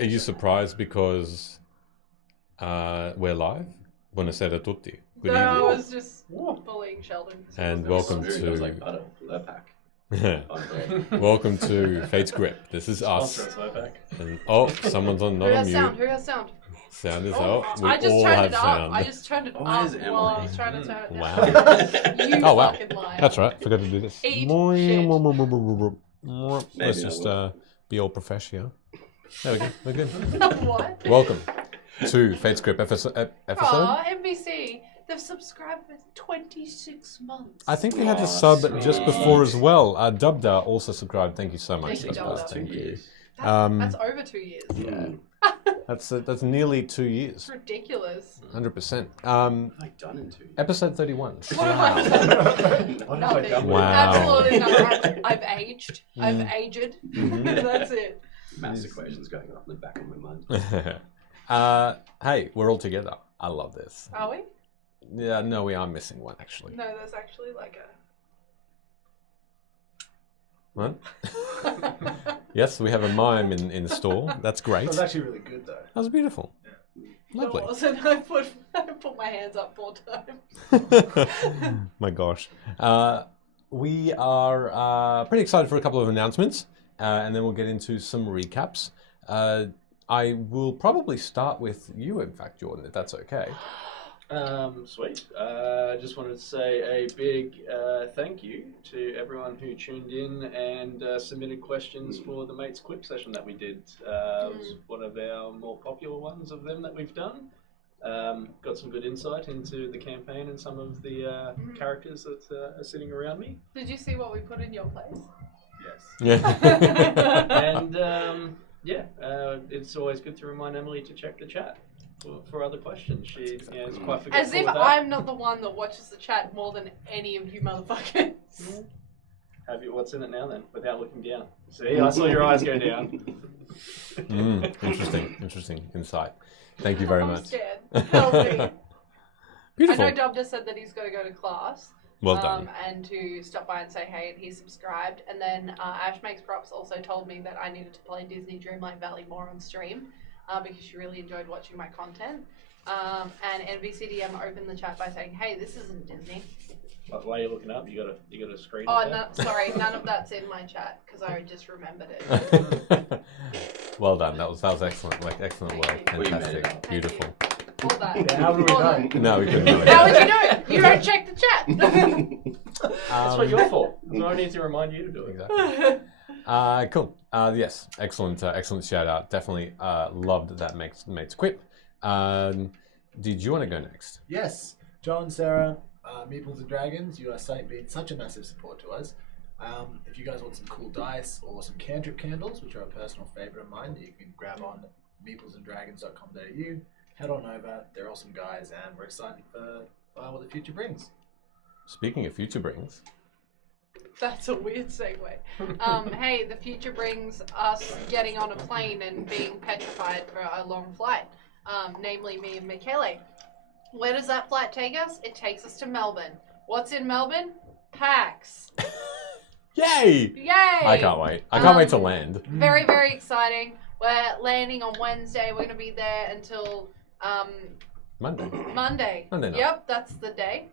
Are you surprised because we're live? Buonasera a tutti. Good I evening. was just bullying Sheldon. And welcome I was like, to I don't pull that pack. welcome to Fate's Grip. This is us. Sponsor us, Mopac. And someone's on Who not on has mute. sound? Who has sound? Sound is Oh, up. We I just all turned have it up. sound. I just turned it Oh, up it is while I Emily. was trying to turn it Wow. down. You Oh, wow. fucking liar. That's right. Forgot to do this. Eat Let's just be all professional. There we go. We're good. What? Welcome to Fate's Grip episode. Aw, NBC. They've subscribed for 26 months. I think we had a Aw, sub sweet. just before as well. Dubda also subscribed. Thank you so much. Thank you, Dubda. Dubda. Thank you. That's over 2 years. Yeah. That's nearly 2 years. It's ridiculous. 100%. I've done in 2 years. Episode 31. What have I done? What have I done? Wow. Absolutely nothing. I've aged. I've Mm. aged. Mhm. That's it. Mass equations going off in the back of my mind. Hey, we're all together. I love this. Are we? Yeah, no, we are missing one actually. No, there's actually like What? a... Yes, we have a mime in store. That's great. That was actually really good, though. That was beautiful. Lovely. It wasn't. I put my hands up 4 times. My gosh. We are pretty excited for a couple of announcements, and then we'll get into some recaps. I will probably start with you, in fact, Jordan, if that's okay. Sweet. I just wanted to say a big thank you to everyone who tuned in and submitted questions for the Mates Quip session that we did. It was one of our more popular ones of them that we've done. Got some good insight into the campaign and some of the characters that are sitting around me. Did you see what we put in your place? Yes. Yeah. And it's always good to remind Emily to check the chat for other questions. She is quite forgetful. As if of that. I'm not the one that watches the chat more than any of you motherfuckers. Have you? What's in it now then? Without looking down. See, I saw your eyes go down. Interesting insight. Thank you very I'm much. scared. Help me. Beautiful. I know Dubda said that he's got to go to class. Well done. And to stop by and say hey, and he's subscribed. And then Ash Makes Props also told me that I needed to play Disney Dreamlight Valley more on stream because she really enjoyed watching my content. And NVCDM opened the chat by saying, hey, this isn't Disney. Why are you looking up? You got a screen. Oh, up there? no, sorry, none of that's in my chat because I just remembered it. Well done. That was excellent. Excellent work. Thank you. Fantastic. We made it. Beautiful. All that. Yeah, how would we All know? that. No, we couldn't do it. How would you know it? You don't check the chat. That's what you're for. So I need to remind you to do it. Exactly. Cool. Yes, excellent shout out. Definitely loved that Mates Quip. Did you want to go next? Yes, John, Sarah, Meeples and Dragons, you are been such a massive support to us. If you guys want some cool dice or some cantrip candles, which are a personal favourite of mine, you can grab on meeplesanddragons.com.au. Head on over. They're awesome guys, and we're excited for what the future brings. Speaking of future brings, That's a weird segue. Hey, the future brings us getting on a plane and being petrified for a long flight. Namely me and Michele. Where does that flight take us? It takes us to Melbourne. What's in Melbourne? PAX. yay! Yay! I can't wait. I can't wait to land. Very, very exciting. We're landing on Wednesday. We're going to be there until Monday. Monday. Monday night. Yep, that's the day.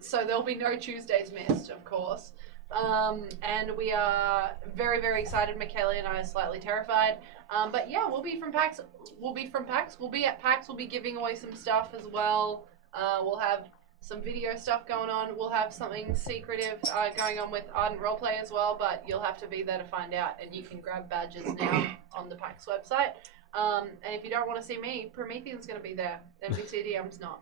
So there'll be no Tuesdays missed, of course. And we are very, very excited. Michele and I are slightly terrified. But yeah, we'll be from PAX. We'll be at PAX. We'll be giving away some stuff as well. We'll have some video stuff going on. We'll have something secretive going on with Ardent Roleplay as well, but you'll have to be there to find out. And you can grab badges now on the PAX website. And if you don't want to see me, Promethean's going to be there. MVCDM's not.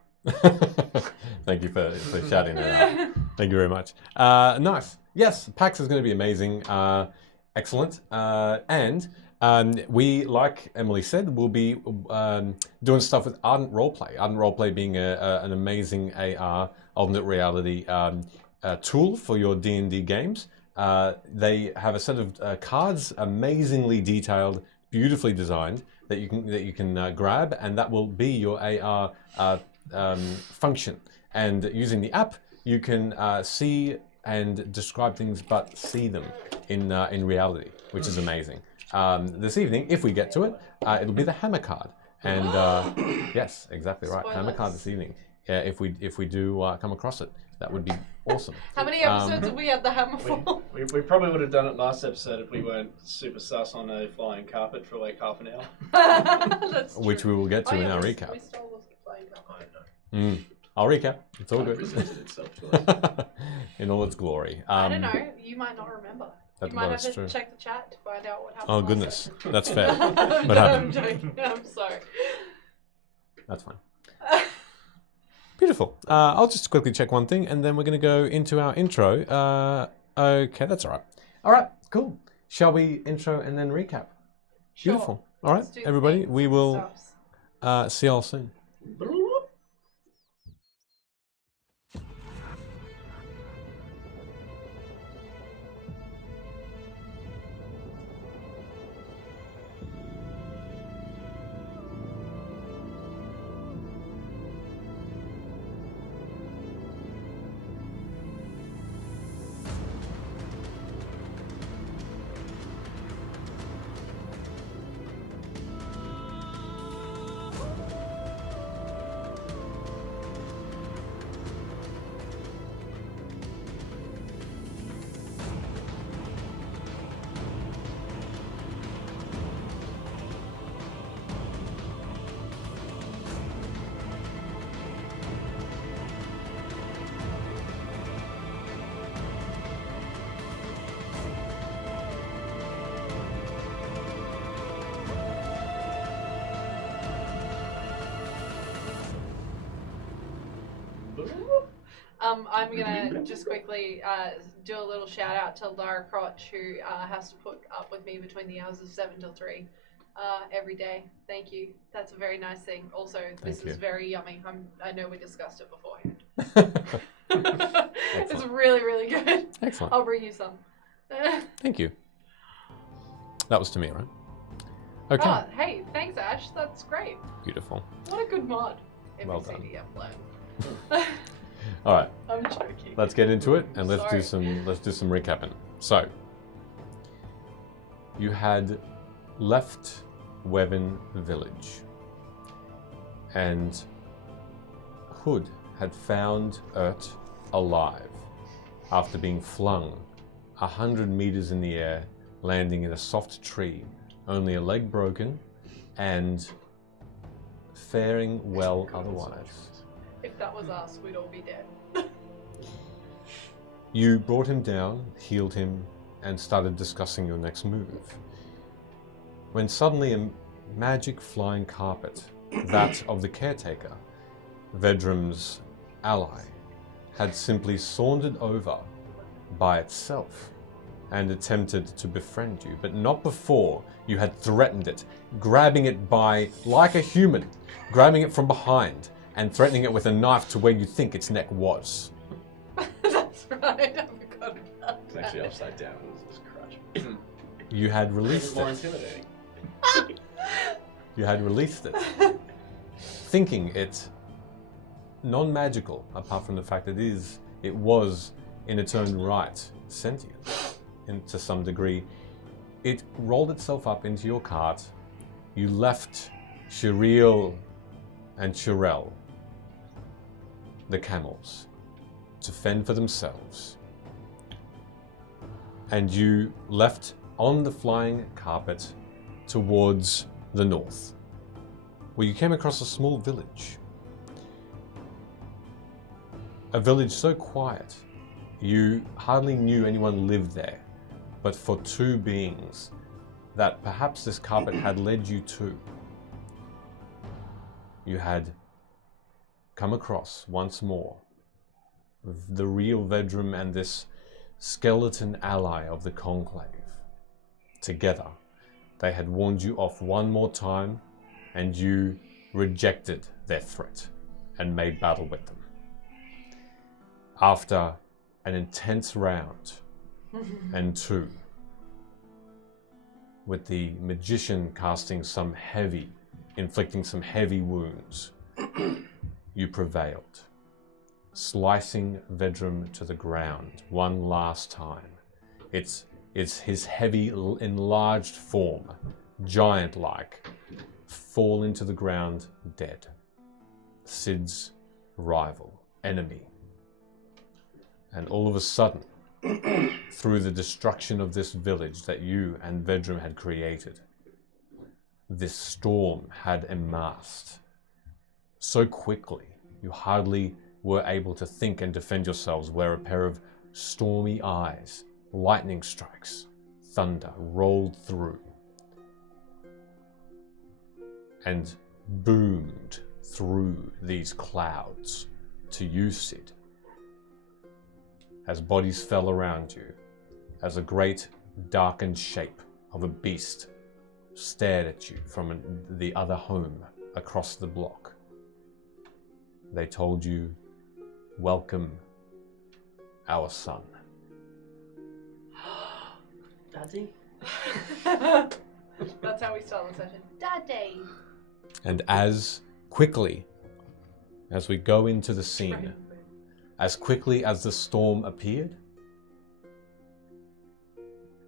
Thank you for shouting that out. Thank you very much. Nice. Yes, PAX is going to be amazing. Excellent. And we, like Emily said, will be doing stuff with Ardent Roleplay. Ardent Roleplay being an amazing AR, alternate reality tool for your D&D games. They have a set of cards, amazingly detailed, beautifully designed, that you can grab, and that will be your AR function. And using the app, you can see and describe things, but see them in reality. which is amazing. This evening, if we get to it, it'll be the hammer card. And yes, exactly right. Hammer card this evening. Yeah, if we do come across it, that would be awesome. How many episodes have we had the hammer for? We probably would have done it last episode if we weren't super sus on a flying carpet for like half an hour. That's true. Which we will get to in our We recap. stole the flying carpet. I know. I'll recap. It's all Kind of good. presented itself to us. In all its glory. I don't know. You might not remember. You might have that's to true. check the chat to find out what happened. Oh last goodness, episode. that's fair. No, What happened? I'm joking. I'm sorry. That's fine. Beautiful. I'll just quickly check one thing, and then we're going to go into our intro. Okay, that's all right. All right, cool. Shall we intro and then recap? Sure. Beautiful. All right, Let's do everybody, things we and will stuffs. see y'all soon. I'm gonna just quickly do a little shout out to Lara Crotch, who has to put up with me between the hours of 7 till 3 every day. Thank you. That's a very nice thing. Also, this Thank you. is very yummy. I know we discussed it beforehand. It's Excellent. really, really good. Excellent. I'll bring you some. Thank you. That was to me, right? Okay. Oh, hey, thanks, Ash. That's great. Beautiful. What a good mod. Well done. MCDF learn. All right. I'm joking. Let's get into it and let's do Sorry. some recapping. So, you had left Wevin Village, and Hood had found Urt alive after being flung 100 meters in the air, landing in a soft tree, only a leg broken, and faring well otherwise. If that was us, we'd all be dead. You brought him down, healed him, and started discussing your next move. When suddenly a magic flying carpet, that of the caretaker, Vedrum's ally, had simply sauntered over by itself and attempted to befriend you, but not before you had threatened it, grabbing it by, like a human, grabbing it from behind and threatening it with a knife to where you think its neck was. That's right. I forgot about It's that. actually upside down. It's a crutch. You had Even released more it. intimidating. You had released it, thinking it non-magical, apart from the fact it was in its own right sentient, and to some degree. It rolled itself up into your cart. You left Shireel and Shirel, the camels, to fend for themselves. And you left on the flying carpet towards the north, where you came across a small village. A village so quiet, you hardly knew anyone lived there, but for two beings that perhaps this carpet had led you to, you had come across once more the real Vedrum and this skeleton ally of the Conclave. Together, they had warned you off one more time, and you rejected their threat and made battle with them. After an intense round and two, with the magician inflicting some heavy wounds, you prevailed, slicing Vedrum to the ground one last time, its It's his heavy, enlarged form, giant-like, fall into the ground dead. Sid's rival, enemy. And all of a sudden, through the destruction of this village that you and Vedrum had created, this storm had amassed so quickly you hardly were able to think and defend yourselves, where a pair of stormy eyes, lightning strikes, thunder rolled through and boomed through these clouds to you, Sid, as bodies fell around you, as a great darkened shape of a beast stared at you from the other home across the block. They told you, "Welcome, our son." Daddy? That's how we start the session. Daddy! And as quickly as we go into the scene, as quickly as the storm appeared,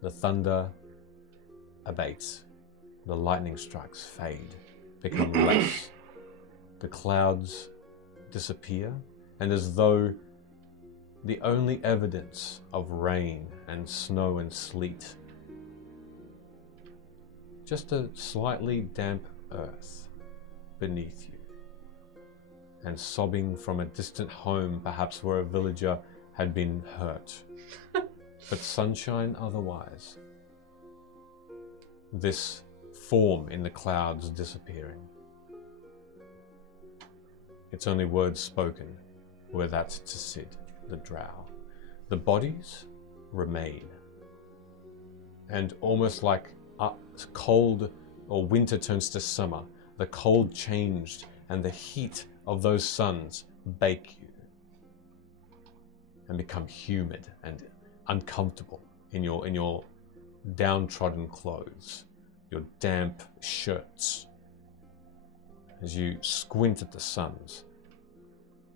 the thunder abates, the lightning strikes fade, become less, the clouds disappear, and as though the only evidence of rain and snow and sleet, just a slightly damp earth beneath you, and sobbing from a distant home, perhaps where a villager had been hurt, but sunshine otherwise. This form in the clouds disappearing. Its only words spoken were that to Sid, the drow. The bodies remain. And almost like cold or winter turns to summer, the cold changed and the heat of those suns bake you and become humid and uncomfortable in your downtrodden clothes, your damp shirts, as you squint at the suns,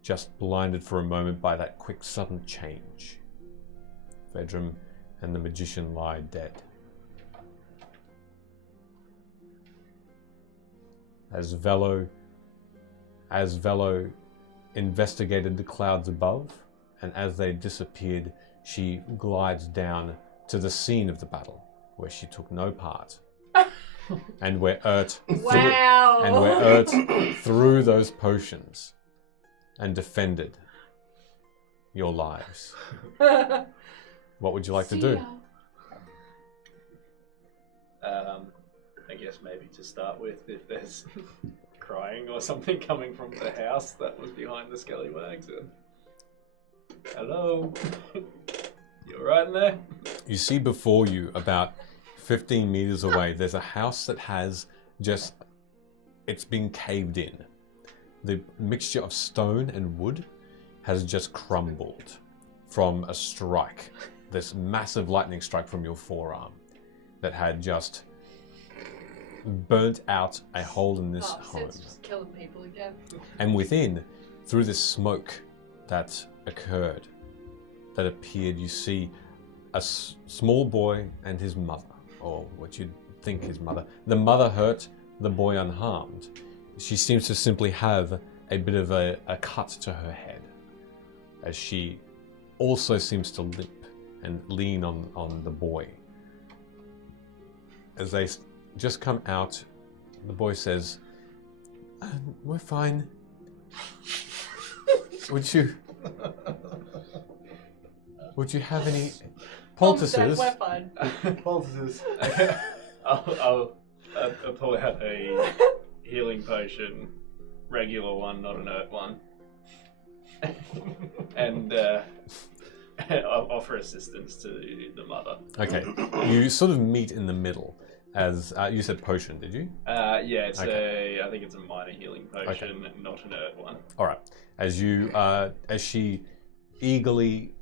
just blinded for a moment by that quick sudden change. Vedrum and the magician lie dead. As Velo investigated the clouds above, and as they disappeared, she glides down to the scene of the battle, where she took no part, and where Ert threw those potions and defended your lives. What would you like to do? I guess maybe to start with, if there's crying or something coming from the house that was behind the scallywags. Hello? You alright in there? You see before you, about 15 meters away, there's a house that has just, it's been caved in. The mixture of stone and wood has just crumbled from a strike, this massive lightning strike from your forearm that had just burnt out a hole in this home. Sid's just killing people again. And within, through this smoke that occurred, that appeared, you see a small boy and his mother, or what you'd think his mother. The mother hurt, the boy unharmed. She seems to simply have a bit of a cut to her head, as she also seems to limp and lean on the boy. As they just come out, the boy says, "We're fine. Would you have any poultices?" We're fine. Poultices. I'll pull out a healing potion, regular one, not an Ert one, and I'll offer assistance to the mother. Okay, you sort of meet in the middle. As you said, potion, did you? Yeah, it's Okay. I think it's a minor healing potion, not an Ert one. All right. As she eagerly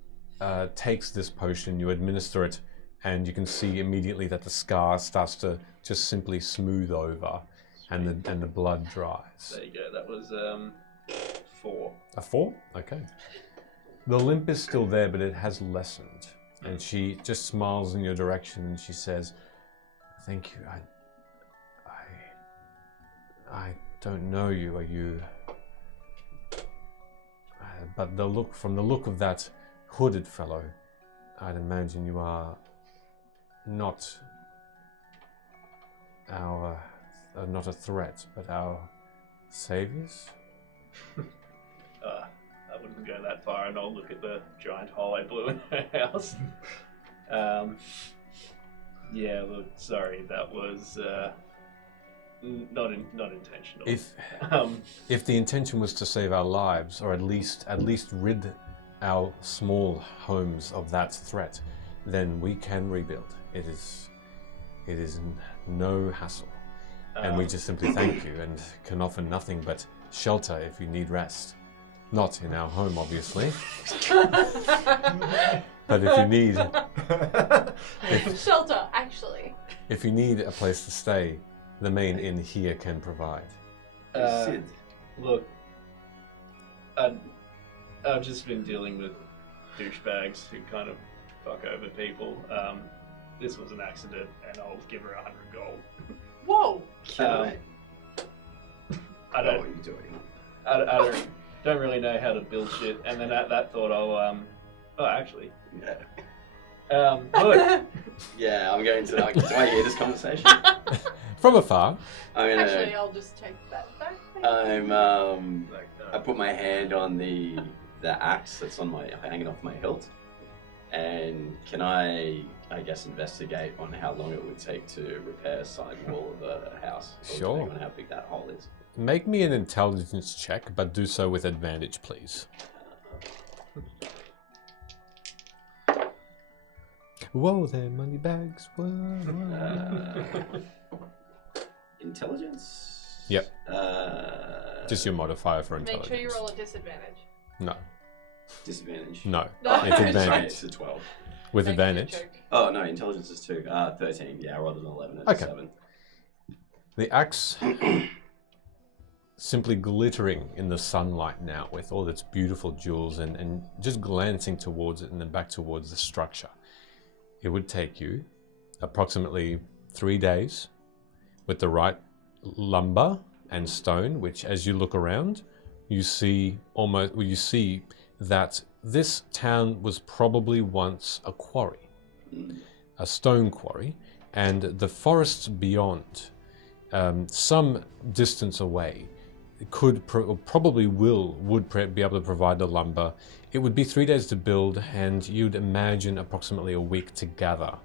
takes this potion, you administer it, and you can see immediately that the scar starts to just simply smooth over, and the blood dries. There you go. That was 4. A 4? Okay. The limp is still there, but it has lessened. And she just smiles in your direction and she says, "Thank you. I don't know you. Are you? But from the look of that hooded fellow, I'd imagine you are not not a threat, but our saviors." I wouldn't go that far, and I'll look at the giant hole I blew in her house. Yeah, look, sorry, that was not intentional. If the intention was to save our lives, or at least rid our small homes of that threat, then we can rebuild. It is no hassle, and we just simply thank you and can offer nothing but shelter if you need rest. Not in our home, obviously. But if you need shelter, actually. If you need a place to stay, the main inn here can provide. Sid. Look, I've just been dealing with douchebags who kind of fuck over people. This was an accident, and I'll give her 100 gold. Whoa! I I know don't. what you're doing. I don't really know how to build shit, and then at that thought, I'll actually, Yeah. look, Yeah, I'm going to. Do I hear this conversation? From afar. I'm gonna. Actually, I'll just take that back. I put my hand on the axe that's on hanging off my hilt, and can I guess investigate on how long it would take to repair a side wall of a house? Sure. Depending on how big that hole is. Make me an intelligence check, but do so with advantage, please. Whoa there, money bags. Whoa. Intelligence. Yep. Just your modifier for Make intelligence. sure you roll a disadvantage. No. Disadvantage. No. No. It's Sorry, advantage. it's a 12. With Thank you, advantage. joke. Oh no, intelligence is 2. 13. Yeah, I rolled an 11 and Okay. a 7. The axe simply glittering in the sunlight now with all its beautiful jewels and just glancing towards it and then back towards the structure. It would take you approximately 3 days with the right lumber and stone, which as you look around, you see that this town was probably once a quarry, a stone quarry, and the forests beyond, some distance away, would be able to provide the lumber. It would be 3 days to build, and you'd imagine approximately a week to gather,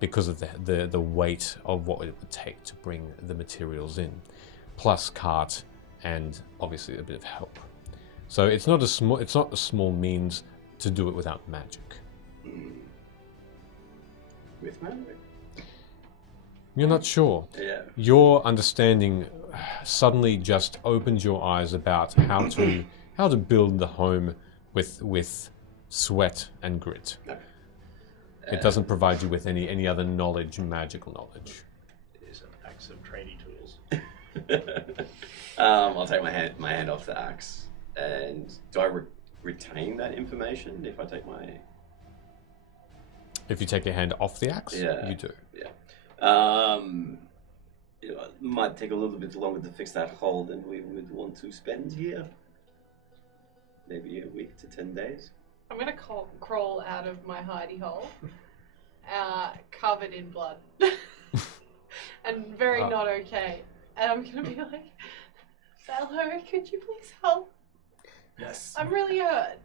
because of the weight of what it would take to bring the materials in, plus cart and obviously a bit of help. So it's not a small means to do it without magic. With magic? You're not sure. Yeah. Your understanding suddenly just opens your eyes about how to build the home with sweat and grit. No. It doesn't provide you with any other knowledge, magical knowledge. it is an axe of tradie tools. I'll take my hand off the axe. And do I retain that information if I take my... If you take your hand off the axe, Yeah. you do. It might take a little bit longer to fix that hole than we would want to spend here. Maybe a week to 10 days. I'm gonna crawl out of my hidey hole, covered in blood, and very not okay. And I'm gonna be like, Valor, could you please help? Yes. I'm really hurt.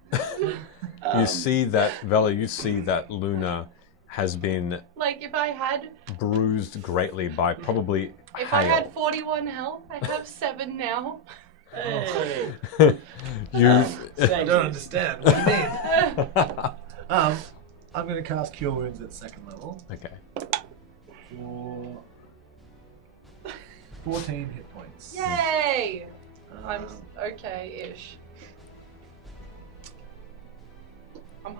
You see that, Vela, you see that Luna has been Like, if I had bruised greatly by probably If I had hail. 41 health, I have 7 now. Hey. You I don't understand. What do you mean? I'm going to cast Cure Wounds at 2nd level Okay. for 14 hit points. Yay! I'm Um, okay-ish. I'm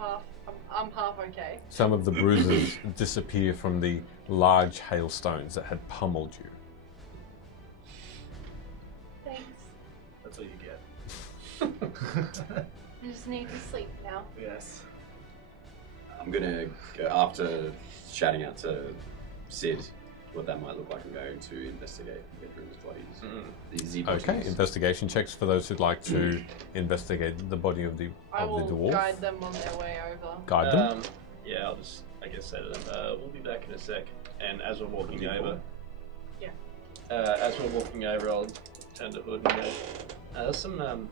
half okay. Some of the bruises disappear from the large hailstones that had pummeled you. Thanks. That's all you get. I just need to sleep now. Yes. I'm I'm gonna go after shouting out to Sid what that might look like. I'm going to investigate bedrooms, bodies, these Z bodies. Okay, investigation checks for those who'd like to investigate the body of the I will dwarf. guide them on their way over. Guide them. Yeah, I'll just, I guess, say to them, we'll be back in a sec. And as we're walking over, as we're walking over, I'll turn to Hood and go, there's some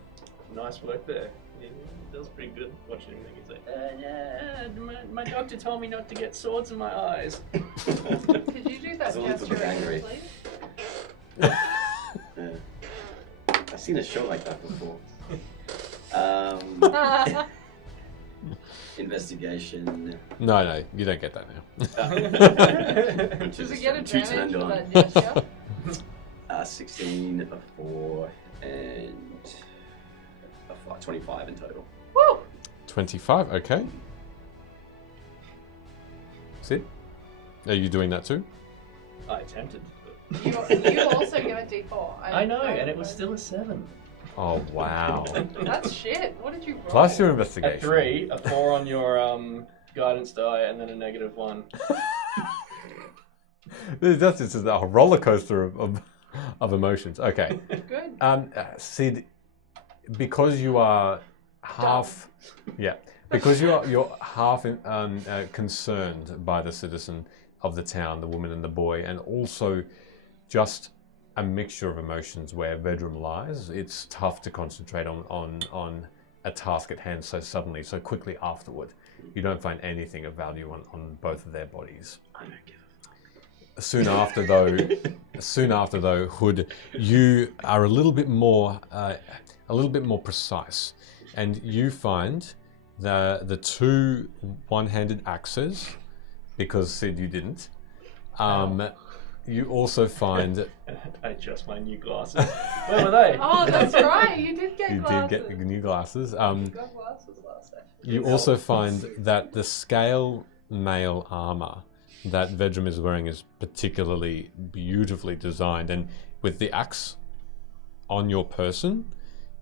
nice work there. Yeah, that was pretty good watching him. He's like, yeah, my doctor told me not to get swords in my eyes. Could you do that It's a little gesture bit angry. again, please? I've seen a show like that before. Investigation. No, you don't get that now. Does it get Two advantage turned for on. that gesture? 16, a 4, and a 5, 25 in total. Woo! 25, okay. Sid? Are you doing that too? I attempted. You also get a D4. I know, and it was still a 7. Oh, wow. That's shit. What did you roll? Plus your A investigation. 3, a 4 on your guidance die, and then a -1. That's just a roller coaster of emotions. Okay. Good. Sid, because you are half, because you're half concerned by the citizen of the town, the woman and the boy, and also just a mixture of emotions where Vedrum lies. It's tough to concentrate on a task at hand so suddenly, so quickly afterward. You don't find anything of value on both of their bodies. I don't give a Soon after, though, Hood, you are a little bit more precise, and you find the two one-handed axes, because Sid, you didn't. You also find I adjust my new glasses. Where were they? Oh, that's right. You did get you glasses. did get new glasses. You got glasses last time. You also find that the scale mail armor that Vedrum is wearing is particularly beautifully designed, and with the axe on your person,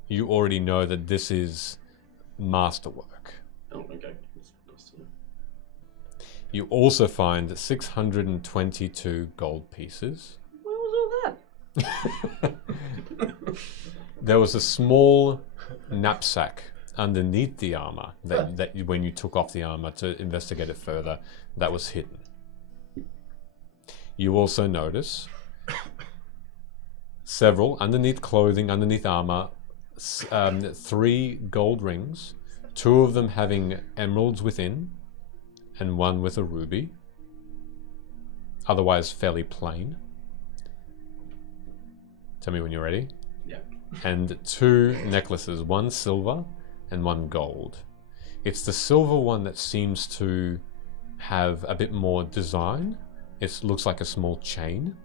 you already know that this is masterwork. Oh, okay. That's nice to know. You also find 622 gold pieces. Where was all that? There was a small knapsack underneath the armor that when you took off the armor to investigate it further, that was hidden. You also notice several underneath clothing, underneath armor, 3 gold rings, 2 of them having emeralds within, and 1 with a ruby. Otherwise fairly plain. Tell me when you're ready. Yeah. And 2 necklaces, 1 silver and 1 gold. It's the silver one that seems to have a bit more design. It looks like a small chain,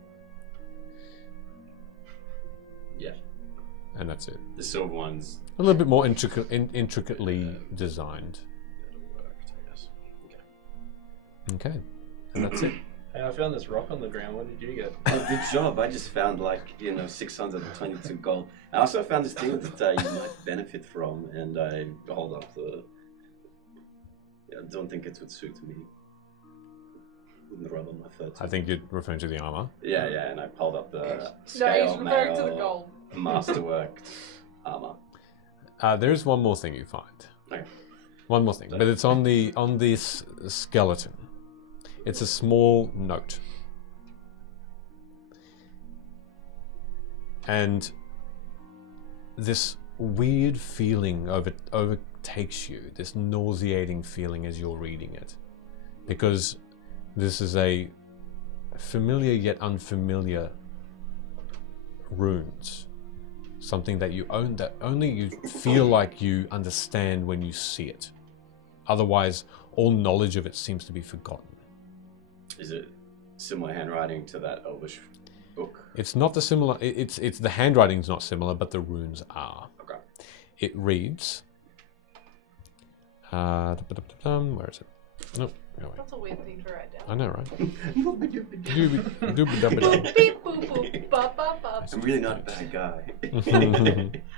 Yeah. and that's it. The silver ones. A little bit more intricately designed. That'll work, I guess. Okay. Okay, and that's it. Hey, I found this rock on the ground. What did you get? Oh, good job. I just found 622 gold. I also found this thing that you might benefit from, and I hold up the. I don't think it would suit me. Wouldn't rub on my fur. I think you're referring to the armor. Yeah, and I pulled up the No, scale he's referring to the mail gold. masterworked armor. There is one more thing you find. Okay. One more thing, but it's on this skeleton. It's a small note. And this weird feeling overtakes you, this nauseating feeling as you're reading it. Because this is a familiar yet unfamiliar runes. Something that only you feel like you understand when you see it. Otherwise, all knowledge of it seems to be forgotten. Is it similar handwriting to that Elvish book? It's not the similar. It's the handwriting's not similar, but the runes are. Okay. It reads. Where is it? No, go away. That's a weird thing to write down. I know, right? Beep, boop, boop, ba, ba, ba. I'm really not a bad guy.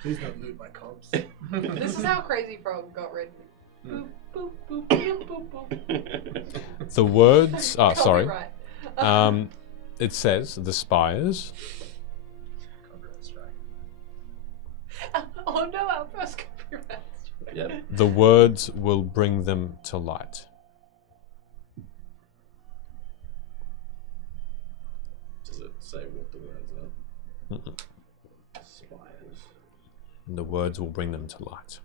Please don't loot my comps. This is how Crazy Frog got written. Boop, boop, boop, boop, boop, boop. The words. Oh, sorry. Copyright. It says the spires. Copyright strike. Oh no, our first copyright. Yep. The words will bring them to light. Does it say what the words are? Mm-mm. Spires. The words will bring them to light.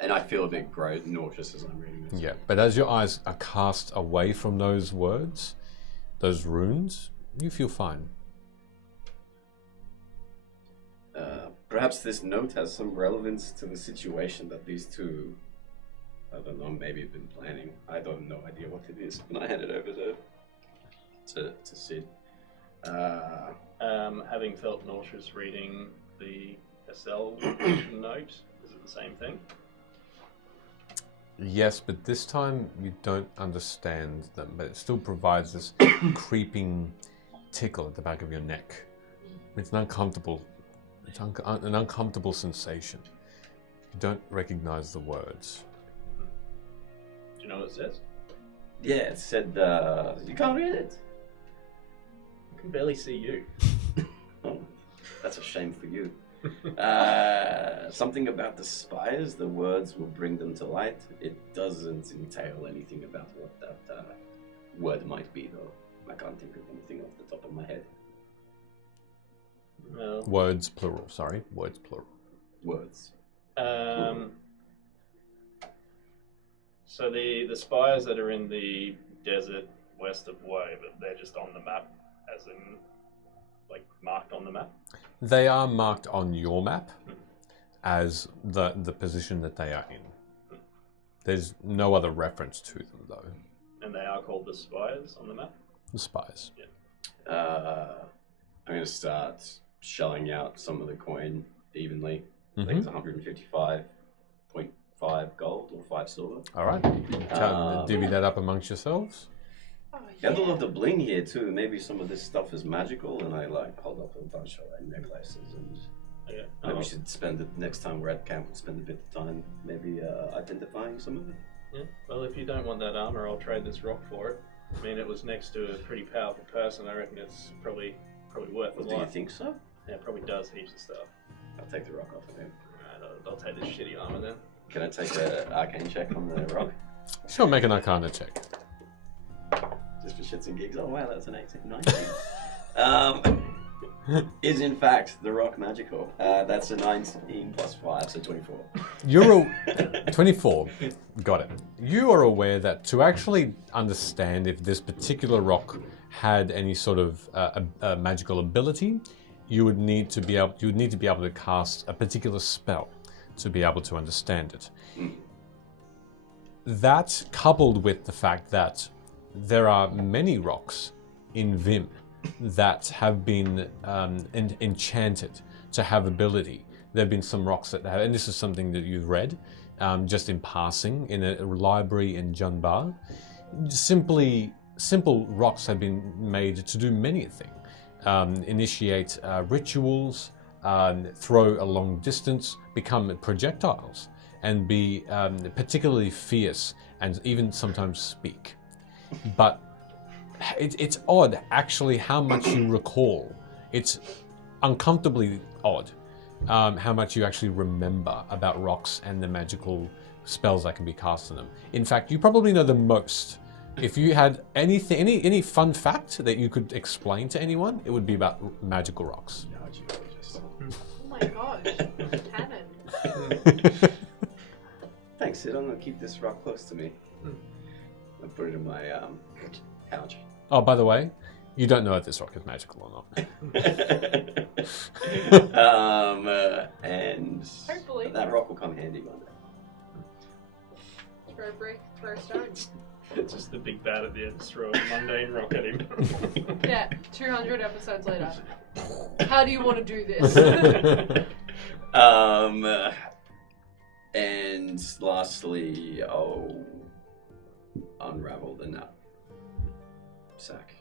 And I feel a bit nauseous as I'm reading this. Yeah, but as your eyes are cast away from those words, those runes, you feel fine. Perhaps this note has some relevance to the situation that these two, I don't know, maybe have been planning. I don't no idea what it is. And I hand it over to Sid. Having felt nauseous reading the SL note, is it the same thing? Yes, but this time you don't understand them, but it still provides this creeping tickle at the back of your neck. It's an uncomfortable, an uncomfortable sensation. You don't recognize the words. Do you know what it says? Yeah, it said, you can't read it. I can barely see you. Oh, that's a shame for you. Something about the spires, the words will bring them to light. It doesn't entail anything about what that word might be, though. I can't think of anything off the top of my head. Well, Words, plural, sorry. Words, plural. Words. so the spires that are in the desert west of Way, but they're just on the map, as in, like, marked on the map? They are marked on your map as the position that they are in. There's no other reference to them, though. And they are called the spires on the map? The spires. I'm going to start shelling out some of the coin evenly. I think it's 155.5 gold or 5 silver. All right. Divvy that up amongst yourselves. Oh, Got a lot of the bling here too. Maybe some of this stuff is magical, and I like hold up a bunch of like necklaces, and Okay. maybe we should spend it next time we're at camp. We'll spend a bit of time maybe identifying some of it. Yeah. Well, if you don't want that armor, I'll trade this rock for it. I mean, it was next to a pretty powerful person. I reckon it's probably worth a Do you lot. think so? Yeah, it probably does heaps of stuff. I'll take the rock off of him. Alright, I'll take this shitty armor then. Can I take an arcane check on the rock? Sure, make an Arcana check. Just for shits and gigs. Oh wow, that's an 18, 19. Is in fact the rock magical. That's a 19 plus 5, so 24. You're 24. Got it. You are aware that to actually understand if this particular rock had any sort of a magical ability, you would need to be able to cast a particular spell to be able to understand it. That, coupled with the fact that there are many rocks in Vim that have been enchanted to have ability. There have been some rocks that have, and this is something that you've read just in passing in a library in Junbar. Simple rocks have been made to do many things. Initiate rituals, throw a long distance, become projectiles, and be particularly fierce and even sometimes speak. But it's odd, actually, how much you recall. It's uncomfortably odd how much you actually remember about rocks and the magical spells that can be cast on them. In fact, you probably know the most. If you had any fun fact that you could explain to anyone, it would be about magical rocks. No, geologist. Oh my gosh. Canon. Thanks, Sid. I'm gonna keep this rock close to me. I'll put it in my pouch. Oh, by the way, you don't know if this rock is magical or not. And Hopefully. that rock will come handy one day. Throw a brick, throw a stone. It's just the big bat at the end, just throw a mundane rock at him. Yeah, 200 episodes later. How do you want to do this? And lastly, I'll unravel the nut. sack.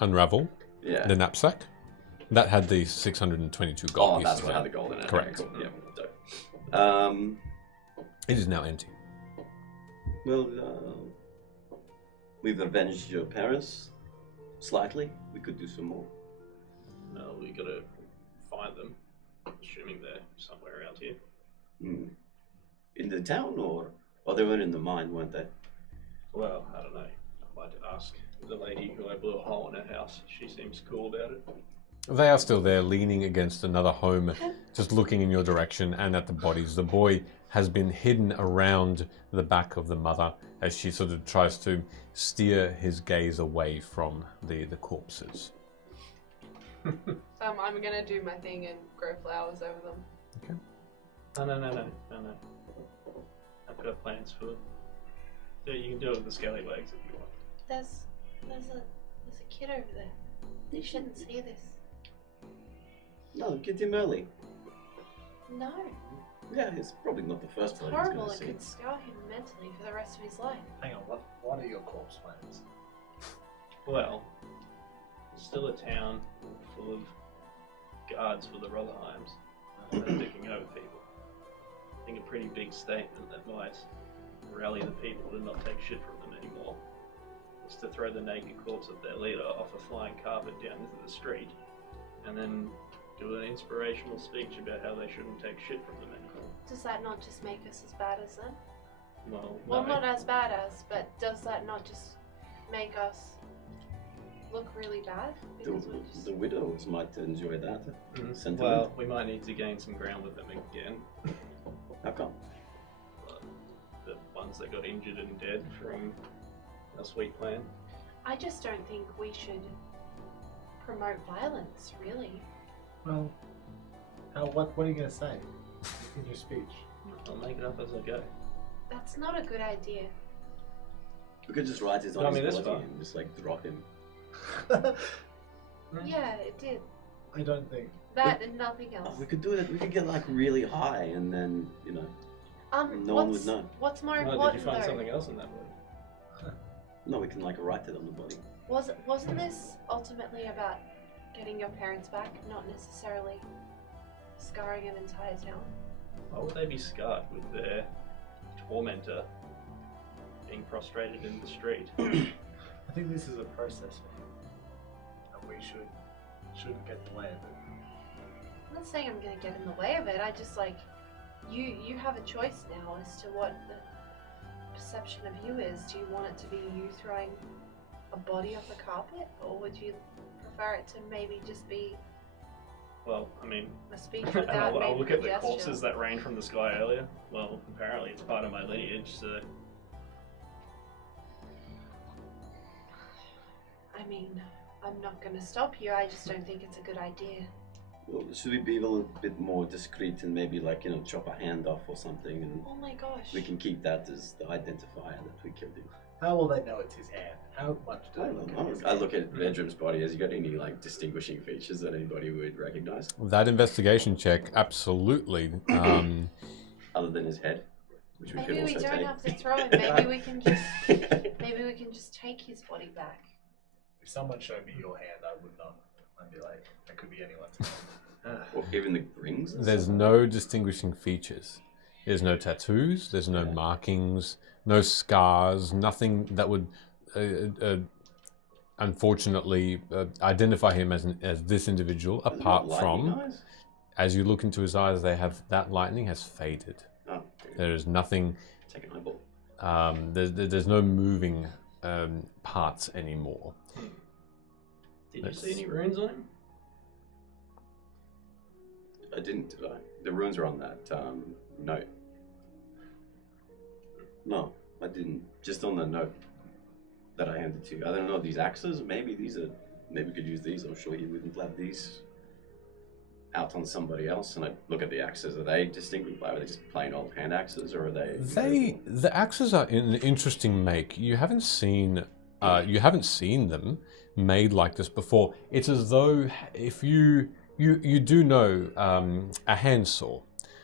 Unravel Yeah. the knapsack. That had the 622 gold Oh, pieces. that's what in had it. the gold in it. Correct. Okay, cool. Yeah. Dope. It is now empty. Well, we've avenged your parents slightly. We could do some more. No, we gotta find them. Assuming they're somewhere around here. Hmm. In the town, or they were in the mine, weren't they? Well, I don't know. I might ask the lady who I blew a hole in her house. She seems cool about it. They are still there, leaning against another home, just looking in your direction and at the bodies. The boy has been hidden around the back of the mother as she sort of tries to steer his gaze away from the corpses. I'm gonna do my thing and grow flowers over them. No. I've got plans for. Yeah, you can do it with the scallywags if you want. There's a kid over there. They shouldn't see this. No, get him early. No, Yeah, it's probably not the first it's one he's horrible. going It to see. could scar him mentally for the rest of his life. Hang on, what are your corpse plans? Well, it's still a town full of guards for the Rotherheims that are picking over people. I think a pretty big statement that might rally the people to not take shit from them anymore is to throw the naked corpse of their leader off a flying carpet down into the street and then do an inspirational speech about how they shouldn't take shit from them anymore. Does that not just make us as bad as them? Well, Well, no. not as bad as, but does that not just make us look really bad? Because we just... The widows might enjoy that sentiment. Well, we might need to gain some ground with them again. How come? The ones that got injured and dead from our sweet plan. I just don't think we should promote violence, really. Well, what are you going to say in your speech? I'll make it up as I go. That's not a good idea. We could just write it No, I on mean, his that's body fine. and just like drop him. Yeah, it did. I don't think. That and nothing else. Oh, we could do it. We could get like really high, and then no one would know. What's more No, did you important find though? something else in that body? No, we can like write it on the body. Wasn't this ultimately about getting your parents back, not necessarily scarring an entire town? Why would they be scarred with their tormentor being prostrated in the street? I think this is a process, and we shouldn't get in the way of it. I'm not saying I'm gonna get in the way of it. I just like you have a choice now as to what the perception of you is. Do you want it to be you throwing a body off a carpet, or would you prefer it to maybe just be Well, I mean, a speech and without I'll maybe look a at the gesture? corpses that rained from the sky earlier. Well, apparently it's part of my lineage, so I mean, I'm not gonna stop you. I just don't think it's a good idea. Well, should we be a little bit more discreet and maybe like chop a hand off or something, and Oh my gosh. we can keep that as the identifier that we killed him. How will they know it's his hand? How much do I they don't look know. at his I hand? look at Bedroom's body. Has he got any like distinguishing features that anybody would recognize, That investigation check, absolutely. other than his head, which we Maybe could we also don't take? have to throw him. Maybe we can just take his body back. If someone showed me your hand, I would not. I'd be like, that could be anyone's hand. Or even the rings. and There's stuff? no distinguishing features. There's no tattoos. There's no markings. No scars. Nothing that would, unfortunately, identify him as this individual. Does it Apart not from, lightning eyes? as you look into his eyes, they have that lightning has faded. Oh, okay. There is nothing. Take an eyeball. There's no moving parts anymore. did you see any runes on him? I didn't, did I? The runes are on that note. No, I didn't. Just on the note that I handed to you. I don't know, these axes, maybe these are, maybe we could use these. I'm sure you wouldn't have these out on somebody else. And I look at the axes. Are they distinguished? Are they just plain old hand axes, or are they? The axes are an interesting make. You haven't seen them made like this before. It's as though if you do know a handsaw.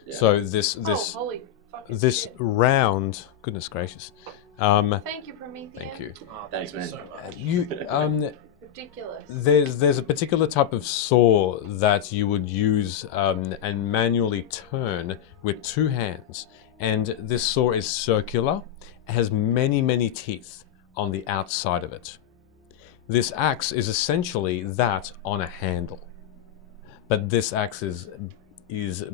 Yeah. So this Oh, holy fucking this shit. round, goodness gracious, Thank you, Prometheus. Thank you. Oh, Thanks, thank you man. so much. You Ridiculous. there's a particular type of saw that you would use and manually turn with 2 hands, and this saw is circular. It has many teeth on the outside of it. This axe is essentially that on a handle, but this axe is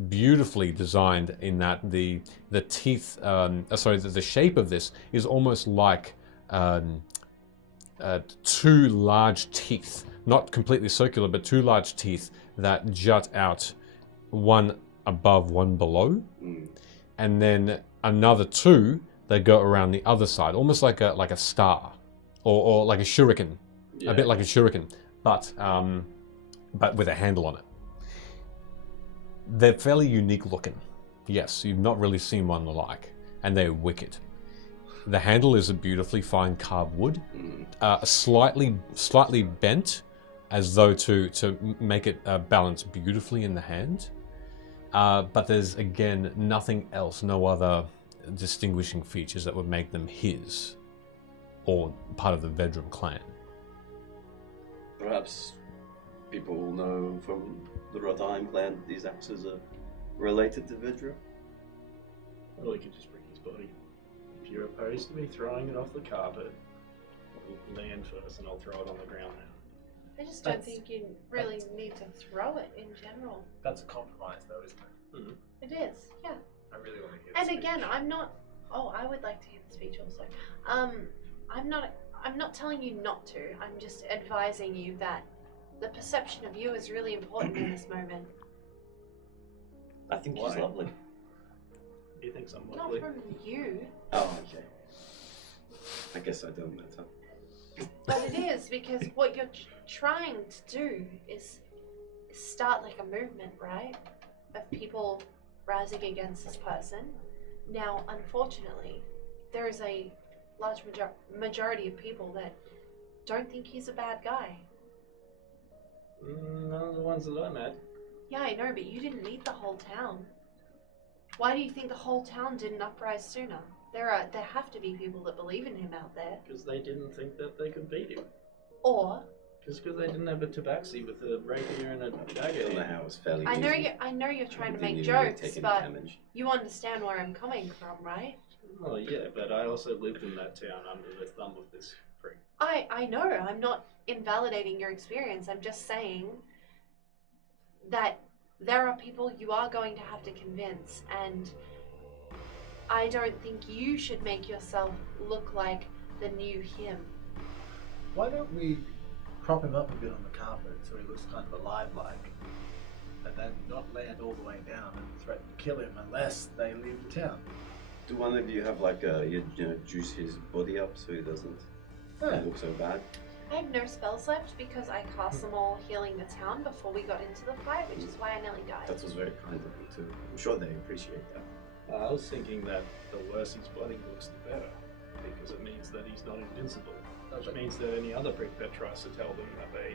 beautifully designed in that the teeth, the shape of this is almost like 2 large teeth, not completely circular, but 2 large teeth that jut out, one above, one below, and then another 2 that go around the other side, almost like a star, or like a shuriken, Yeah. a bit like a shuriken, but with a handle on it. They're fairly unique looking. Yes, you've not really seen one alike, and they're wicked. The handle is a beautifully fine carved wood, slightly bent, as though to make it balance beautifully in the hand. But there's again nothing else, no other distinguishing features that would make them his, or part of the Vedrum clan. Perhaps people will know from the Rodheim clan these axes are related to Vedra. Or we could just bring his body. If you're opposed to me throwing it off the carpet, we'll land first and I'll throw it on the ground now. I just don't That's- think you really need to throw it in general. That's a compromise, though, isn't it? It is, yeah. I really want to hear. And this again, speech. I'm not. Oh, I would like to hear the speech also. I'm not telling you not to. I'm just advising you that the perception of you is really important in this moment. I think she's Why? lovely. He thinks I'm Not lovely. from you, Oh, okay. I guess I don't matter. but it is because what you're trying to do is start like a movement, right? Of people rising against this person. Now, unfortunately, there is a large majority of people that don't think he's a bad guy. None of the ones that I met. Yeah, I know, but you didn't meet the whole town. Why do you think the whole town didn't uprise sooner? There have to be people that believe in him out there. Because they didn't think that they could beat him. Or Because they didn't have a tabaxi with a rapier and a I dagger. don't know how it was fairly I easy. know you're trying to Didn't make even really jokes, take any but damage. you understand where I'm coming from, right? Well, yeah, but I also lived in that town under the thumb of this freak. I know. I'm not invalidating your experience. I'm just saying that there are people you are going to have to convince, and I don't think you should make yourself look like the new him. Why don't we prop him up a bit on the carpet so he looks kind of alive-like, and then not land all the way down and threaten to kill him unless they leave the town? Do one of you have like juice his body up so he doesn't look so bad? I have no spells left because I cast them all healing the town before we got into the fight, which is why I nearly died. That was very kind of you too. I'm sure they appreciate that. I was thinking that the worse his body looks, the better. Because it means that he's not invincible. Which means that any other prick that tries to tell them that they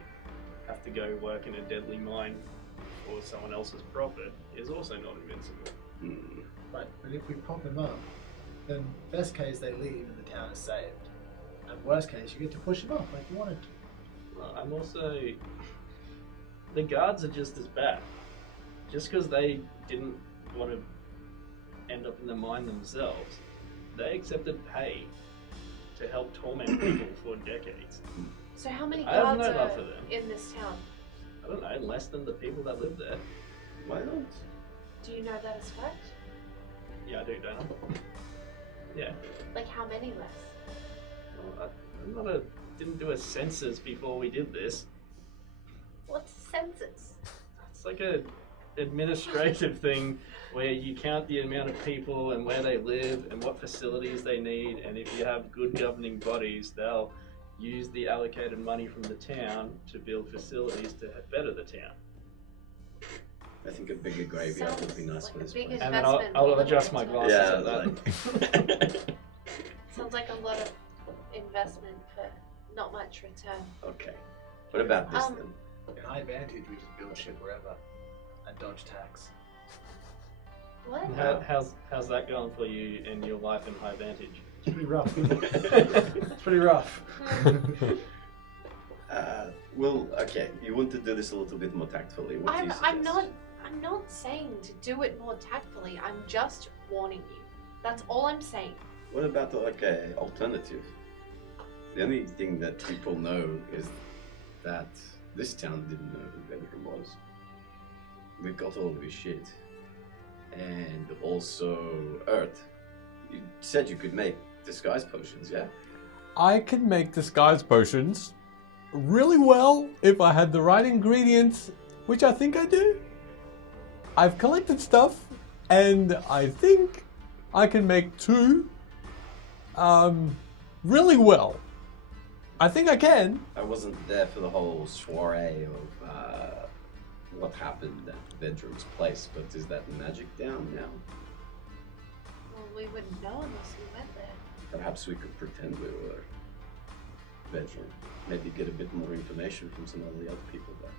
have to go work in a deadly mine for someone else's profit is also not invincible. Hmm. Right, but if we prop him up, then best case they leave and the town is saved. And worst case you get to push him off like you wanted to. Well, I'm also... The guards are just as bad. Just because they didn't want to end up in the mine themselves, they accepted pay to help torment people for decades. So how many I have guards no are love for them. in this town? I don't know, less than the people that live there. Why not? Do you know that is fact? Yeah, I do, don't I? Yeah. Like how many less? Well, didn't do a census before we did this. What's census? It's like a administrative thing where you count the amount of people and where they live and what facilities they need, and if you have good governing bodies, they'll use the allocated money from the town to build facilities to better the town. I think a bigger graveyard would be nice Sounds for like this a big place. And then investment I'll for adjust the my town. glasses at that. like... Sounds like a lot of investment for not much return. Okay. What about this Um, then? In High Vantage we just build shit wherever and dodge tax. What? How's that going for you in your life in High Vantage? It's pretty rough. It's pretty rough. Well, okay. You want to do this a little bit more tactfully. What do you suggest? I'm not saying to do it more tactfully. I'm just warning you. That's all I'm saying. What about like a alternative? The only thing that people know is that this town didn't know who Vedrum was. We got all of his shit. And also Earth. You said you could make disguise potions, yeah? I can make disguise potions really well if I had the right ingredients, which I think I do. I've collected stuff, and I think I can make two really well. I think I can. I wasn't there for the whole soiree of what happened at Vedrum's place, but is that magic down now? Well, we wouldn't know unless we went there. Perhaps we could pretend we were Vedrum. Maybe get a bit more information from some of the other people there.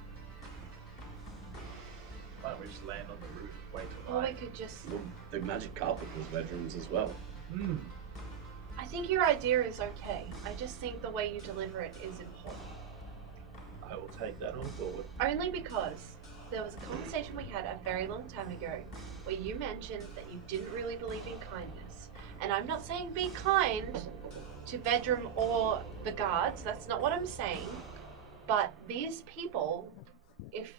Why don't we just land on the roof and wait till Or we night? could just... Well, the magic carpet was Vedrum's as well. Hmm. I think your idea is okay. I just think the way you deliver it is important. I will take that on board. Only because there was a conversation we had a very long time ago where you mentioned that you didn't really believe in kindness. And I'm not saying be kind to Vedrum or the guards. That's not what I'm saying. But these people, if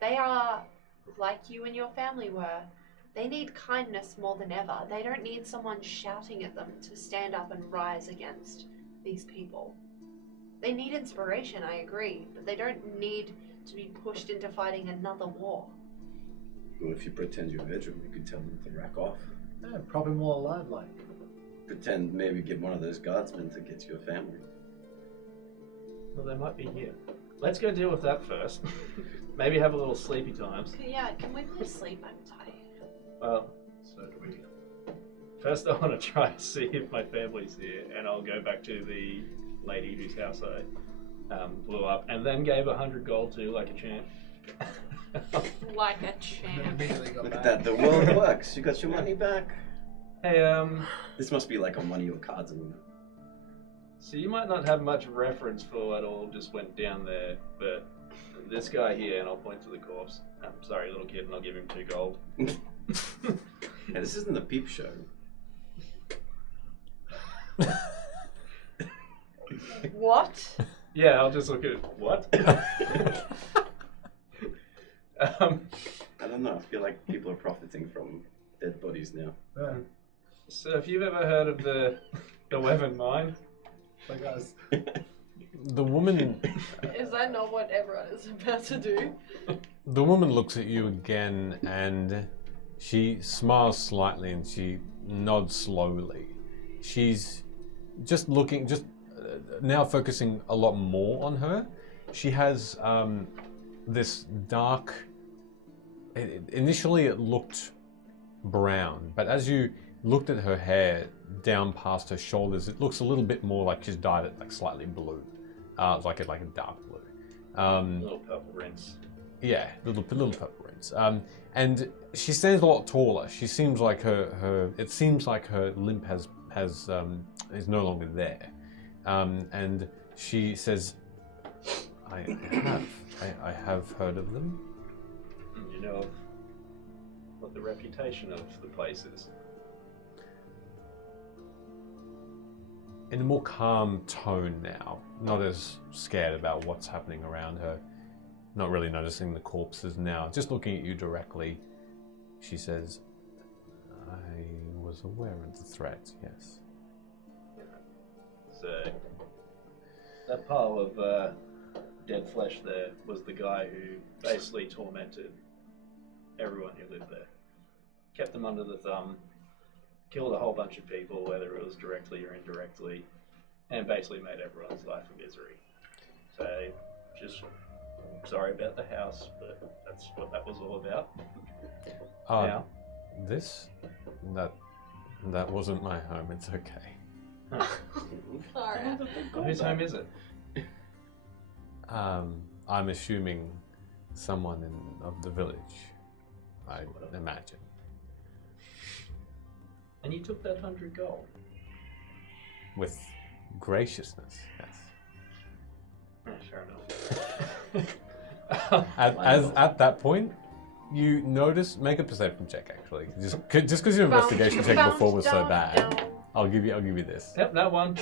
they are like you and your family were, they need kindness more than ever. They don't need someone shouting at them to stand up and rise against these people. They need inspiration, I agree, but they don't need to be pushed into fighting another war. Well, if you pretend you're Vedrum, you could tell them to rack off. Yeah, probably more alive like. Pretend maybe get one of those guardsmen to get to your family. Well, they might be here. Let's go deal with that first. Maybe have a little sleepy times. Yeah, can we please sleep? I'm tired. Well, so do we. First, I want to try to see if my family's here, and I'll go back to the lady whose house I blew up, and then gave 100 gold to, like a champ. Like a And then champ. immediately got Look back. at that, the world works. You got your money back. Hey, This must be like on one of your cards. so you might not have much reference for what all just went down there, but this guy here, and I'll point to the corpse. Sorry, little kid, and I'll give him 2 gold. Yeah, this isn't a peep show. What? Yeah, I'll just look at what? I don't know. I feel like people are profiting from dead bodies now. Yeah, So if you've ever heard of the Wevin mine, like us. The woman Is that not what everyone is about to do? The woman looks at you again and she smiles slightly and she nods slowly. She's just looking, now focusing a lot more on her. She has this dark, initially it looked brown, but as you looked at her hair down past her shoulders, it looks a little bit more like she's dyed it like slightly blue, like a dark blue. little purple rinse. Yeah, little purple rings. And she stands a lot taller. She seems like it seems like her limp is no longer there. And she says, I have heard of them. You know of what the reputation of the place is. In a more calm tone now, not as scared about what's happening around her, not really noticing the corpses now, just looking at you directly, she says, I was aware of the threat, yes. So that pile of dead flesh there was the guy who basically tormented everyone who lived there. Kept them under the thumb, killed a whole bunch of people, whether it was directly or indirectly, and basically made everyone's life a misery. So, just sorry about the house, but that's what that was all about. Now, That wasn't my home, it's okay. Sorry. whose home is it? I'm assuming someone of the village, I imagine. And you took that 100 gold. with graciousness. Yes. Yeah, fair enough. At that point, you notice. Make a perception check. Actually, just because your investigation check before was so bad, I'll give you this. Yep, that one.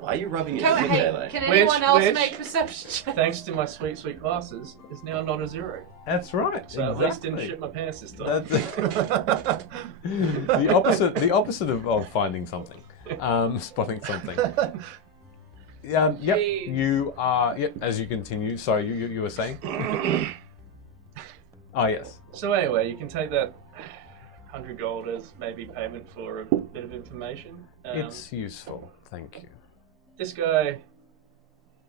Why are you rubbing it Can, in hey, there? can anyone else which- make perception checks? Thanks to my sweet glasses, is now not a 0. That's right. So at least didn't shit my pants this time. That's the opposite of finding something, spotting something. Yep. Jeez. You are. Yep. As you continue. Sorry, you were saying. Oh yes. So anyway, you can take that 100 gold as maybe payment for a bit of information. It's useful. Thank you. This guy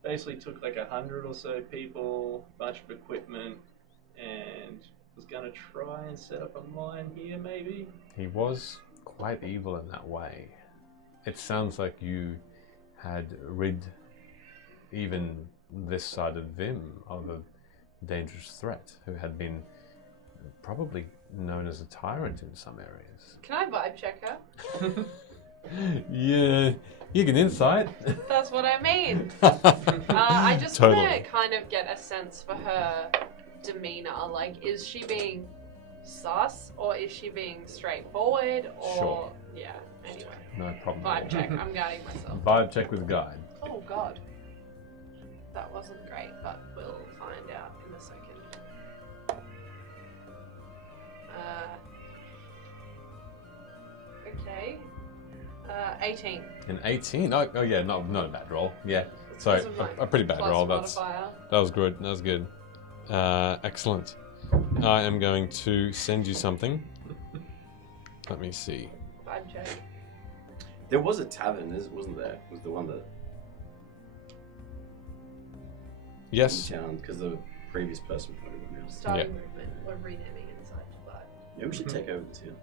basically took like 100 or so people, bunch of equipment, and was gonna try and set up a mine here, maybe. He was quite evil in that way. It sounds like you had rid even this side of Vim of a dangerous threat who had been probably known as a tyrant in some areas. Can I vibe check her? Yeah, you can insight. That's what I mean. I just want Totally. to kind of get a sense for her demeanor. Like, is she being sus or is she being straightforward? Or Sure. yeah. Anyway, No problem. vibe check. I'm guiding myself. Vibe check with guide. Oh God, that wasn't great, but we'll find out in a second. 18. An 18. Oh yeah, not a bad roll. Yeah. So Because of my a pretty bad plus roll. modifier. That was good. That was good. Excellent. I am going to send you something. Let me see. Vibe check. There was a tavern, wasn't there? Was the one that Yes. in town because the previous person pointed one out. Starting movement. We're renaming inside to vibe. Yeah, we should take over the town.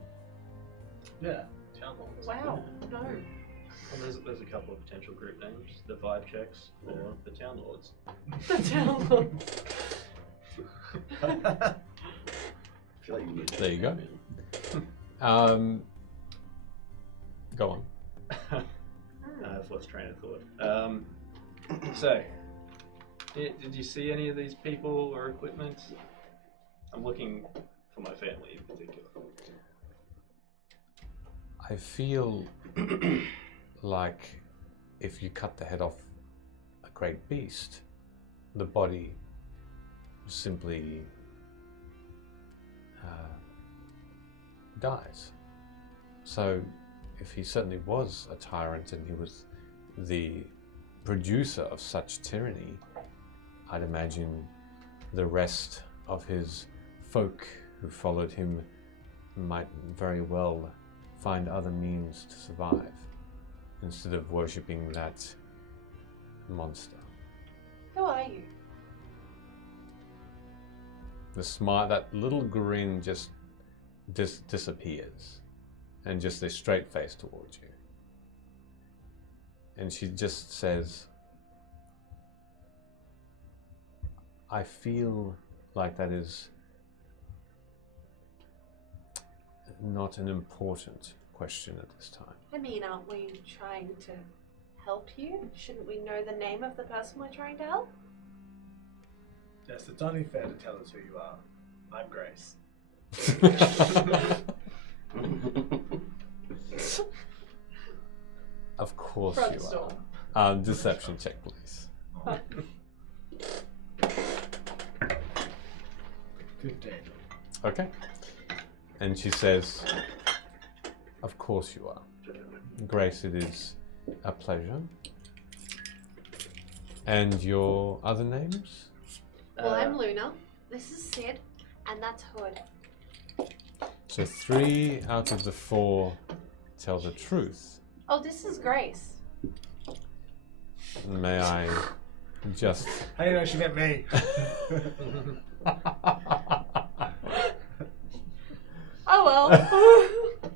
Yeah, town halls. Wow. No. Well, there's a couple of potential group names: the vibe checks or the town lords. The town. I feel like you need There you go. man. Go on. I've lost train of thought. So, did you see any of these people or equipment? I'm looking for my family in particular. I feel like if you cut the head off a great beast, the body simply dies. So if he certainly was a tyrant and he was the producer of such tyranny, I'd imagine the rest of his folk who followed him might very well find other means to survive instead of worshipping that monster. Who are you? The smile, that little grin just disappears and just a straight face towards you. And she just says, I feel like that is not an important question at this time. I mean, aren't we trying to help you? Shouldn't we know the name of the person we're trying to help? Yes, it's only fair to tell us who you are. I'm Grace. Of course Front you door. are. Deception check, please. 15. Okay. And she says, of course you are. Grace, it is a pleasure. And your other names? Well, I'm Luna. This is Sid, and that's Hood. So 3 out of the 4 tell the truth. Oh, this is Grace. May I just... How do you know she meant me? Oh well.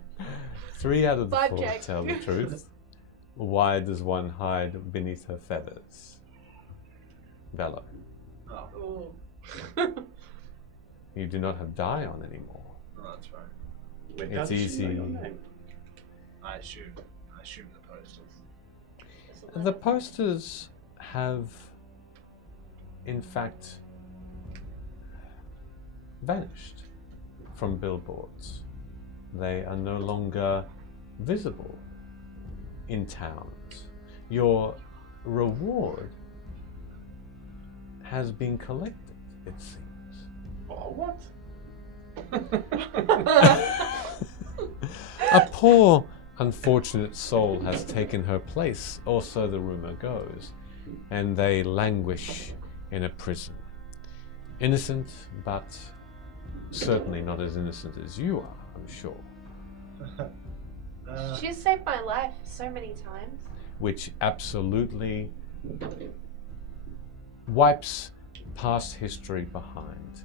3 out of the Vibe 4 check. tell the truth. Why does one hide beneath her feathers? Bella, Oh, Ooh. you do not have dye on anymore. that's right. Wait, It's how does she know easy. your name? I assume assume the posters. The posters have, in fact, vanished from billboards. They are no longer visible in towns. Your reward has been collected, it seems. Oh, what? A poor, unfortunate soul has taken her place, or so the rumor goes, and they languish in a prison. Innocent, but certainly not as innocent as you are, I'm sure. She's saved my life so many times. Which absolutely wipes past history behind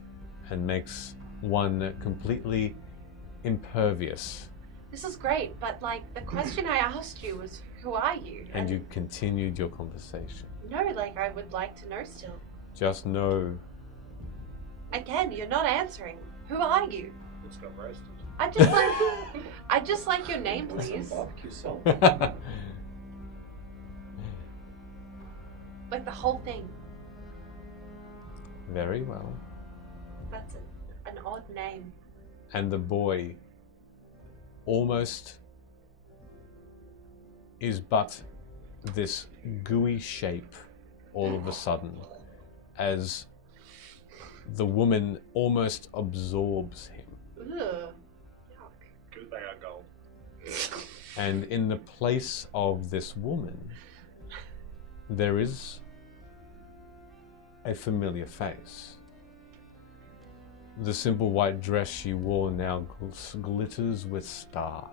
and makes one completely impervious. This is great, but like the question I asked you was, who are you? And you continued your conversation. No, like I would like to know still. Just know. Again, you're not answering. Who are you? It's got roasted. I just like your name, Want some please. barbecue salt? Like the whole thing. Very well. That's an odd name. And the boy almost is but this gooey shape all of a sudden as the woman almost absorbs him. Ugh. Because they are gold. And in the place of this woman, there is a familiar face. The simple white dress she wore now glitters with stars,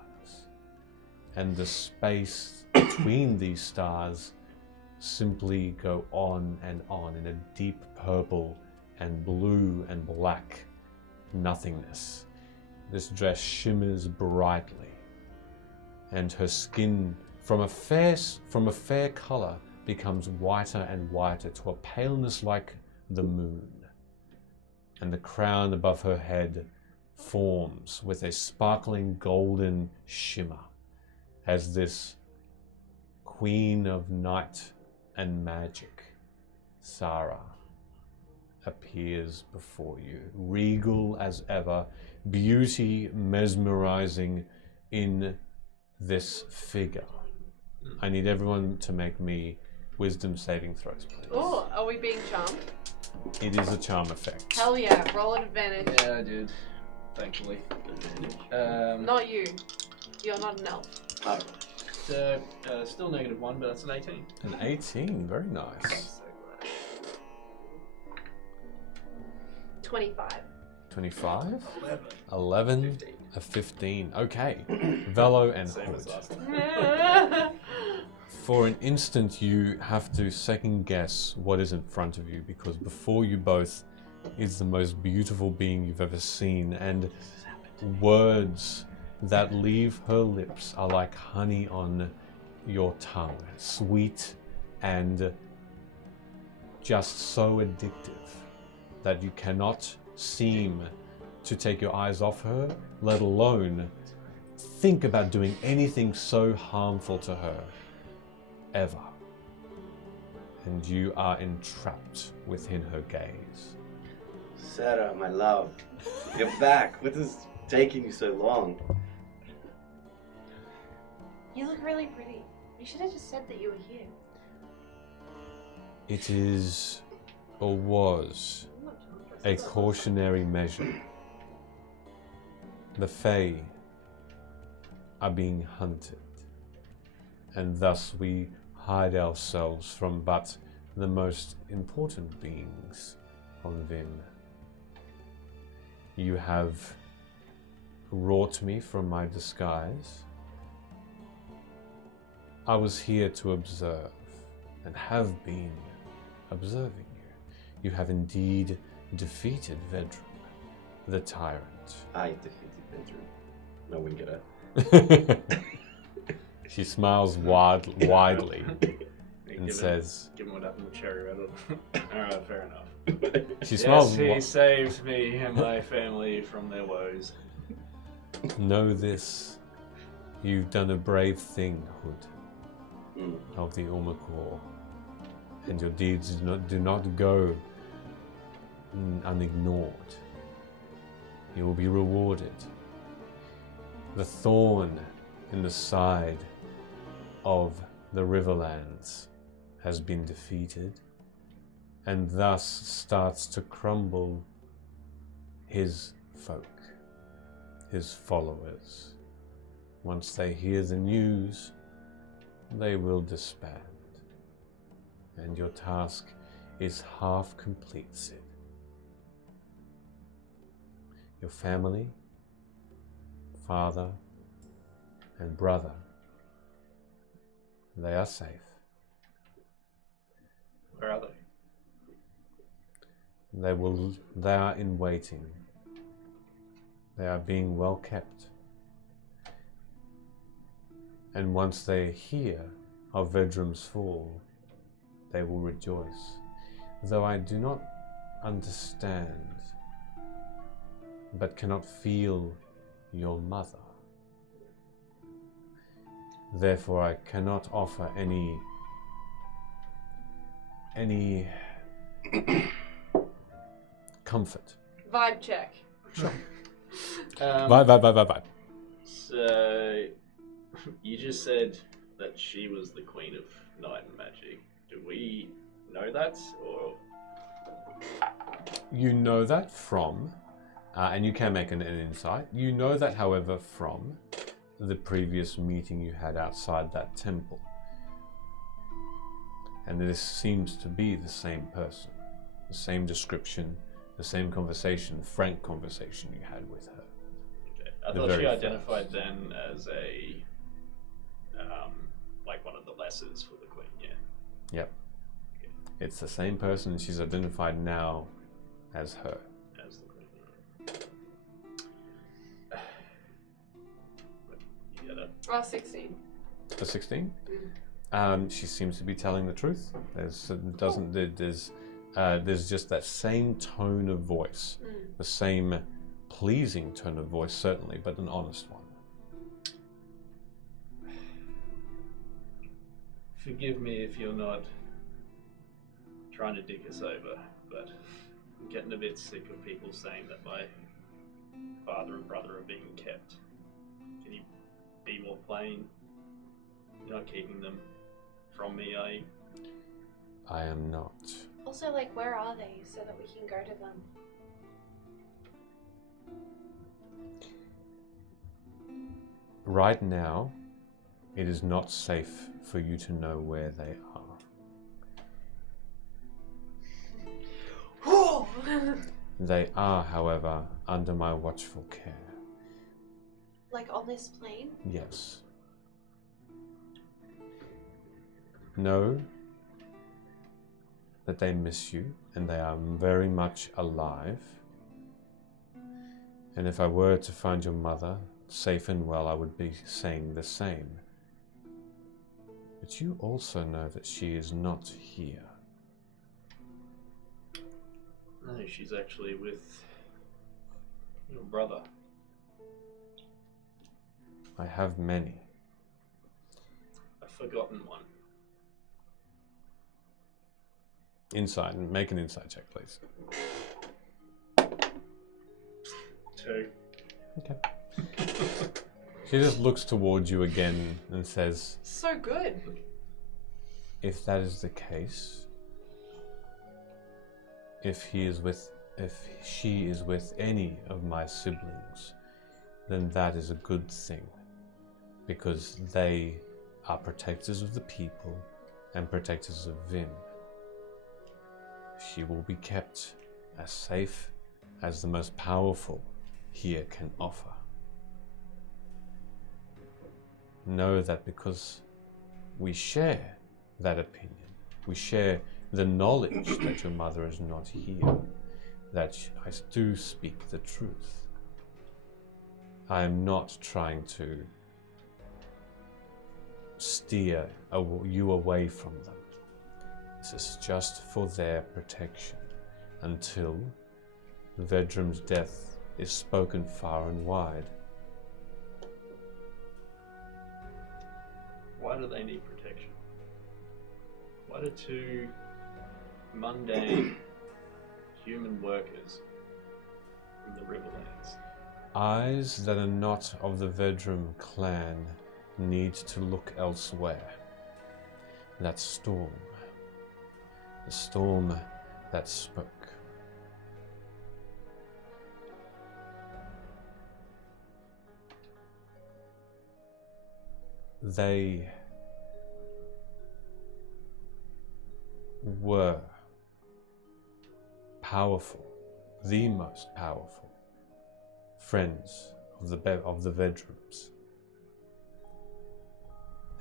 and the space between these stars simply go on and on in a deep purple and blue and black nothingness. This dress shimmers brightly, and her skin from a fair color becomes whiter and whiter to a paleness like the moon. And the crown above her head forms with a sparkling golden shimmer as this queen of night and magic, Sarah, appears before you, regal as ever, beauty mesmerizing in this figure. I need everyone to make me wisdom saving throws, please. Oh, are we being charmed? It is a charm effect. Hell yeah, roll an advantage. Yeah, I did. Thankfully. Not you. You're not an elf. Oh, Still -1, but that's an 18. An 18, very nice. 25. 25? 11. 11, 15. a 15. Okay. Velo and Same as Hood. last time. For an instant, you have to second guess what is in front of you, because before you both is the most beautiful being you've ever seen, and words that leave her lips are like honey on your tongue, sweet and just so addictive that you cannot seem to take your eyes off her, let alone think about doing anything so harmful to her. Ever. And you are entrapped within her gaze. Sarah, my love, you're back. What is taking you so long? You look really pretty. You should have just said that you were here. It is, or was, a cautionary measure. The Fae are being hunted, and thus we hide ourselves from but the most important beings on Vin. You have wrought me from my disguise. I was here to observe, and have been observing you. You have indeed defeated Vedrum, the tyrant. I defeated Bedroom. No one get it. She smiles widely and Given- says, Given what happened with Cherry Red. Alright, fair enough. she Yes, smiles he saved me and my family from their woes. Know this, You've done a brave thing, Hood, Mm. of the Umakor, and your deeds do not go unignored. You will be rewarded. The thorn in the side of the Riverlands has been defeated, and thus starts to crumble his folk, his followers. Once they hear the news, they will disband. And your task is half complete, Sid. Your family, father, and brother, they are safe. Where are they? They are in waiting. They are being well kept. And once they hear of Vedrum's fall, they will rejoice. Though I do not understand, but cannot feel your mother. Therefore I cannot offer any comfort. Vibe check. Vibe. So, you just said that she was the queen of night and magic. Do we know that, or? You know that from, and you can make an insight, you know that, however, from the previous meeting you had outside that temple. And this seems to be the same person, the same description, the same conversation, frank conversation you had with her. Okay. I The thought very she identified first. then as a, like one of the lessers for the queen, yeah. Yep. It's the same person, and she's identified now as her. As the queen. You get it? 16. A 16? She seems to be telling the truth. There's just that same tone of voice, the same pleasing tone of voice, certainly, but an honest one. Forgive me if you're not trying to dig us over, but I'm getting a bit sick of people saying that my father and brother are being kept. Can you be more plain? You're not keeping them from me, are you? I am not. Also, like, where are they so that we can go to them? Right now, it is not safe for you to know where they are. They are, however, under my watchful care. Like on this plane? Yes. Know that they miss you and they are very much alive. And if I were to find your mother safe and well, I would be saying the same. But you also know that she is not here. No, she's actually with your brother. I have many. A forgotten one. Insight, make an insight check, please. 2. Okay. She just looks towards you again and says, So good. if that is the case, if she is with any of my siblings, then that is a good thing, because they are protectors of the people and protectors of Vim. She will be kept as safe as the most powerful here can offer. Know that because we share that opinion, we share the knowledge that your mother is not here, that I do speak the truth. I am not trying to steer you away from them. This is just for their protection until Vedrum's death is spoken far and wide. Why do they need protection? Why do two mundane human workers from the Riverlands Eyes that are not of the Vedrum clan need to look elsewhere. That storm. The storm that spoke. They were powerful, the most powerful friends of the Vedrums,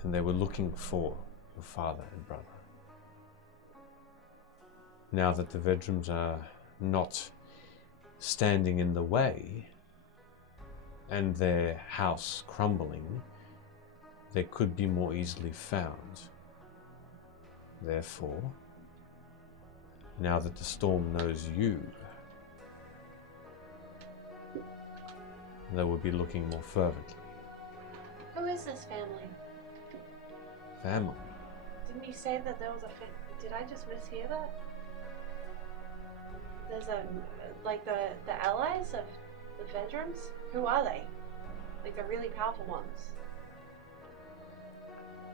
and they were looking for your father and brother. Now that the Vedrums are not standing in the way and their house crumbling, they could be more easily found. Therefore, now that the storm knows you, they will be looking more fervently. Who is this family? Family. Didn't you say that there was a did I just mishear that? There's like the allies of the Vedrums? Who are they? Like the really powerful ones.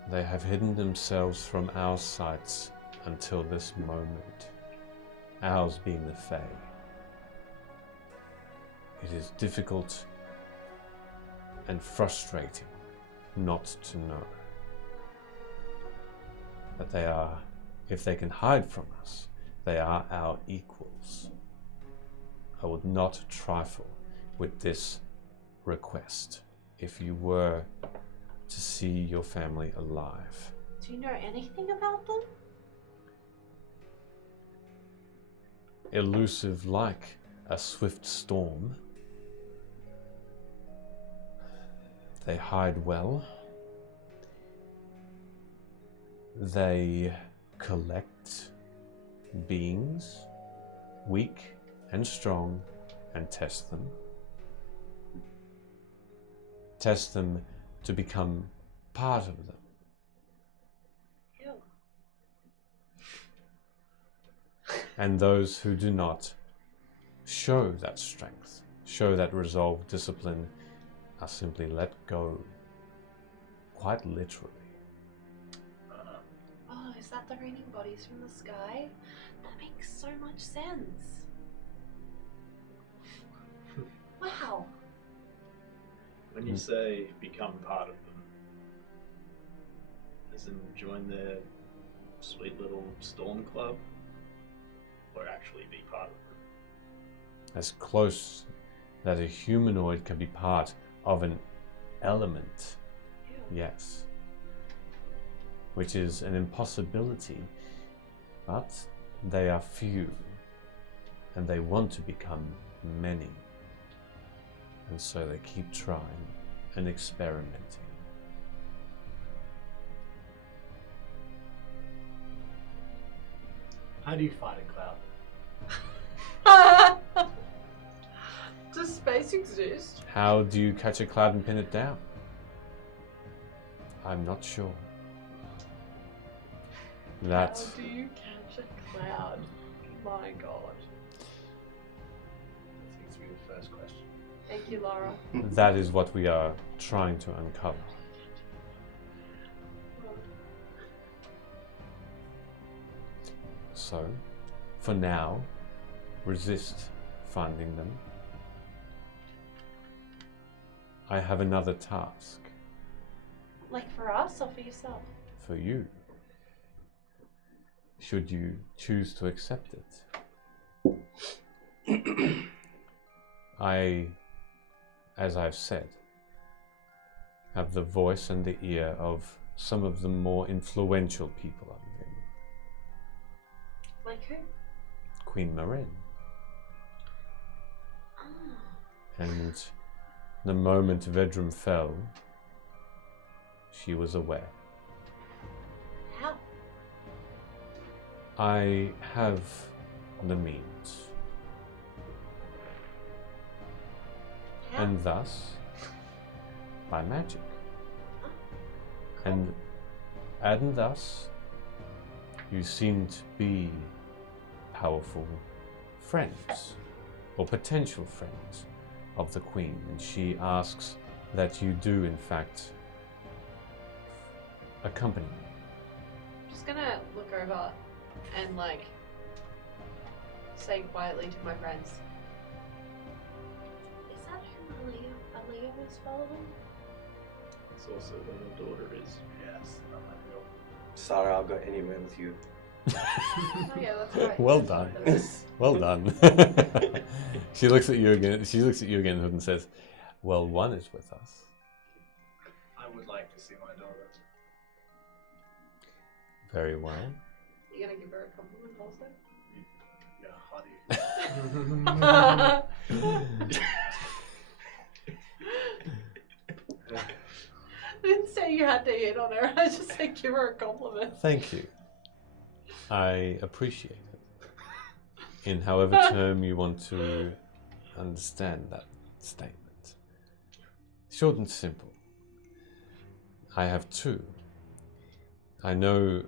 They have hidden themselves from our sights until this moment. Ours being the Fae. It is difficult and frustrating not to know. But they are, if they can hide from us, they are our equals. I would not trifle with this request if you were to see your family alive. Do you know anything about them? Elusive like a swift storm. They hide well. They collect beings, weak and strong, and test them. Test them to become part of them. Ew. And those who do not show that strength, show that resolve, discipline, are simply let go, quite literally. Oh, is that the raining bodies from the sky? That makes so much sense. Wow. when you say become part of them, as in join their sweet little storm club, or actually be part of them? As close that a humanoid can be part of an element, yes. Which is an impossibility, but they are few, and they want to become many. And so they keep trying and experimenting. How do you fight a cloud? Does space exist? How do you catch a cloud and pin it down? I'm not sure. That How do you catch a cloud? My god. That seems to be the first question. Thank you, Laura. that is what we are trying to uncover. So, for now, resist finding them. I have another task Like for us or for yourself? for you. Should you choose to accept it. I, as I've said, have the voice and the ear of some of the more influential people of Vim. Like who? Queen Marin. Oh. And the moment Vedrum fell, she was aware. How? I have the means. How? And thus, by magic. Oh, And And thus, you seem to be powerful friends, or potential friends, of the Queen. And she asks that you do, in fact, accompany me. I'm just gonna look over and like say quietly to my friends. Is that who Aaliyah was following? It's also where your daughter is. Yes, not my real. Sarah, I'll go anywhere with you. Oh yeah, that's right. Well That's done. what that is. Well done. She looks at you again. She looks at you again and says, "Well, one is with us." I would like to see my daughter. Very well. You gonna give her a compliment also? Yeah, how do you? I didn't say you had to hit on her. I just said give her a compliment. Thank you. I appreciate it. In however term you want to understand that statement. Short and simple. I have two. I know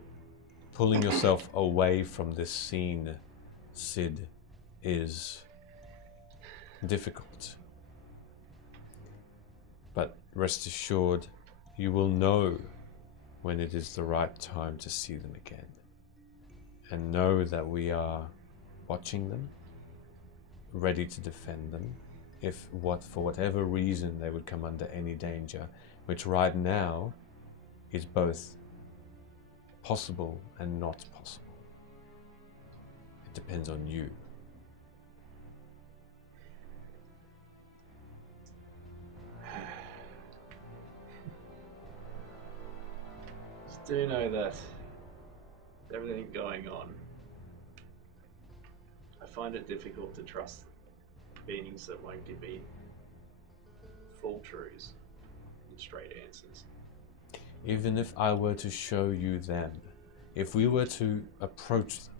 pulling yourself away from this scene, Sid, is difficult. But rest assured, you will know when it is the right time to see them again. And know that we are watching them, ready to defend them, if for whatever reason they would come under any danger, which right now is both possible and not possible. It depends on you. Just do know that everything going on, I find it difficult to trust beings that won't give me full truths and straight answers. Even if I were to show you them, if we were to approach them,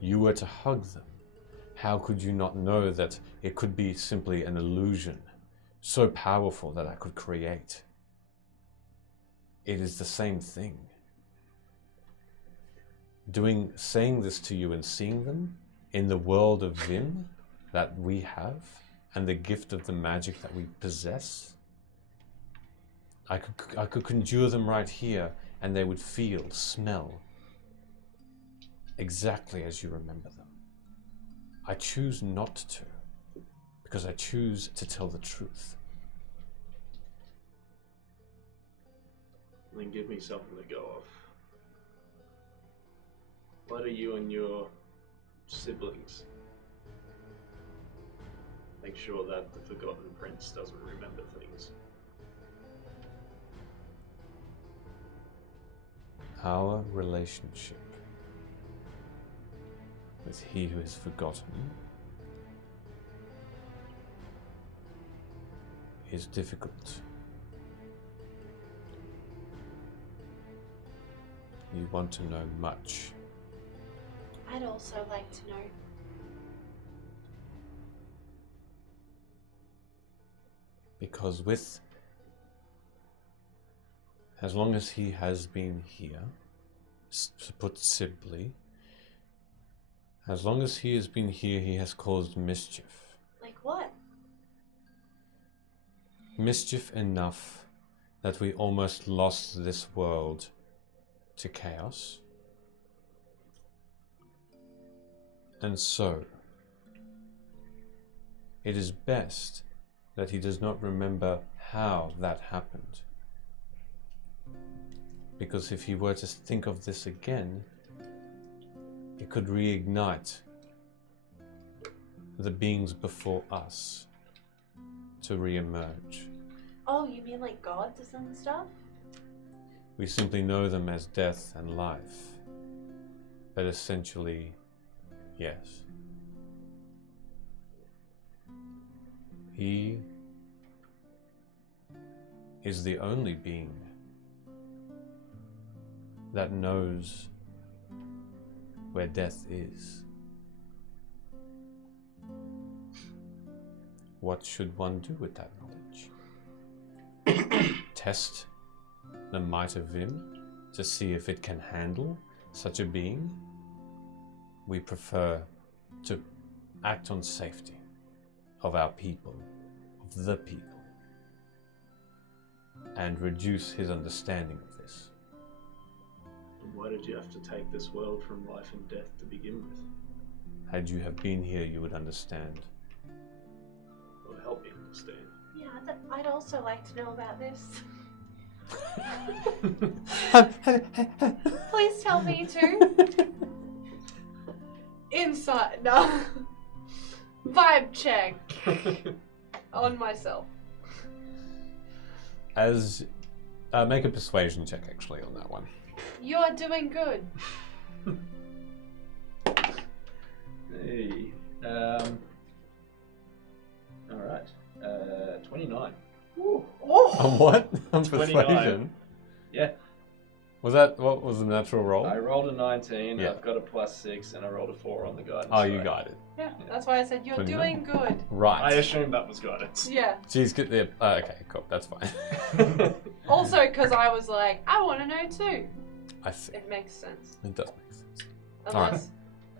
you were to hug them, how could you not know that it could be simply an illusion so powerful that I could create? It is the same thing. Saying this to you and seeing them in the world of Vim that we have, and the gift of the magic that we possess, I could conjure them right here, and they would feel, smell, exactly as you remember them. I choose not to, because I choose to tell the truth. Then give me something to go off. Why do you and your siblings make sure that the Forgotten Prince doesn't remember things? Our relationship with he who is forgotten is difficult. You want to know much. I'd also like to know. Because as long as he has been here, to put simply, as long as he has been here, he has caused mischief. Like what? Mischief enough that we almost lost this world to chaos. And so, it is best that he does not remember how that happened. Because if he were to think of this again, it could reignite the beings before us to re-emerge. Oh, you mean like gods and stuff? We simply know them as death and life. But essentially, yes. He is the only being that knows where death is. What should one do with that knowledge? Test the might of Vim to see if it can handle such a being. We prefer to act on safety of our people, of the people, and reduce his understanding of this. Why did you have to take this world from life and death to begin with? Had you have been here, you would understand. It would help me understand. Yeah, I'd also like to know about this. Please tell me too. Inside. No. Vibe check on myself. As make a persuasion check actually on that one. You're doing good. Hey. Alright. 29. Oh. On what? On 29. persuasion? Yeah. Was that what was the natural roll? I rolled a 19, Yeah. I've got a +6, and I rolled a 4 on the guidance. Oh, you die. got it. Yeah, that's why I said you're 29. doing good. Right. I assumed that was guidance. Yeah. She's good. Yeah. Okay, cool. That's fine. Also, because I was like, I want to know too. I see. It makes sense. It does make sense. Unless,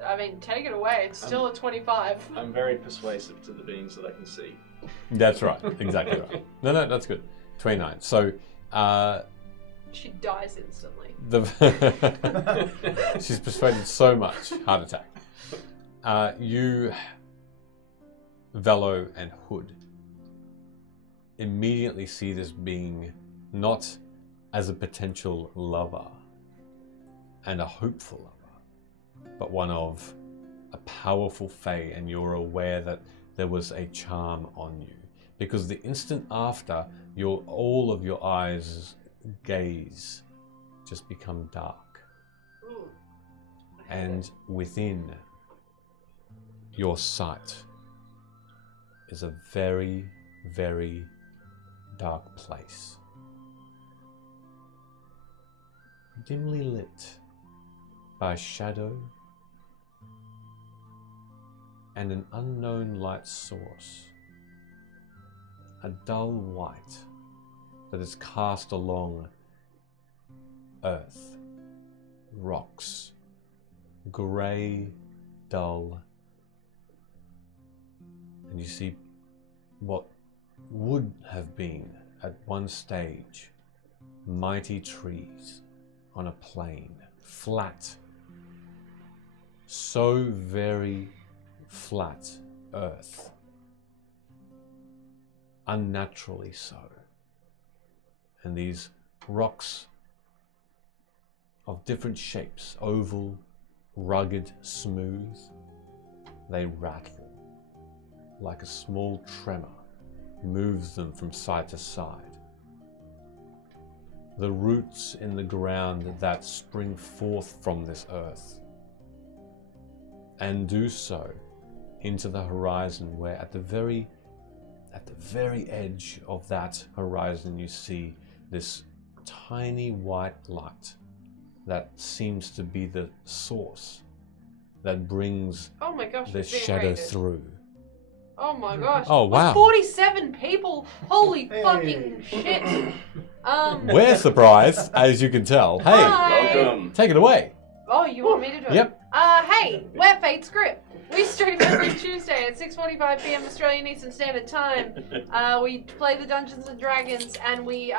I mean, take it away. It's still a 25. I'm very persuasive to the beings that I can see. That's right. Exactly right. No, that's good. 29. So, She dies instantly. she's persuaded so much. Heart attack. You, Velo and Hood, immediately see this being not as a potential lover and a hopeful lover, but one of a powerful fae, and you're aware that there was a charm on you. Because the instant after, all of your eyes' gaze just become dark. Ooh. I hate And it. within your sight is a very, very dark place. Dimly lit by shadow and an unknown light source. A dull white that is cast along earth, rocks, grey, dull, and you see what would have been at one stage mighty trees on a plain, flat, so very flat earth, unnaturally so. And these rocks of different shapes, oval, rugged, smooth, they rattle like a small tremor moves them from side to side. The roots in the ground that spring forth from this earth and do so into the horizon, where at the very edge of that horizon you see this tiny white light that seems to be the source that brings Oh my gosh, the it's being shadow raided. through. Oh my gosh. Oh, With wow. 47 people. Holy fucking shit. We're surprised, as you can tell. Hey, Hi. Welcome. take it away. Oh, you want me to do it? Yep. Hey, we're Fate's Grip. We stream every Tuesday at 6:45 p.m. Australian Eastern Standard Time. We play the Dungeons and Dragons, and we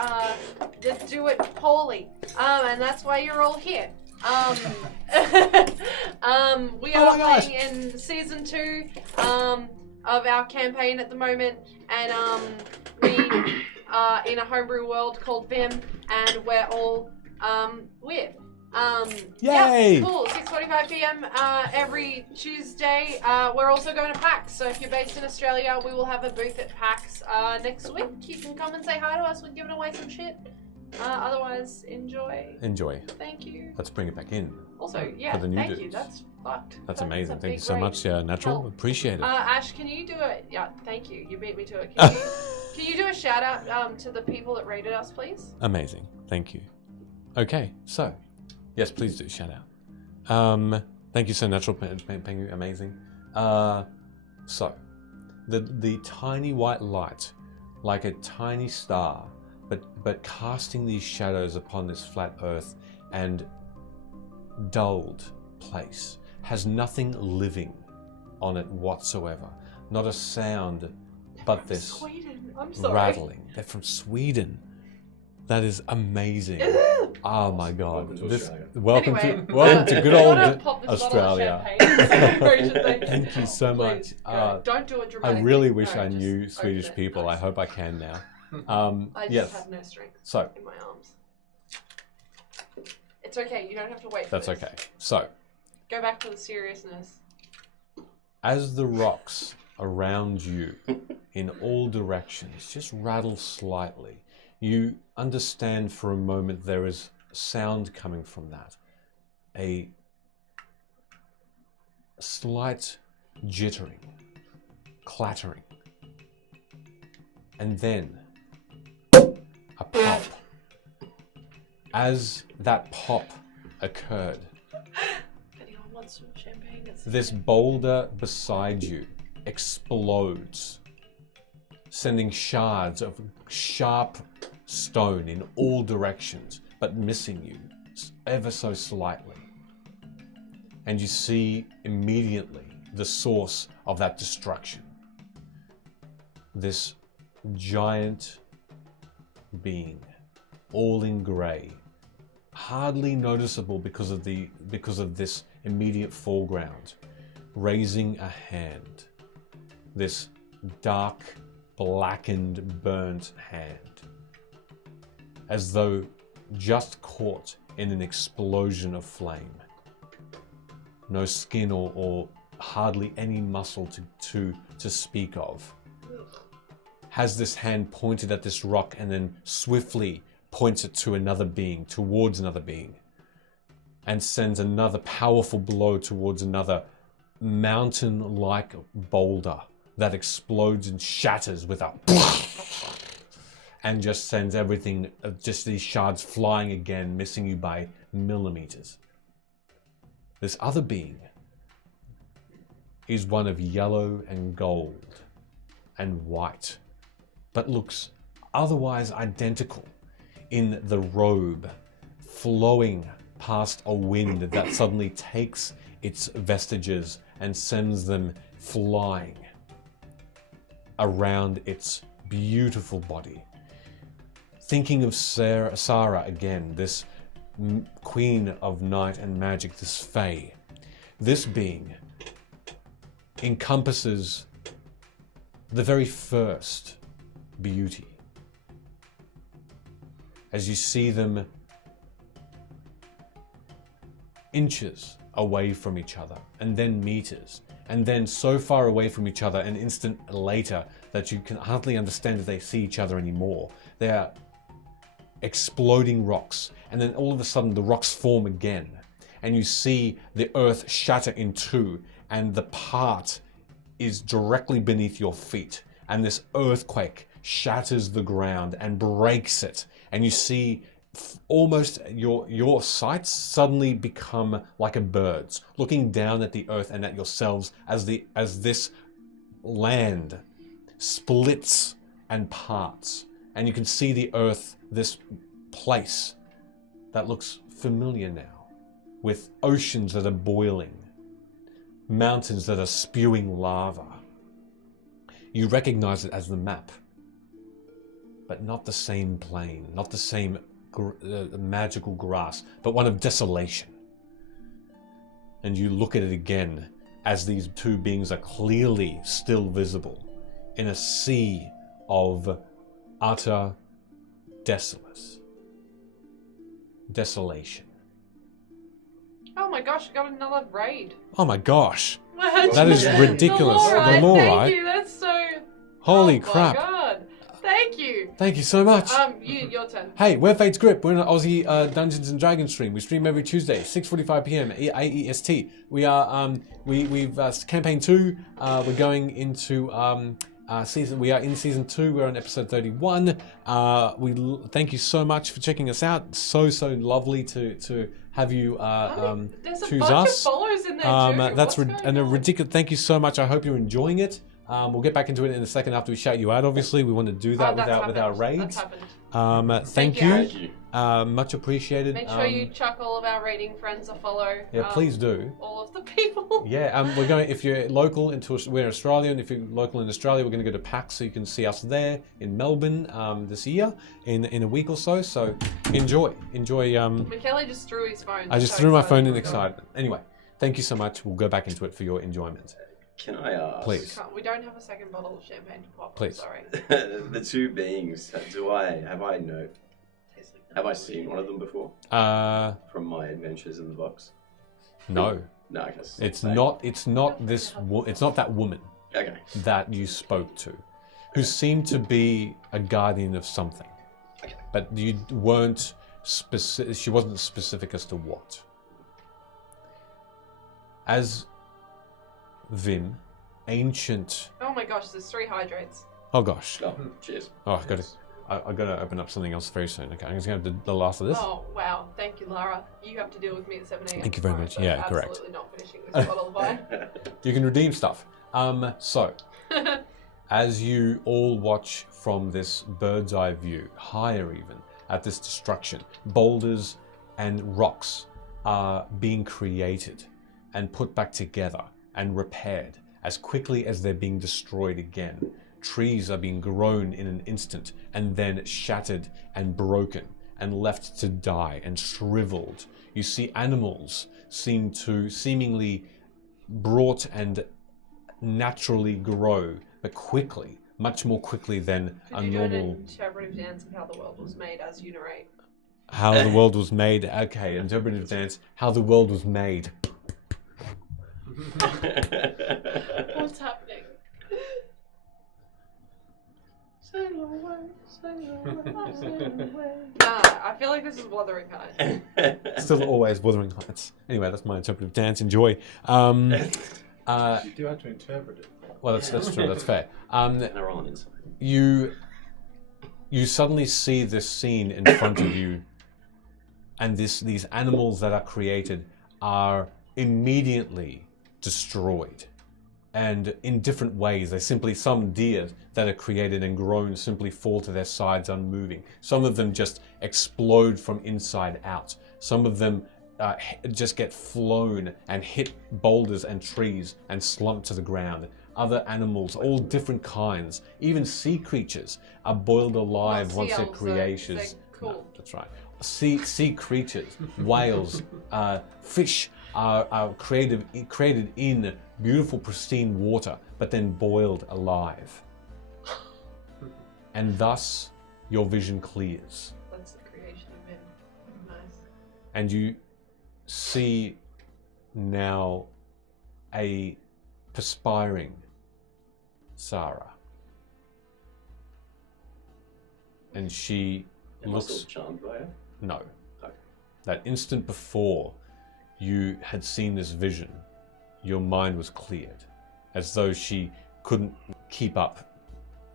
just do it poorly. And that's why you're all here. We Oh are my gosh. playing in season 2 of our campaign at the moment, and we are in a homebrew world called Vim, and we're all weird. Yay! Yeah, cool. 6:45 p.m. Every Tuesday. We're also going to PAX, so if you're based in Australia, we will have a booth at PAX next week. You can come and say hi to us. We're giving away some shit. Otherwise, enjoy. Enjoy. Thank you. Let's bring it back in. Also, yeah, For the new thank you. dudes. That's fucked. That's a amazing. Thank big you so raid. much, Natural. Help. Appreciate it. Ash, can you do a thank you. You beat me to it. Can you do a shout out to the people that rated us, please? Amazing. Thank you. Okay, so yes, please do shout out. Thank you so Natural. Pengu, amazing. So the tiny white light, like a tiny star, but casting these shadows upon this flat earth, and dulled place. Has nothing living on it whatsoever. Not a sound but this Sweden. I'm sorry. rattling. They're from Sweden. That is amazing. Oh my god. Welcome to This Australia. welcome Anyway, to welcome to good I old wanna pop this bottle of Australia. champagne in celebration, thank you. Thank you so much. Please, go. Don't do it I dramatically. really wish No, I just knew open Swedish it. people. Nice. I hope I can now. I just yes. have no strength So in my arms. It's okay. You don't have to wait for that's this. okay. So Go back to the seriousness. as the rocks around you in all directions just rattle slightly, you understand for a moment there is sound coming from that. A slight jittering, clattering, and then a pop. As that pop occurred, If anyone wants some champagne, it's this boulder beside you explodes, sending shards of sharp stone in all directions, but missing you ever so slightly. And you see immediately the source of that destruction. This giant being, all in grey, hardly noticeable because of this immediate foreground, raising a hand. This dark, blackened, burnt hand, as though just caught in an explosion of flame. No skin or hardly any muscle to speak of. Has this hand pointed at this rock and then swiftly points it to another being, towards another being, and sends another powerful blow towards another mountain-like boulder that explodes and shatters with a and just sends everything, just these shards flying again, missing you by millimeters. This other being is one of yellow and gold and white, but looks otherwise identical in the robe, flowing past a wind that suddenly takes its vestiges and sends them flying around its beautiful body. Thinking of Sarah again, this queen of night and magic, this fae. This being encompasses the very first beauty. As you see them inches away from each other, and then meters, and then so far away from each other an instant later that you can hardly understand if they see each other anymore. They are exploding rocks, and then all of a sudden the rocks form again, and you see the earth shatter in two, and the part is directly beneath your feet, and this earthquake shatters the ground and breaks it, and you see almost your sights suddenly become like a bird's, looking down at the earth and at yourselves as this land splits and parts, and you can see the earth, this place that looks familiar now, with oceans that are boiling, mountains that are spewing lava. You recognize it as the map, but not the same plane, not the same magical grass, but one of desolation. And you look at it again as these two beings are clearly still visible in a sea of utter desolation. Oh my gosh, I got another raid. Oh my gosh, that is Yeah. ridiculous. The The lore, lore, thank you. That's so. Holy oh crap. My God. Thank you. Thank you so much. Your turn. Hey, we're Fate's Grip. We're an Aussie Dungeons and Dragons stream. We stream every Tuesday, 6:45 p.m. AEST. We are we've campaign 2. We're going into season. We are in season 2. We're on episode 31. Thank you so much for checking us out. So lovely to have you There's a choose bunch us. of follows in there too. That's What's going a on? ridiculous. Thank you so much. I hope you're enjoying it. We'll get back into it in a second after we shout you out. Obviously, we want to do that with our That's raids. happened. Thank you. you. Thank you. Much appreciated. Make sure you chuck all of our raiding friends a follow. Yeah, please do. All of the people. Yeah, we're going. If you're local we're Australian. If you're local in Australia, we're going to go to PAX, so you can see us there in Melbourne this year in a week or so. So enjoy. Michele just threw his phone. I just threw my phone in excitement. Anyway, thank you so much. We'll go back into it for your enjoyment. Can I ask? Please. We don't have a second bottle of champagne to pop. Please. Sorry. The two beings. Have I seen one of them before from my adventures in the box? No. No, I guess It's not that woman Okay. that you spoke to, who seemed to be a guardian of something, Okay. but you weren't specific. She wasn't specific as to what. As Vim, ancient. Oh my gosh, there's 3 hydrates. Oh gosh. Oh, cheers. Oh, I got to open up something else very soon. Okay, I'm just going to have the last of this. Oh wow, thank you, Lara. You have to deal with me at 7 a.m. Thank you very tomorrow, much. so Yeah, correct. Absolutely not finishing this bottle of wine. You can redeem stuff. So, as you all watch from this bird's eye view, higher even, at this destruction, boulders and rocks are being created and put back together and repaired as quickly as they're being destroyed again. Trees are being grown in an instant and then shattered and broken and left to die and shriveled. You see animals seemingly brought and naturally grow, but quickly, much more quickly than Could a you do normal. an interpretive dance of how the world was made as you narrate? How the world was made. Okay, interpretive dance. How the world was made. What's happening? I feel like this is Wuthering Heights. Still always Wuthering Heights. Anyway, that's my interpretive dance. Enjoy. You do have to interpret it. Well, that's true. That's fair. They're all inside. You suddenly see this scene in front of you, and these animals that are created are immediately destroyed, and in different ways. They simply, some deer that are created and grown simply fall to their sides unmoving. Some of them just explode from inside out. Some of them just get flown and hit boulders and trees and slump to the ground. Other animals, all different kinds, even sea creatures, are boiled alive Not once sea their elves, creations. they're cool. No, that's right. Sea creatures, whales, fish are created in beautiful, pristine water, but then boiled alive. And thus, your vision clears. That's the creation of men. Nice. And you see now a perspiring Sarah. And she Am I still looks... charmed by her? No. Okay. That instant before you had seen this vision, your mind was cleared, as though she couldn't keep up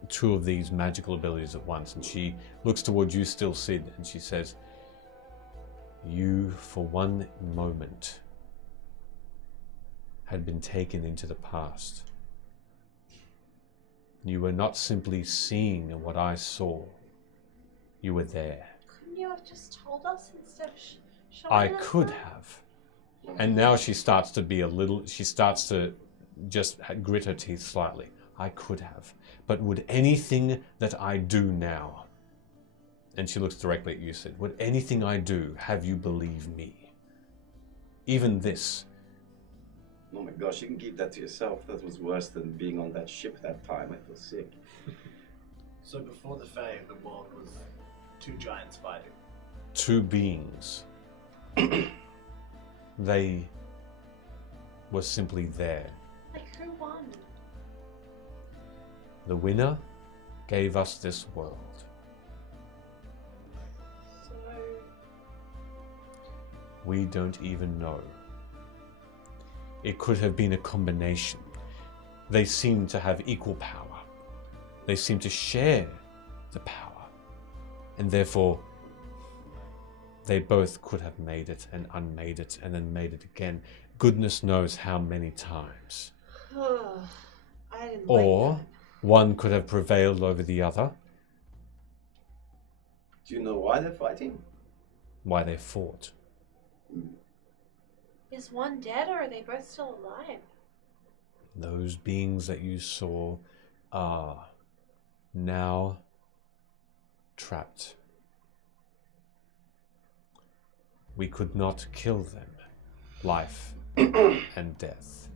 2 of these magical abilities at once. And she looks towards you still, Sid, and she says, "You, for one moment, had been taken into the past. You were not simply seeing what I saw. You were there. Couldn't you have just told us instead of showing I us could that? have." And now she starts to just grit her teeth slightly. I could have. But would anything that I do now, and she looks directly at you, Sid, would anything I do have you believe me? Even this. Oh my gosh, you can keep that to yourself. That was worse than being on that ship that time. I feel sick. So before the Fae, the world was 2 giants fighting. 2 beings. They were simply there. Like, who won? The winner gave us this world. So, We don't even know. It could have been a combination. They seem to have equal power. They seem to share the power. And therefore, they both could have made it and unmade it and then made it again. Goodness knows how many times. I in Or wait. one could have prevailed over the other, Do you know why they're fighting? why they fought. Is one dead or are they both still alive? Those beings that you saw are now trapped. We could not kill them. Life and death.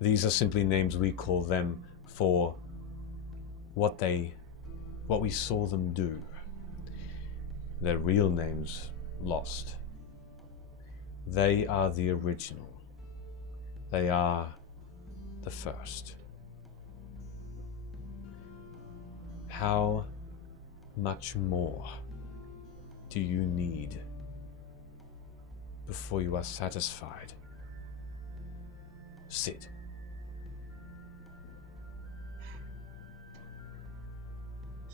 These are simply names we call them for what we saw them do. Their real names lost. They are the original. They are the first. How much more do you need before you are satisfied? Sit.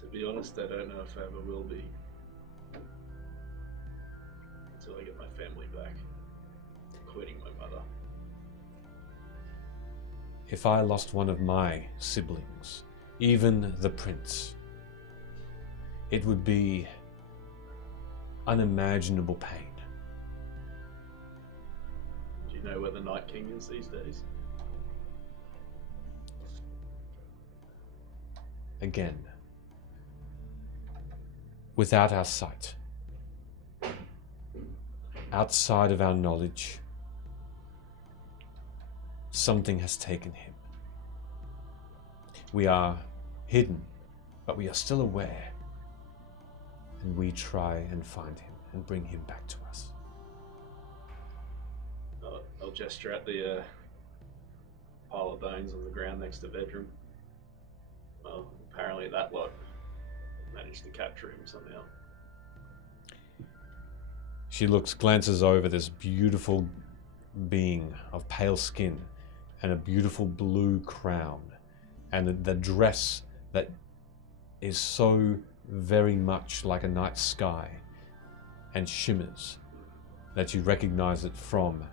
To be honest, I don't know if I ever will be. Until I get my family back. Including my mother. If I lost one of my siblings, even the prince, it would be unimaginable pain. Do you know where the Night King is these days? Again, without our sight, outside of our knowledge, something has taken him. We are hidden, but we are still aware, and we try and find him and bring him back to us. I'll gesture at the pile of bones on the ground next to the bedroom. Well, apparently that lot managed to capture him somehow. She glances over this beautiful being of pale skin and a beautiful blue crown, and the dress that is so very much like a night sky and shimmers that you recognize it from.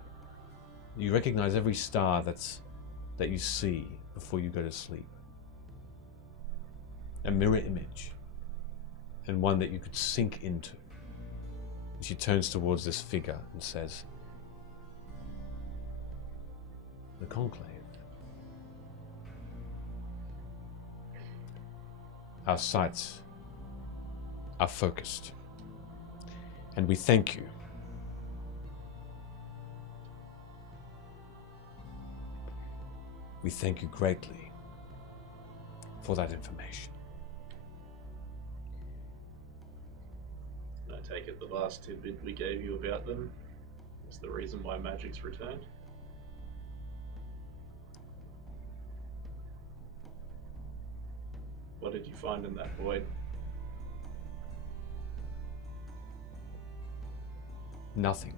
You recognize every star that you see before you go to sleep. A mirror image, and one that you could sink into. She turns towards this figure and says, "The conclave. Our sights are focused, and we thank you. We thank you greatly for that information." And I take it the last tidbit we gave you about them is the reason why magic's returned? What did you find in that void? Nothing.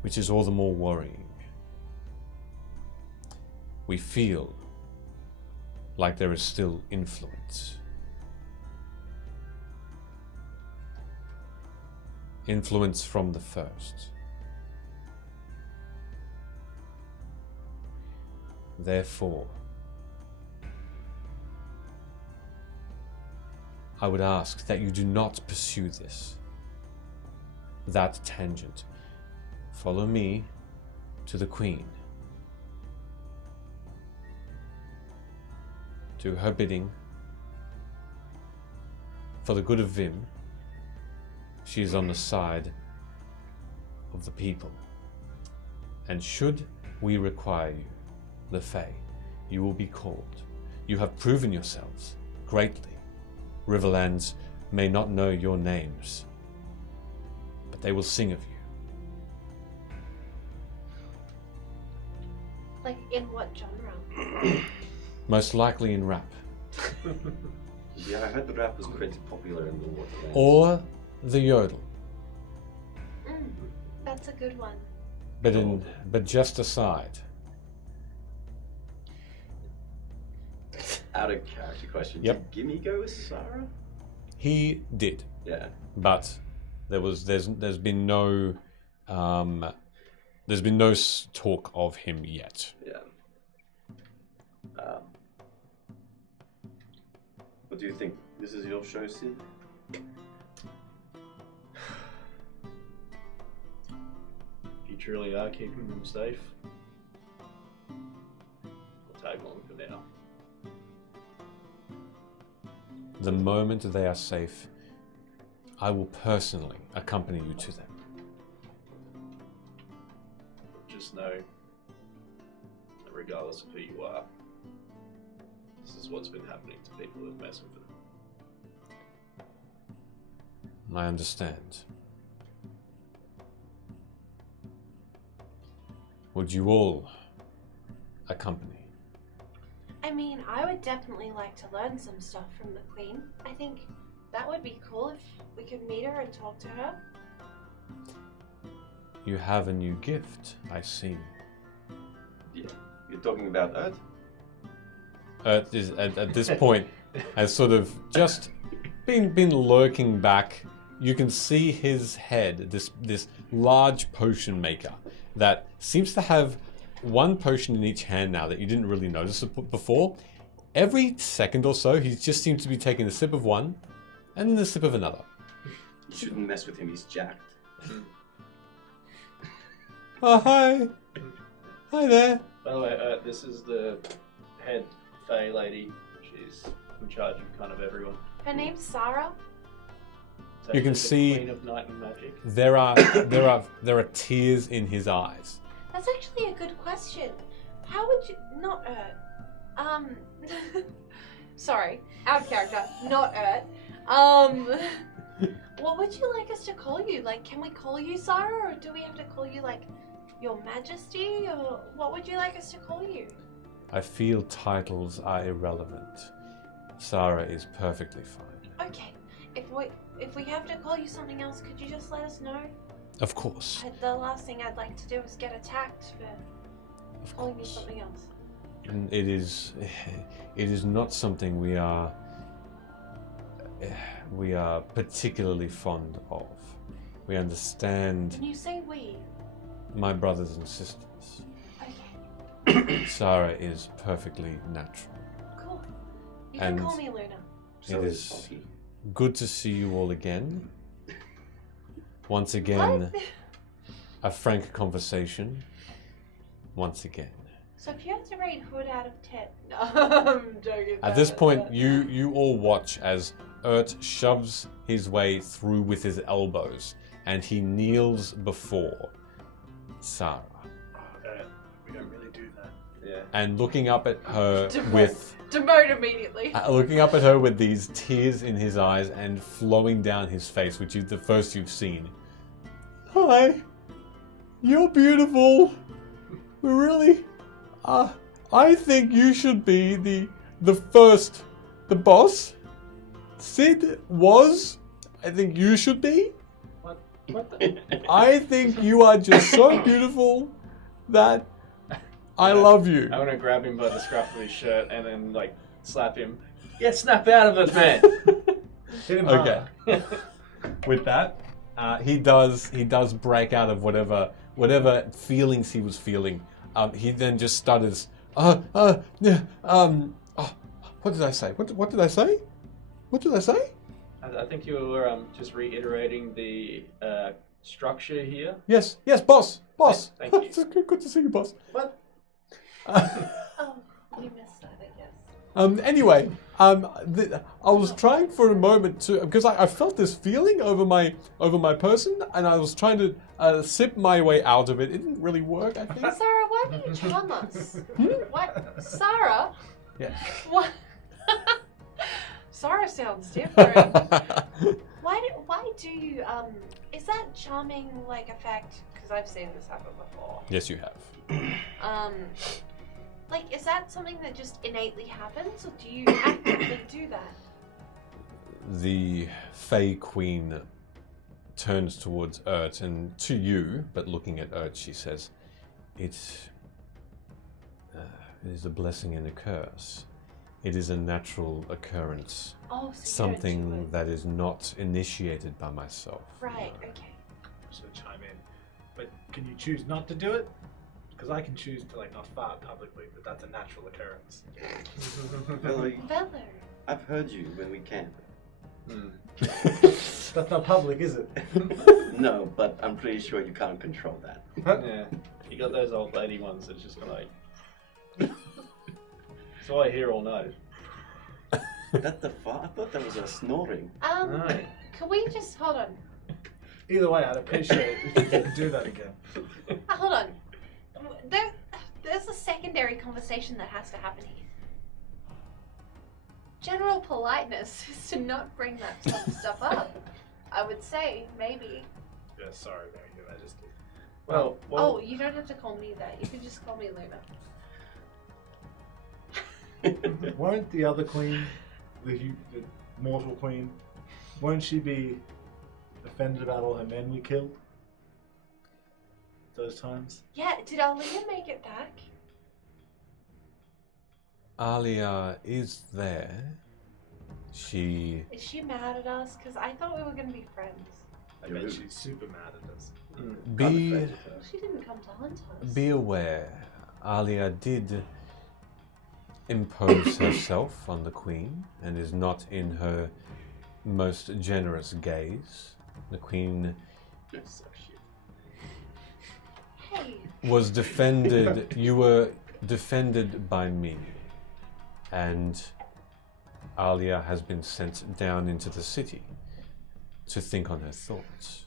Which is all the more worrying. We feel like there is still influence. Influence from the first. Therefore, I would ask that you do not pursue that tangent. Follow me to the Queen. Do her bidding. For the good of Vim, she is on the side of the people. And should we require you, the Fae, you will be called. You have proven yourselves greatly. Riverlands may not know your names, but they will sing of you. Like, in what genre? Most likely in rap. Yeah, I heard the rap was pretty popular in the Waterlands. Or the yodel. That's a good one. But just aside. Out of character question. Yep. Did Gimme go with Sarah? He did. Yeah. But there's been no talk of him yet. Yeah. What do you think? This is your show, Sid? If you truly are keeping them safe, I'll tag along for now. The moment they are safe, I will personally accompany you to them. Just know that regardless of who you are, this is what's been happening to people who've messed with them. I understand. Would you all accompany? I mean, I would definitely like to learn some stuff from the Queen. I think that would be cool if we could meet her and talk to her. You have a new gift, I see. Yeah. You're talking about Earth? Earth is at this point has sort of just been lurking back. You can see his head, this large potion maker that seems to have one potion in each hand now that you didn't really notice before. Every second or so, he just seems to be taking a sip of one and then a sip of another. You shouldn't mess with him, he's jacked. Oh, hi. Hi there. By the way, this is the head Fae lady. She's in charge of kind of everyone. Her name's Sarah. It's You can actually see- the Queen of Night and Magic. There are tears in his eyes. That's actually a good question. How would you not Ert? Sorry, out of character, not Ert. What would you like us to call you? Like, can we call you Sarah, or do we have to call you like Your Majesty, or what would you like us to call you? I feel titles are irrelevant. Sarah is perfectly fine. Okay, if we have to call you something else, could you just let us know? Of course. The last thing I'd like to do is get attacked for Of calling you course. something else. And it is not something we are particularly fond of. We understand Can you say we? my brothers and sisters. Okay, Sarah is perfectly natural. cool. You And- can call me Luna. So It is is- Poppy. Good to see you all again. Once again, What? a frank conversation. Once again. So if you had to rate Hood out of 10, I'm joking. At this point, you all watch as Ert shoves his way through with his elbows, and he kneels before Sarah. We don't really do that. Yeah. And looking up at her Demote. with Demote immediately. looking up at her with these tears in his eyes and flowing down his face, which is the first you've seen. Hi, you're beautiful. Really, I think you should be the boss. Sid was. I think you should be. What the? I think you are just so beautiful that I love you. I want to grab him by the scruff of his shirt and then like slap him. Get snap out of it, man. Hit him Okay. hard. With that, he does break out of whatever feelings he was feeling. He then just stutters. What did I say? What did I say? What did I say? I think you were just reiterating the structure here. Yes, boss. Thank you. It's good to see you, boss. What? Oh, you missed that, I guess. Anyway, I was trying for a moment to, because I felt this feeling over my person, and I was trying to sip my way out of it. It didn't really work, I think. Sarah, why do you charm us? What? Sarah? Yeah. What? Sarah sounds different. Why do you, is that charming, like, effect? Because I've seen this happen before. Yes, you have. Like, is that something that just innately happens, or do you actively do that? The Fey Queen turns towards Ert and to you, but looking at Ert, she says, "It is a blessing and a curse. It is a natural occurrence, Oh, so you don't do something it. that is not initiated by myself." Right, okay. So chime in. But can you choose not to do it? Because I can choose to like not fart publicly, but that's a natural occurrence. Really? Valor. I've heard you when we camp. That's not public, is it? No, but I'm pretty sure you can't control that. Yeah. You got those old lady ones that's just like. So I hear all night. That the fuck? I thought that was a snoring. No. Can we just hold on? Either way, I'd appreciate it if you didn't do that again. Hold on. There's a secondary conversation that has to happen here. General politeness is to not bring that sort of stuff up. I would say, maybe. Yeah, sorry, Your Majesty. Well, Oh, you don't have to call me that. You can just call me Luna. Won't the other queen, the mortal queen, won't she be offended about all her men we killed? Those times? Yeah, did Alina make it back? Alia is there. She Is she mad at us? Because I thought we were going to be friends. I bet she's super mad at us. be Well, she didn't come to hunt us. be aware. Alia did impose herself on the queen and is not in her most generous gaze. The queen That's so shit. Hey, was defended. You were defended by me, and Alia has been sent down into the city to think on her thoughts.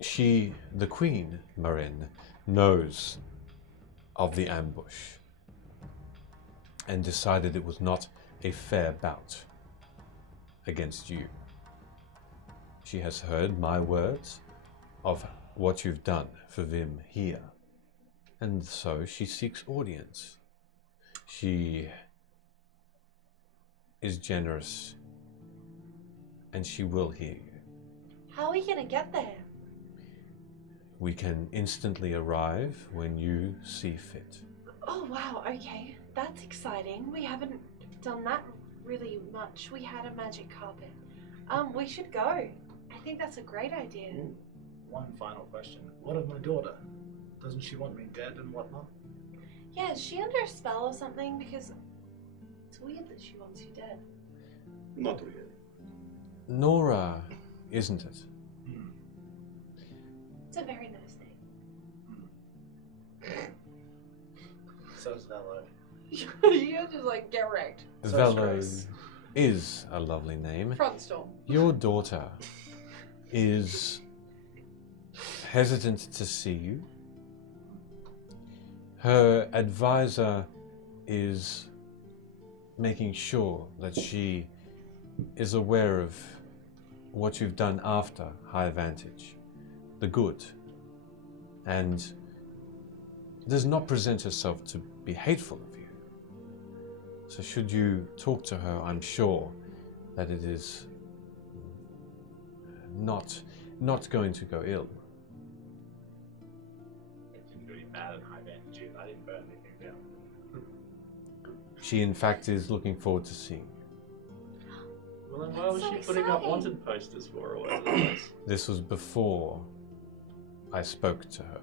She, the queen, Marin, knows of the ambush and decided it was not a fair bout against you. She has heard my words of what you've done for Vim here, and so she seeks audience. She is generous, and she will hear you. how are we going to get there? We can instantly arrive when you see fit. Oh, wow, okay. That's exciting. We haven't done that really much. We had a magic carpet. We should go. I think that's a great idea. One final question. What of my daughter? Doesn't she want me dead and whatnot? Yeah, is she under a spell or something? Because it's weird that she wants you dead. Not really. Nora, isn't it? It's a very nice name. So's Velo. You're just like, get wrecked. So Velo Grace. is a lovely name. Front store. Your daughter is hesitant to see you. Her advisor is making sure that she is aware of what you've done after High Vantage, the good, and does not present herself to be hateful of you. So should you talk to her, I'm sure that it is not going to go ill. It didn't really matter in High Vantage. I didn't burn anything down. She in fact is looking forward to seeing you. Well, then why was That's she so putting up exciting. wanted posters for or whatever it was? This was before I spoke to her.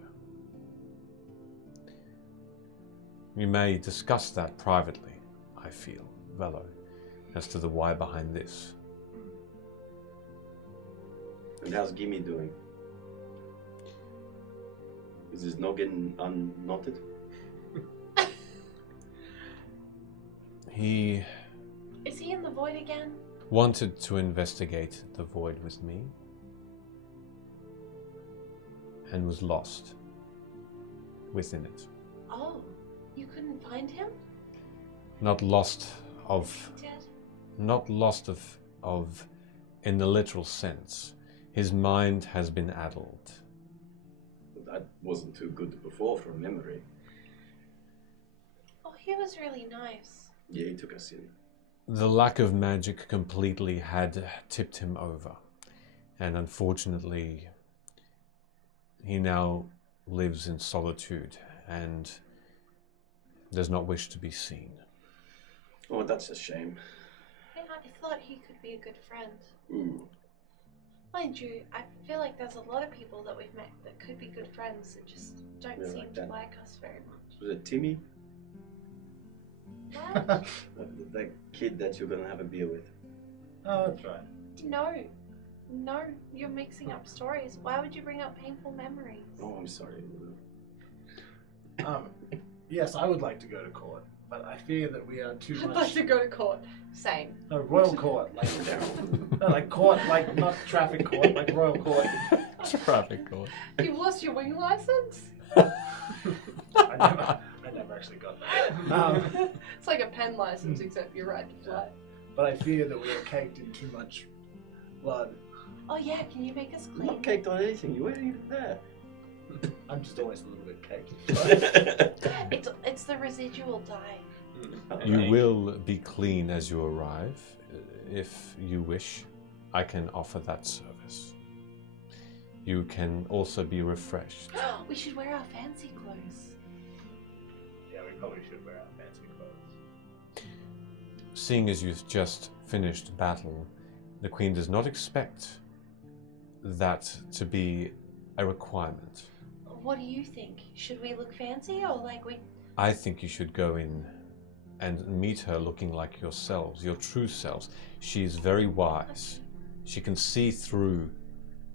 We may discuss that privately, I feel, Velo, as to the why behind this. And how's Gimme doing? Is his noggin unknotted? He Is he in the void again? wanted to investigate the void with me and was lost within it. Oh, you couldn't find him? Not lost of Dead? not lost of in the literal sense. His mind has been addled. That wasn't too good before from memory. Oh, he was really nice. Yeah, he took us in. The lack of magic completely had tipped him over, and unfortunately, he now lives in solitude and does not wish to be seen. Oh, that's a shame. Yeah, I thought he could be a good friend. Mm. Mind you, I feel like there's a lot of people that we've met that could be good friends that just don't Yeah, seem like to that. like us very much. Was it Timmy? What? The kid that you're gonna have a beer with. Oh, that's right. No, you're mixing up stories. Why would you bring up painful memories? Oh, I'm sorry. Yes, I would like to go to court, but I fear that we are too I'd like much. to go to court. Same. No, royal court, like no, like court, like not traffic court, like royal court. Traffic court. You've lost your wing license? I never actually got that. It's like a pen license, except you're right to fly. But I fear that we are caked in too much blood. Oh yeah, can you make us I'm clean? not caked on anything. You weren't even there. I'm just always a little bit caked. It's the residual dye. You will be clean as you arrive. If you wish, I can offer that service. You can also be refreshed. We should wear our fancy clothes. Yeah, we probably should wear our fancy clothes. Seeing as you've just finished battle, the Queen does not expect that to be a requirement. What do you think? Should we look fancy or like we? I think you should go in and meet her looking like yourselves, your true selves. She is very wise. She can see through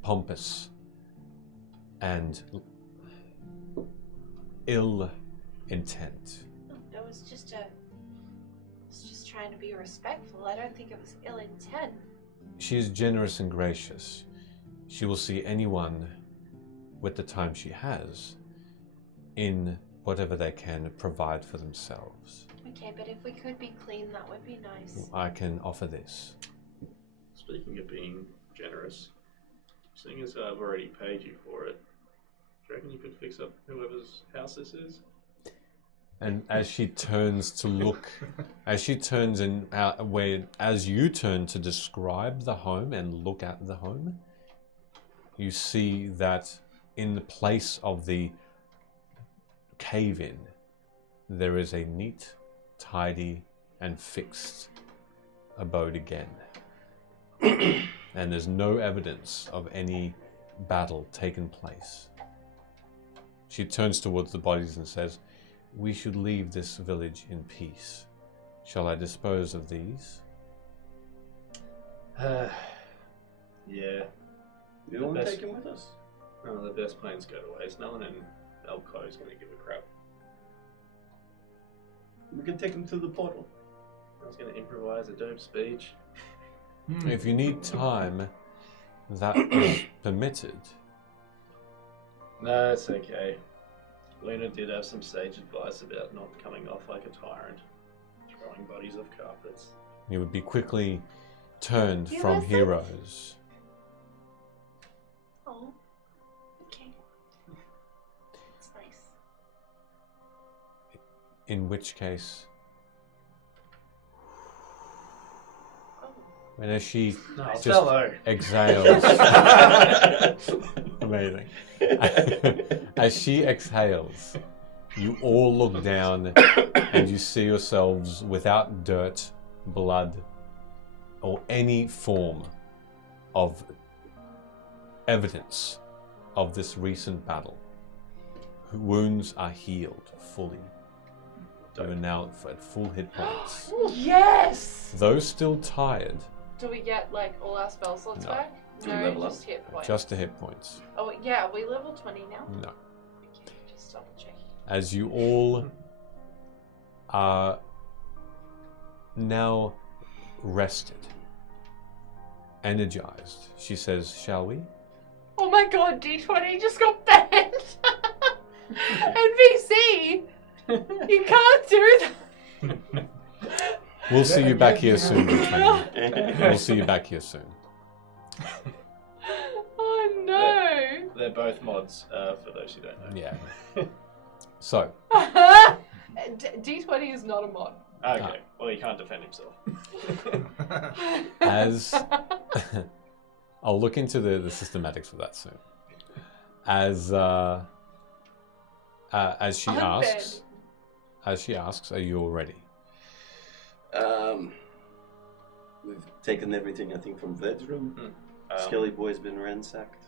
pompous and ill intent. It was just trying to be respectful. I don't think it was ill intent. She is generous and gracious. She will see anyone with the time she has in whatever they can provide for themselves. Okay, but if we could be clean, that would be nice. I can offer this. Speaking of being generous, seeing as I've already paid you for it, do you reckon you could fix up whoever's house this is? And as she turns to look, as she turns in, as you turn to describe the home and look at the home, you see that in the place of the cave-in, there is a neat, tidy, and fixed abode again. And there's no evidence of any battle taken place. She turns towards the bodies and says, "We should leave this village in peace. Shall I dispose of these?" Yeah. You don't want to Best- take him with us? None of the best plans go to waste. No one in Elko is going to give a crap. We can take him to the portal. I was going to improvise a dope speech. If you need time, that is permitted. No, it's okay. Luna did have some sage advice about not coming off like a tyrant, throwing bodies off carpets. You would be quickly turned You from listened? heroes. Oh, okay. That's nice. In which case, Oh. and as she No, just fellow. exhales, amazing. As she exhales, you all look down and you see yourselves without dirt, blood, or any form of evidence of this recent battle. Wounds are healed fully. You are now at full hit points. Yes! Those still tired, Do we get like all our spell slots No. back? Do we No, level just hit points. just to hit points. Oh yeah, we level 20 now. No. Okay, just double checking. As you all are now rested, energized, she says, "Shall we?" Oh my god, D20 just got banned! NPC! You can't do that! We'll see you back here soon, D20. We'll see you back here soon. Oh no! They're both mods, for those who don't know. Yeah. So, D20 is not a mod. Okay, well, he can't defend himself. as I'll look into the systematics for that soon. As she Unbanned. asks, "Are you all ready?" We've taken everything, I think, from Ved's room. Um, Skelly Boy's been ransacked.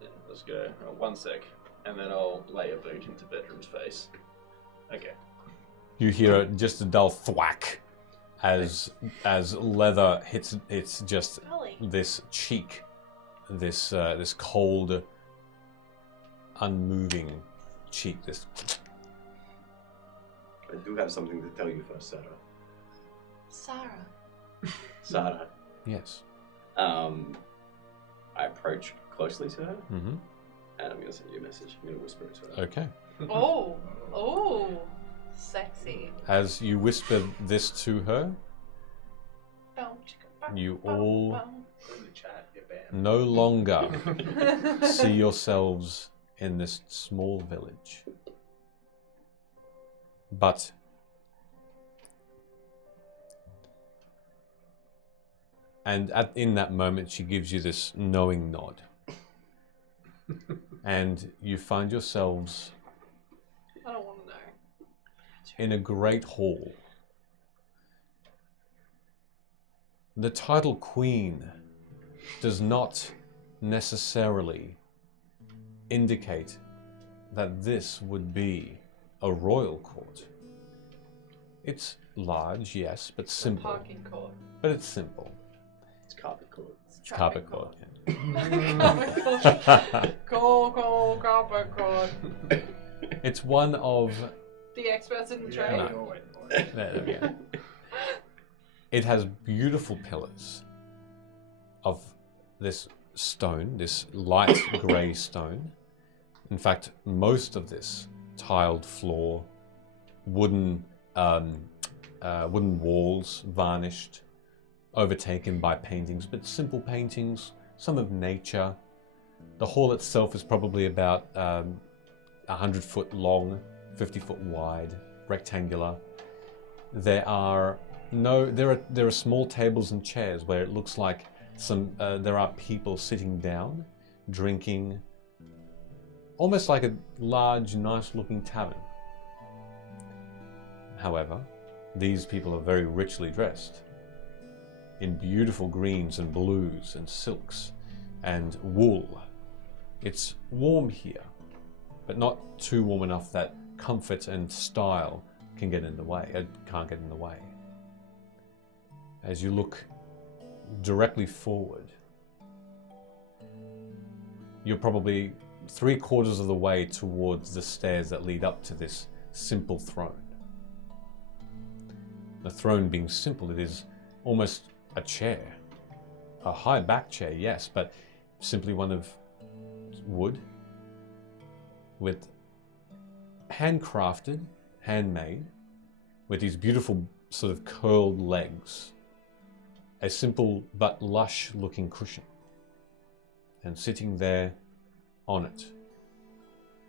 Yeah, let's go. 1 sec, and then I'll lay a boot into Bedroom's face. Okay. You hear just a dull thwack as leather hits just Golly. this cheek, this cold, unmoving cheek. This I do have something to tell you first, Sarah. Sarah. Sarah. yes. I approach closely to her, Mm-hmm. and I'm going to send you a message. I'm going to whisper it to her. Okay. Oh, sexy. As you whisper this to her, you all Put in the chat, you're banned. no longer see yourselves in this small village. But in that moment, she gives you this knowing nod. And you find yourselves I don't want to know. in a great hall. The title Queen does not necessarily indicate that this would be a royal court. It's large, yes, but simple. Parking court. But it's simple. It's carpet court. It's carpet court. Go, carpet court. It's one of. The experts in the Yeah, trade. No. you're waiting for it. There we go. It has beautiful pillars of this stone, this light grey stone. In fact, most of this tiled floor, wooden walls, varnished, overtaken by paintings, but simple paintings, some of nature. The hall itself is probably about 100 foot long, 50 foot wide, rectangular. There are small tables and chairs where it looks like there are people sitting down, drinking, almost like a large, nice-looking tavern. However, these people are very richly dressed in beautiful greens and blues and silks and wool. It's warm here, but not too warm enough that comfort and style can't get in the way. As you look directly forward, you're probably 3/4 of the way towards the stairs that lead up to this simple throne. The throne being simple, it is almost a chair. A high back chair, yes, but simply one of wood with handcrafted, handmade, with these beautiful sort of curled legs. A simple but lush looking cushion. And sitting there on it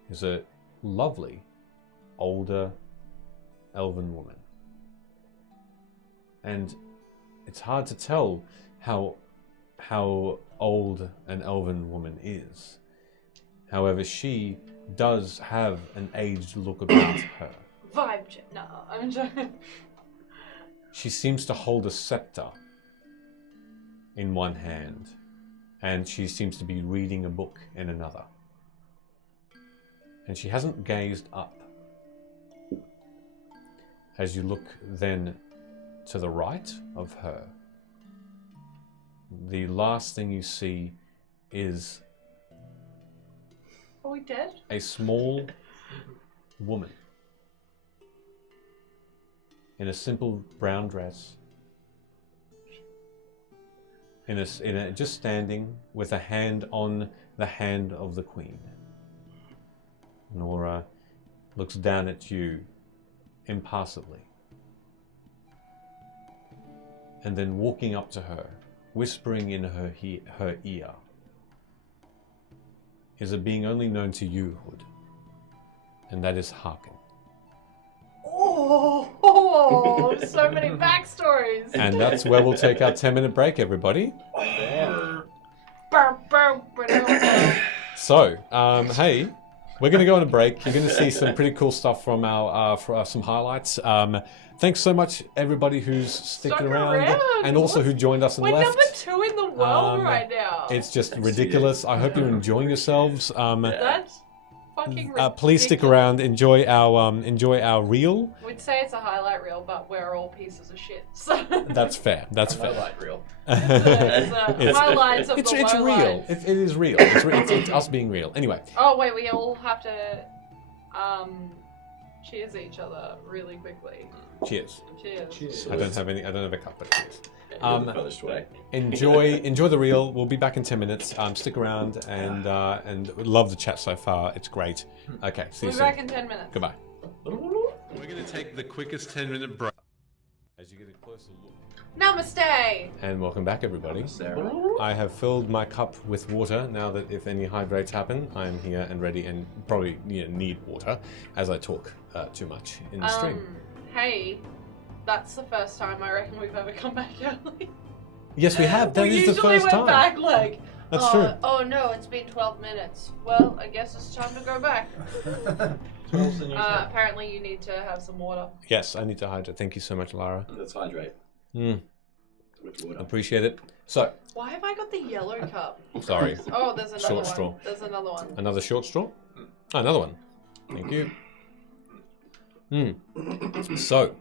is a lovely, older elven woman. And it's hard to tell how old an elven woman is. However, she does have an aged look about her. Vibe check. No, I'm joking. She seems to hold a scepter in one hand, and she seems to be reading a book in another. And she hasn't gazed up. As you look then to the right of her, the last thing you see is Are we dead? a small woman in a simple brown dress, just standing with a hand on the hand of the Queen. Nora looks down at you impassively, and then walking up to her, whispering in her ear, is a being only known to you, Hood, and that is Harkin. Oh, so many backstories. And that's where we'll take our 10-minute break, everybody. So, hey, we're going to go on a break. You're going to see some pretty cool stuff from some highlights. Thanks so much, everybody who's sticking Stuck around, around. and also who joined us and We're left. number 2 in the world Um, right now. It's just ridiculous. I hope you're enjoying yourselves. That's fucking please stick ridiculous. around. Enjoy our reel. We'd say it's a highlight reel, but we're all pieces of shit. So That's fair. That's I fair. like real. it's highlights of It's the real. lowlights. It is real. It's us being real. Anyway, Oh wait, we all have to cheers each other really quickly. cheers. Cheers. I don't have a cup, but cheers. The furthest way. Enjoy the reel. We'll be back in 10 minutes. Stick around and love the chat so far. It's great. Okay, see you We'll be soon. back in 10 minutes. Goodbye. We're going to take the quickest 10-minute break as you get a closer look. Namaste. And welcome back, everybody. Sarah. I have filled my cup with water now that if any hydrates happen, I'm here and ready and probably need water as I talk too much in the stream. Hey, that's the first time I reckon we've ever come back early. Yes, we have. That we is the usually first went time. back like, That's true. Oh no, it's been 12 minutes. Well, I guess it's time to go back. Apparently you need to have some water. Yes, I need to hydrate. Thank you so much, Lara. Let's hydrate Mm, with water. appreciate it. So, Why have I got the yellow cup? sorry. Oh, there's another Short one. straw. There's another one. Another short straw? Oh, another one. Thank you. So,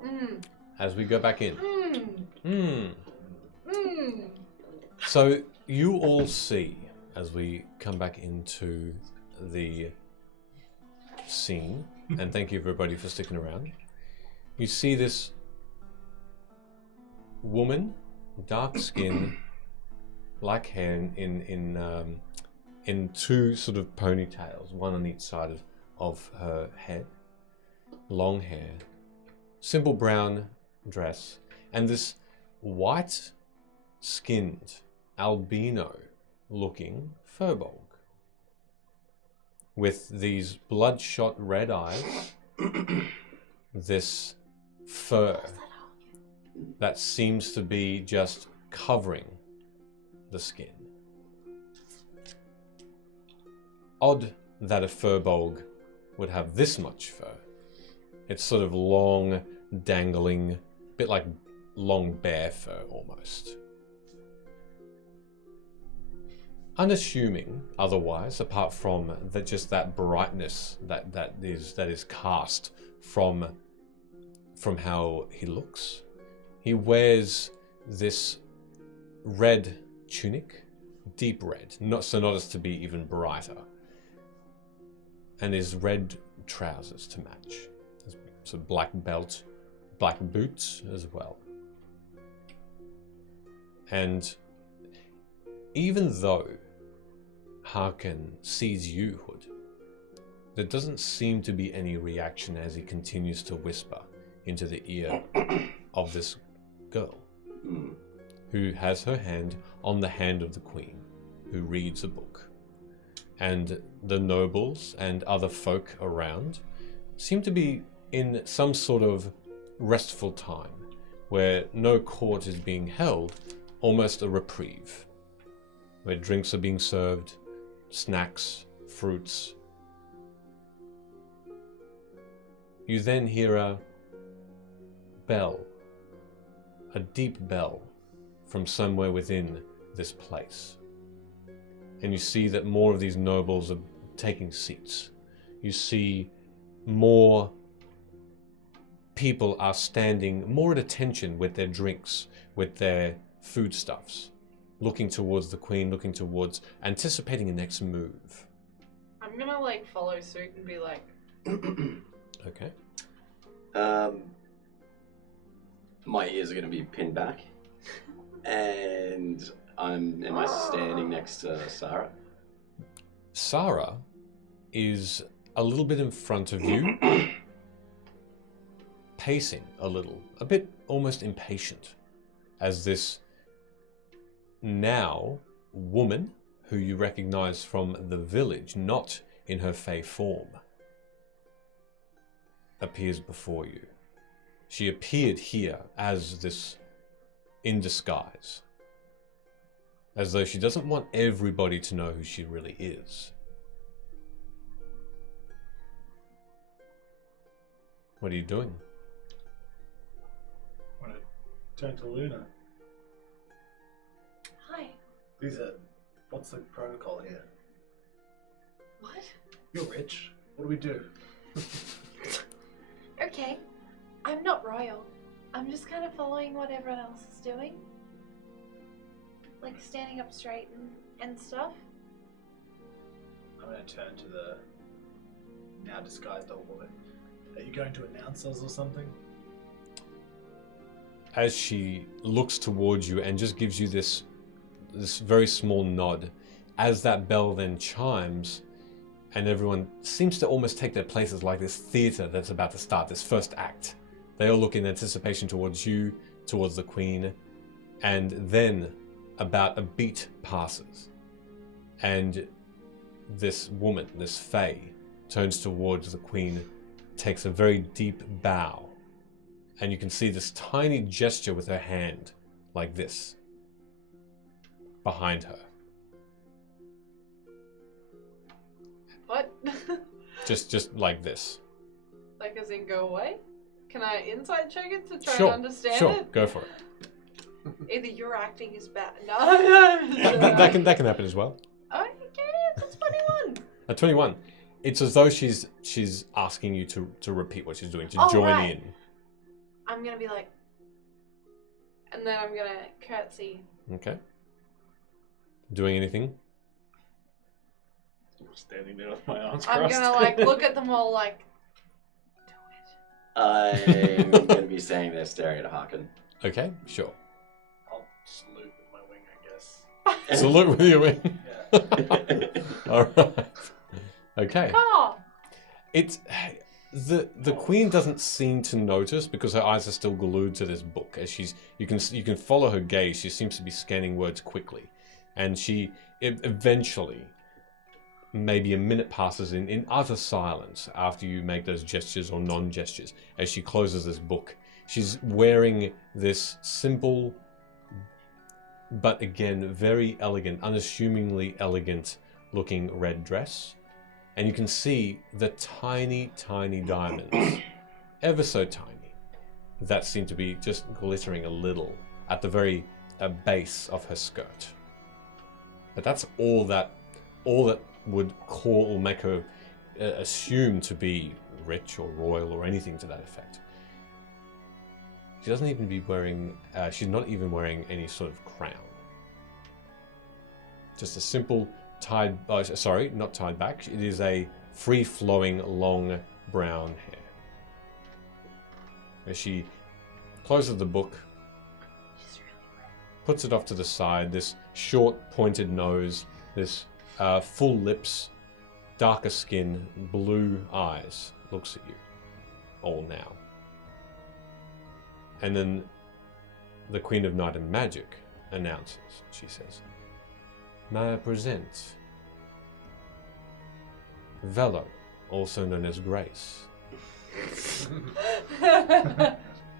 Mmm. as we go back in. Mmm. Mmm. So, you all see, as we come back into the scene, and thank you everybody for sticking around, you see this woman, dark skin, black hair in two sort of ponytails, one on each side of her head, long hair, simple brown dress, and this white-skinned, albino-looking furbolg with these bloodshot red eyes, this fur that seems to be just covering the skin. Odd that a furbolg would have this much fur. It's sort of long, dangling, bit like long bear fur almost. Unassuming otherwise, apart from just that brightness that is cast from how he looks. He wears this red tunic, deep red, not as to be even brighter, and his red trousers to match. So black belt, black boots as well. And even though Harkin sees you, Hood, there doesn't seem to be any reaction as he continues to whisper into the ear of this girl, who has her hand on the hand of the queen, who reads a book. And the nobles and other folk around seem to be in some sort of restful time, where no court is being held, almost a reprieve, where drinks are being served, snacks, fruits. You then hear a bell, a deep bell from somewhere within this place. And you see that more of these nobles are taking seats. You see more people are standing more at attention with their drinks, with their foodstuffs, looking towards the queen, looking towards, anticipating a next move. I'm gonna follow suit and be like, Okay. My ears are going to be pinned back, and am I standing next to Sarah? Sarah is a little bit in front of you, pacing a bit almost impatient, as this now woman, who you recognize from the village, not in her fey form, appears before you. She appeared here as this in disguise, as though she doesn't want everybody to know who she really is. What are you doing? I want to turn to Luna. Hi. What's the protocol here? What? You're rich. What do we do? Okay, I'm not royal. I'm just kind of following what everyone else is doing. Like standing up straight and stuff. I'm going to turn to the now disguised old woman. Are you going to announce us or something? As she looks towards you and just gives you this very small nod, as that bell then chimes, and everyone seems to almost take their places like this theatre that's about to start, this first act. They all look in anticipation towards you, towards the Queen, and then about a beat passes, and this woman, this Fae, turns towards the Queen, takes a very deep bow, and you can see this tiny gesture with her hand, like this, behind her. What? Just like this. Like as in go away? Can I insight check it to try Sure, and understand sure, it? go for it. Either your acting is bad. No. That can happen as well. Okay, that's 21. At 21, it's as though she's asking you to repeat what she's doing, to Oh, join right. in. I'm gonna be like, And then I'm gonna curtsy. Okay. Doing anything? Standing there with my arms I'm crossed. gonna like look at them all like, do I'm going to be standing there staring at Harkin. Okay, sure. I'll salute with my wing, I guess. So look with your wing. Yeah. All right. Okay. it. Car. It's the Queen doesn't seem to notice because her eyes are still glued to this book. As you can follow her gaze. She seems to be scanning words quickly, and eventually, maybe a minute passes in utter silence after you make those gestures or non-gestures. As she closes this book, she's wearing this simple, but again very elegant, unassumingly elegant looking red dress. And you can see the tiny, tiny diamonds, ever so tiny, that seem to be just glittering a little at the very base of her skirt. But that's all that would call or make her assume to be rich or royal or anything to that effect. She doesn't even be wearing, she's not even wearing any sort of crown. Just a simple not tied back. It is a free-flowing, long brown hair. As she closes the book, puts it off to the side, this short, pointed nose, this full lips, darker skin, blue eyes, looks at you, all now. And then the Queen of Night and Magic announces, she says, "May I present Velo, also known as Grace,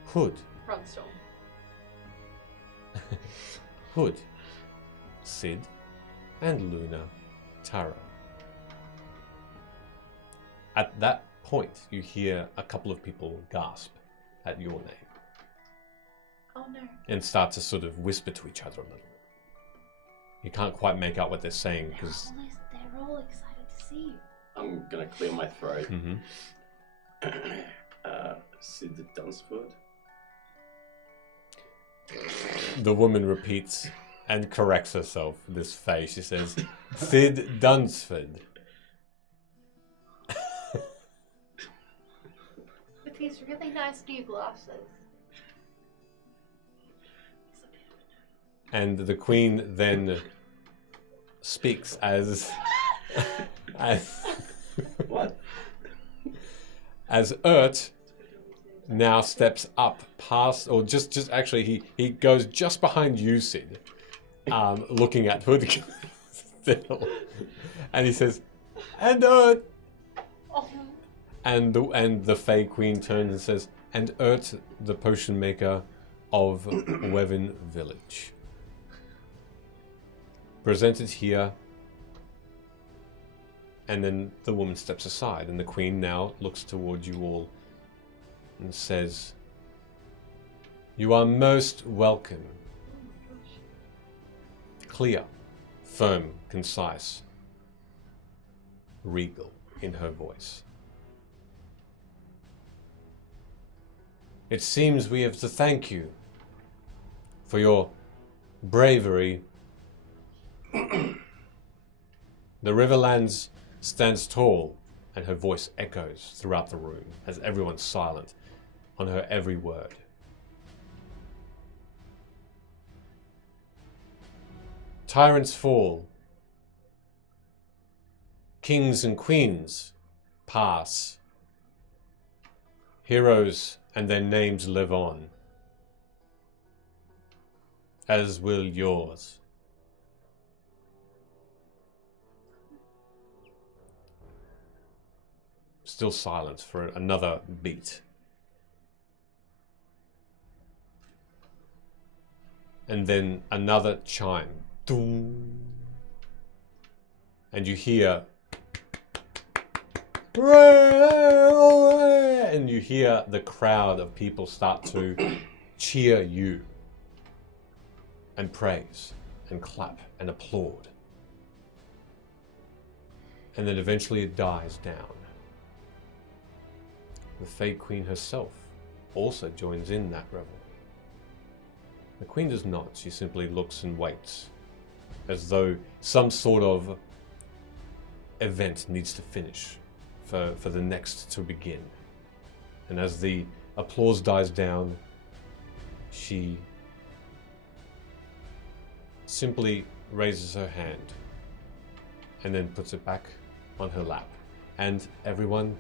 Hood, Front storm. Hood, Sid, and Luna Taro." At that point, you hear a couple of people gasp at your name oh no. and start to sort of whisper to each other a little. You can't quite make out what they're saying because... They're all excited to see you. I'm going to clear my throat. Mhm. Sid Dunsford. The woman repeats and corrects herself, this face. She says, "Sid Dunsford." With these really nice new glasses. And the Queen then speaks as What? as Ert now steps up past, or just actually he goes just behind you, Sid, looking at Hood still, and he says, "And Ert," Oh. and the Fey Queen turns and says, "And Ert, the potion maker of Wevin Village. Presented here." And then the woman steps aside, and the Queen now looks towards you all and says, "You are most welcome." Clear, firm, concise, regal in her voice. It seems we have to thank you for your bravery. The Riverlands stands tall, and her voice echoes throughout the room as everyone's silent on her every word. Tyrants fall. Kings and queens pass. Heroes and their names live on, as will yours. Still silence for another beat. And then another chime. Doom. And you hear... And you hear the crowd of people start to cheer you and praise and clap and applaud. And then eventually it dies down. The Fey Queen herself also joins in that revelry. The Queen does not. She simply looks and waits, as though some sort of event needs to finish for the next to begin. And as the applause dies down, she simply raises her hand and then puts it back on her lap. And everyone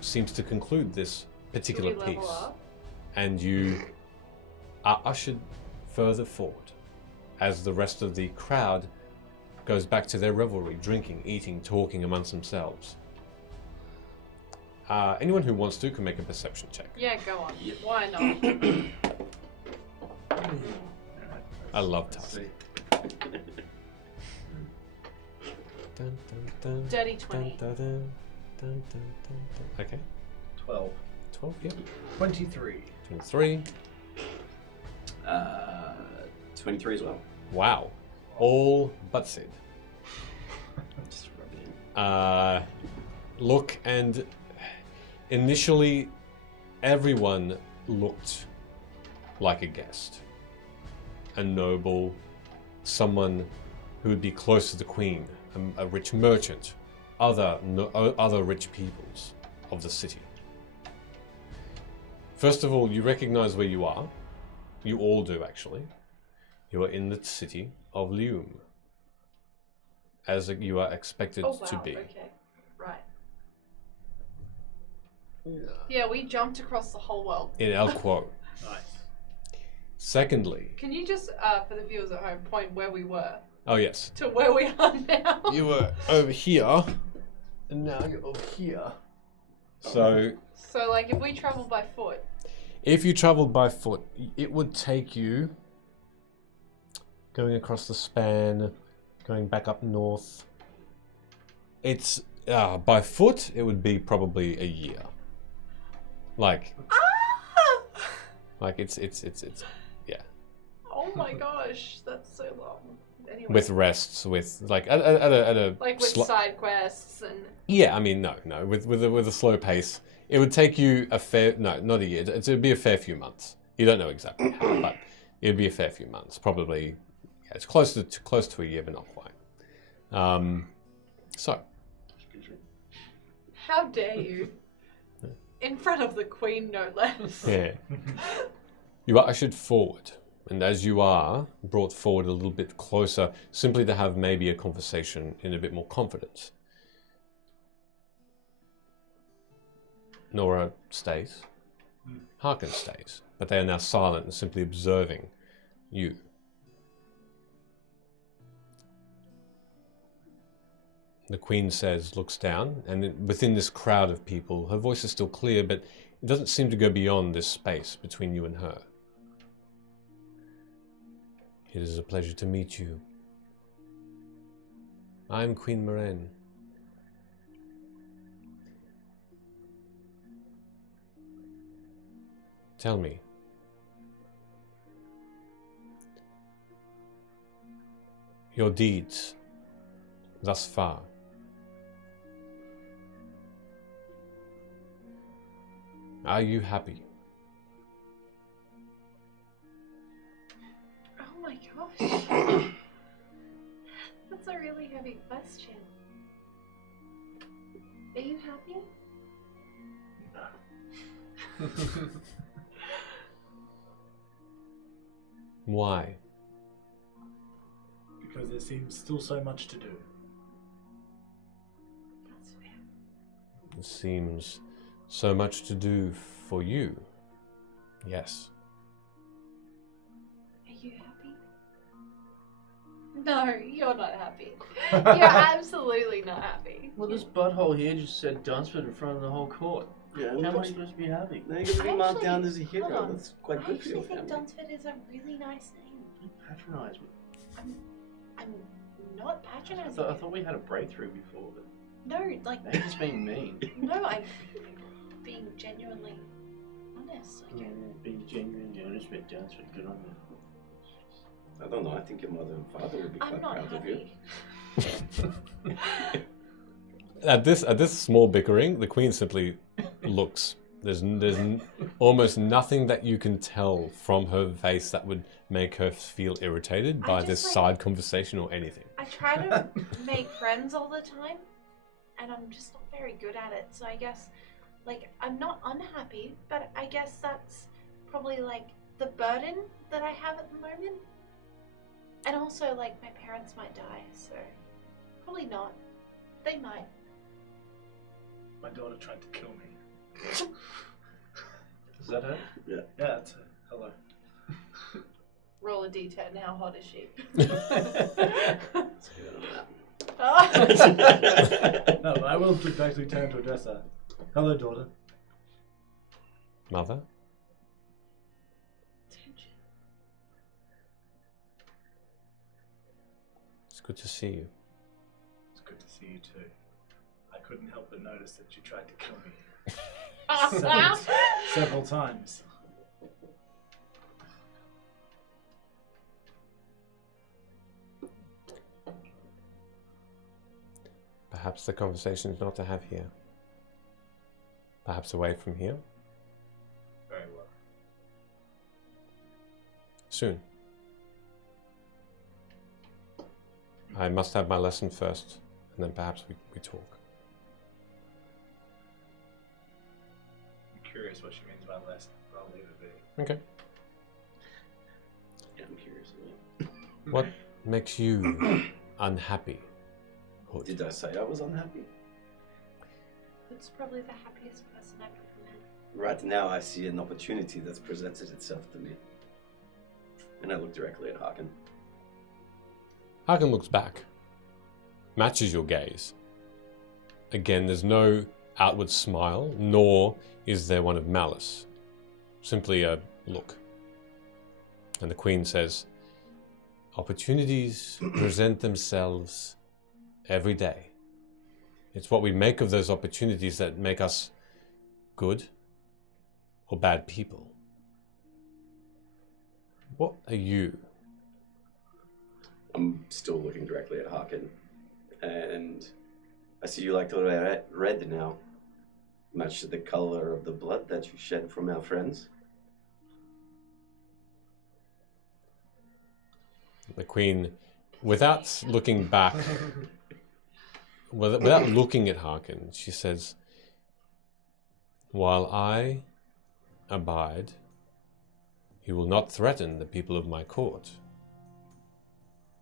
seems to conclude this particular Do we level piece. up? And you are ushered further forward as the rest of the crowd goes back to their revelry, drinking, eating, talking amongst themselves. Anyone who wants to can make a perception check. Yeah, go on. Yep. Why not? I love Let's task. see. Dun, dun, dun, Dirty 20. dun, dun, dun, dun, dun, dun. Okay, 12. 12, yep. 23. 23. 23 as well. Wow. All but Sid. Just rub it in. Look, and initially everyone looked like a guest, a noble, someone who would be close to the queen, a rich merchant, other rich peoples of the city. First of all, you recognize where you are. You all do, actually. You are in the city of Lium, as you are expected Oh, wow. to be. Okay. Right. Yeah, we jumped across the whole world. In El Quo. Nice. Secondly, Can you just, for the viewers at home, point where we were oh yes, to where we are now? you were over here, and now you're over here. So, So, like, if we travel by foot, if you traveled by foot, it would take you going across the span, going back up north. It's by foot, it would be probably a year. Like it's yeah. oh my gosh, that's so long. Anyway, With rests, with like at a like with side quests and yeah. I mean, no, with a slow pace, it would take you not a year. It would be a fair few months. You don't know exactly how, but it would be a fair few months. Probably, yeah, it's close to a year, but not quite. So, how dare you? In front of the queen, no less. yeah, you are ushered forward, and as you are brought forward a little bit closer, simply to have maybe a conversation in a bit more confidence. Nora stays. Harkin stays, but they are now silent and simply observing you. The Queen says, looks down, and within this crowd of people, her voice is still clear, but it doesn't seem to go beyond this space between you and her. It is a pleasure to meet you. I am Queen Moraine. Tell me, your deeds thus far. Are you happy? Oh my gosh. That's a really heavy question. Are you happy? No. Why? Because there seems still so much to do. That's fair. It seems so much to do for you. Yes. Are you happy? No, you're not happy. You're absolutely not happy. Well, this butthole here just said Dunsford in front of the whole court. Yeah, How am I supposed to be happy? now you're going to be marked Actually, down as a hold hero. on. That's quite I good for your actually think family. Dunsford is a really nice name. You patronize me. I'm not I patronizing thought you. we had a breakthrough before, but No, like, now you're just being mean. no, I'm being genuinely honest. Like, Being genuinely honest with Dunsford, good on you. I don't know. I think your mother and father would be I'm quite not proud of you. happy. At this small bickering, the queen simply looks. There's almost nothing that you can tell from her face that would make her feel irritated by this just, side conversation or anything. I try to make friends all the time, and I'm just not very good at it. So I guess, like, I'm not unhappy, but I guess that's probably like the burden that I have at the moment. And also, like, my parents might die, so probably not. They might. My daughter tried to kill me. Is that her? Yeah, that's her. Hello. Roll a d10. How hot is she? Let's get on that. No, but I will actually turn to address her. Hello, daughter. Mother? It's good to see you. It's good to see you too. I couldn't help but notice that you tried to kill me several times. Perhaps the conversation is not to have here. Perhaps away from here. Very well. Soon. I must have my lesson first, and then perhaps we talk. I'm curious what she means by lesson, but I'll leave it be. Okay. Yeah, I'm curious. Yeah. What makes you unhappy, Hood? Did I say I was unhappy? It's probably the happiest person I've ever met. Right now, I see an opportunity that's presented itself to me. And I look directly at Harkin. Harkin looks back, matches your gaze. Again, there's no outward smile, nor is there one of malice. Simply a look. And the Queen says, opportunities present themselves every day. It's what we make of those opportunities that make us good or bad people. What are you? I'm still looking directly at Harkin. And I see you like the red now. Matched to the color of the blood that you shed from our friends. The Queen, without looking back, without looking at Harkin, she says, while I abide, you will not threaten the people of my court,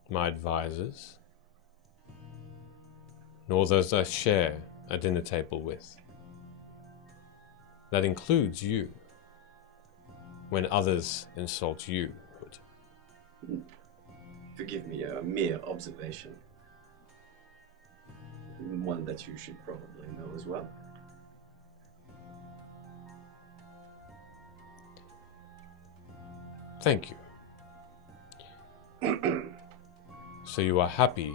my advisors, nor those I share a dinner table with. That includes you, when others insult you, Hood. Forgive me, a mere observation. One that you should probably know as well. Thank you. So you are happy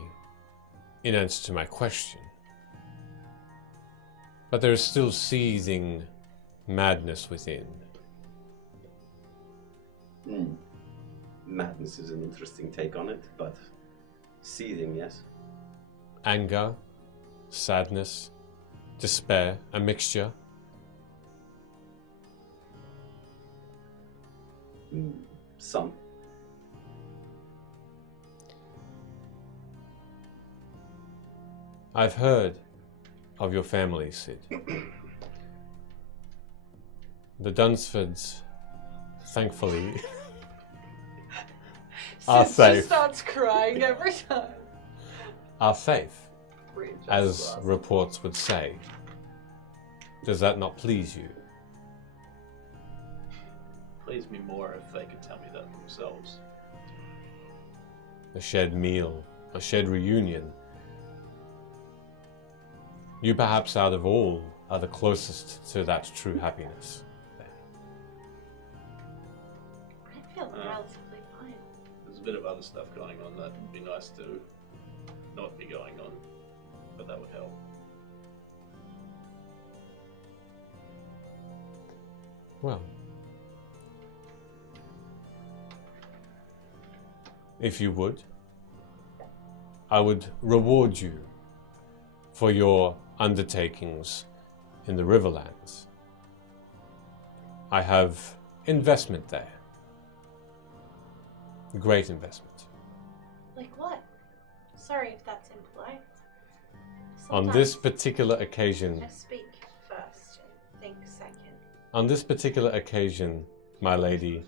in answer to my question. But there is still seething madness within. Madness is an interesting take on it, but seething, yes. Anger, sadness, despair, a mixture. Some. I've heard of your family, Sid. The Dunsfords, thankfully, are Sid safe. just starts crying every time. Are safe, Bridge, as that's reports would say. Does that not please you? Please me more if they could tell me that themselves. A shared meal, a shared reunion. You perhaps out of all are the closest to that true happiness. I feel relatively fine. There's a bit of other stuff going on that would be nice to not be going on, but that would help. Well, if you would, I would reward you for your undertakings in the Riverlands. I have investment there. Great investment. Like what? Sorry if that's impolite. On this Sometimes particular occasion, I speak first and think second. on this particular occasion, my lady,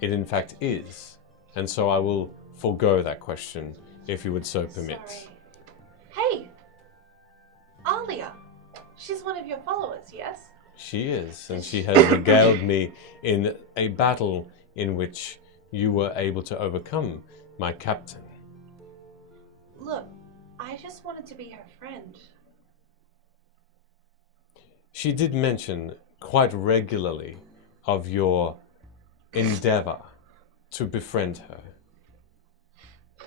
it in fact is. And so I will forego that question if you would so permit. Sorry. Hey! Alia! She's one of your followers, yes? She is, and she has regaled me in a battle in which you were able to overcome my captain. Look, I just wanted to be her friend. She did mention quite regularly of your endeavor to befriend her.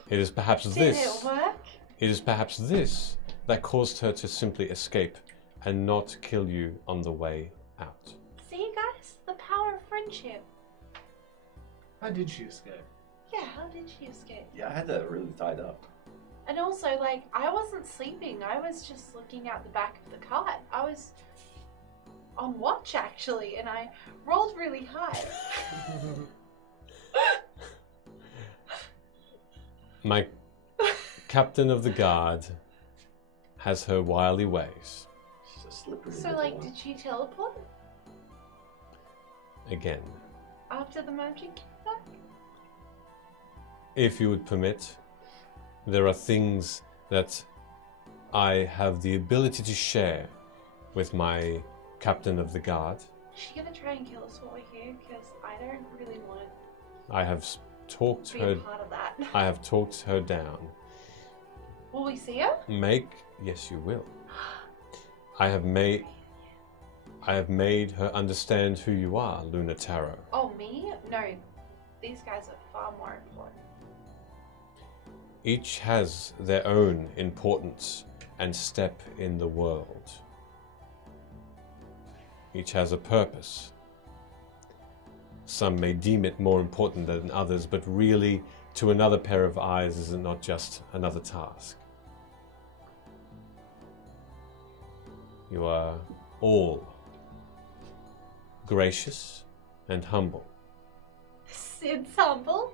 It is perhaps Did this. it work? It is perhaps this that caused her to simply escape and not kill you on the way out. See, guys? The power of friendship. How did she escape? Yeah, how did she escape? Yeah, I had that really tied up. And also, like, I wasn't sleeping. I was just looking out the back of the cart. I was on watch, actually, and I rolled really high. My captain of the guard has her wily ways. She's a slippery So, little like, one. did she teleport Again, after the magic came back? if you would permit, there are things that I have the ability to share with my captain of the guard. Is she gonna try and kill us while we're here? Because I don't really want I have talked to be her. a part of that. I have talked her down. Will we see her? Yes, you will. I have made her understand who you are, Luna Tarot. Oh, me? No. These guys are far more important. Each has their own importance and step in the world. Each has a purpose. Some may deem it more important than others, but really, to another pair of eyes, is it not just another task? You are all gracious and humble. Sid's humble?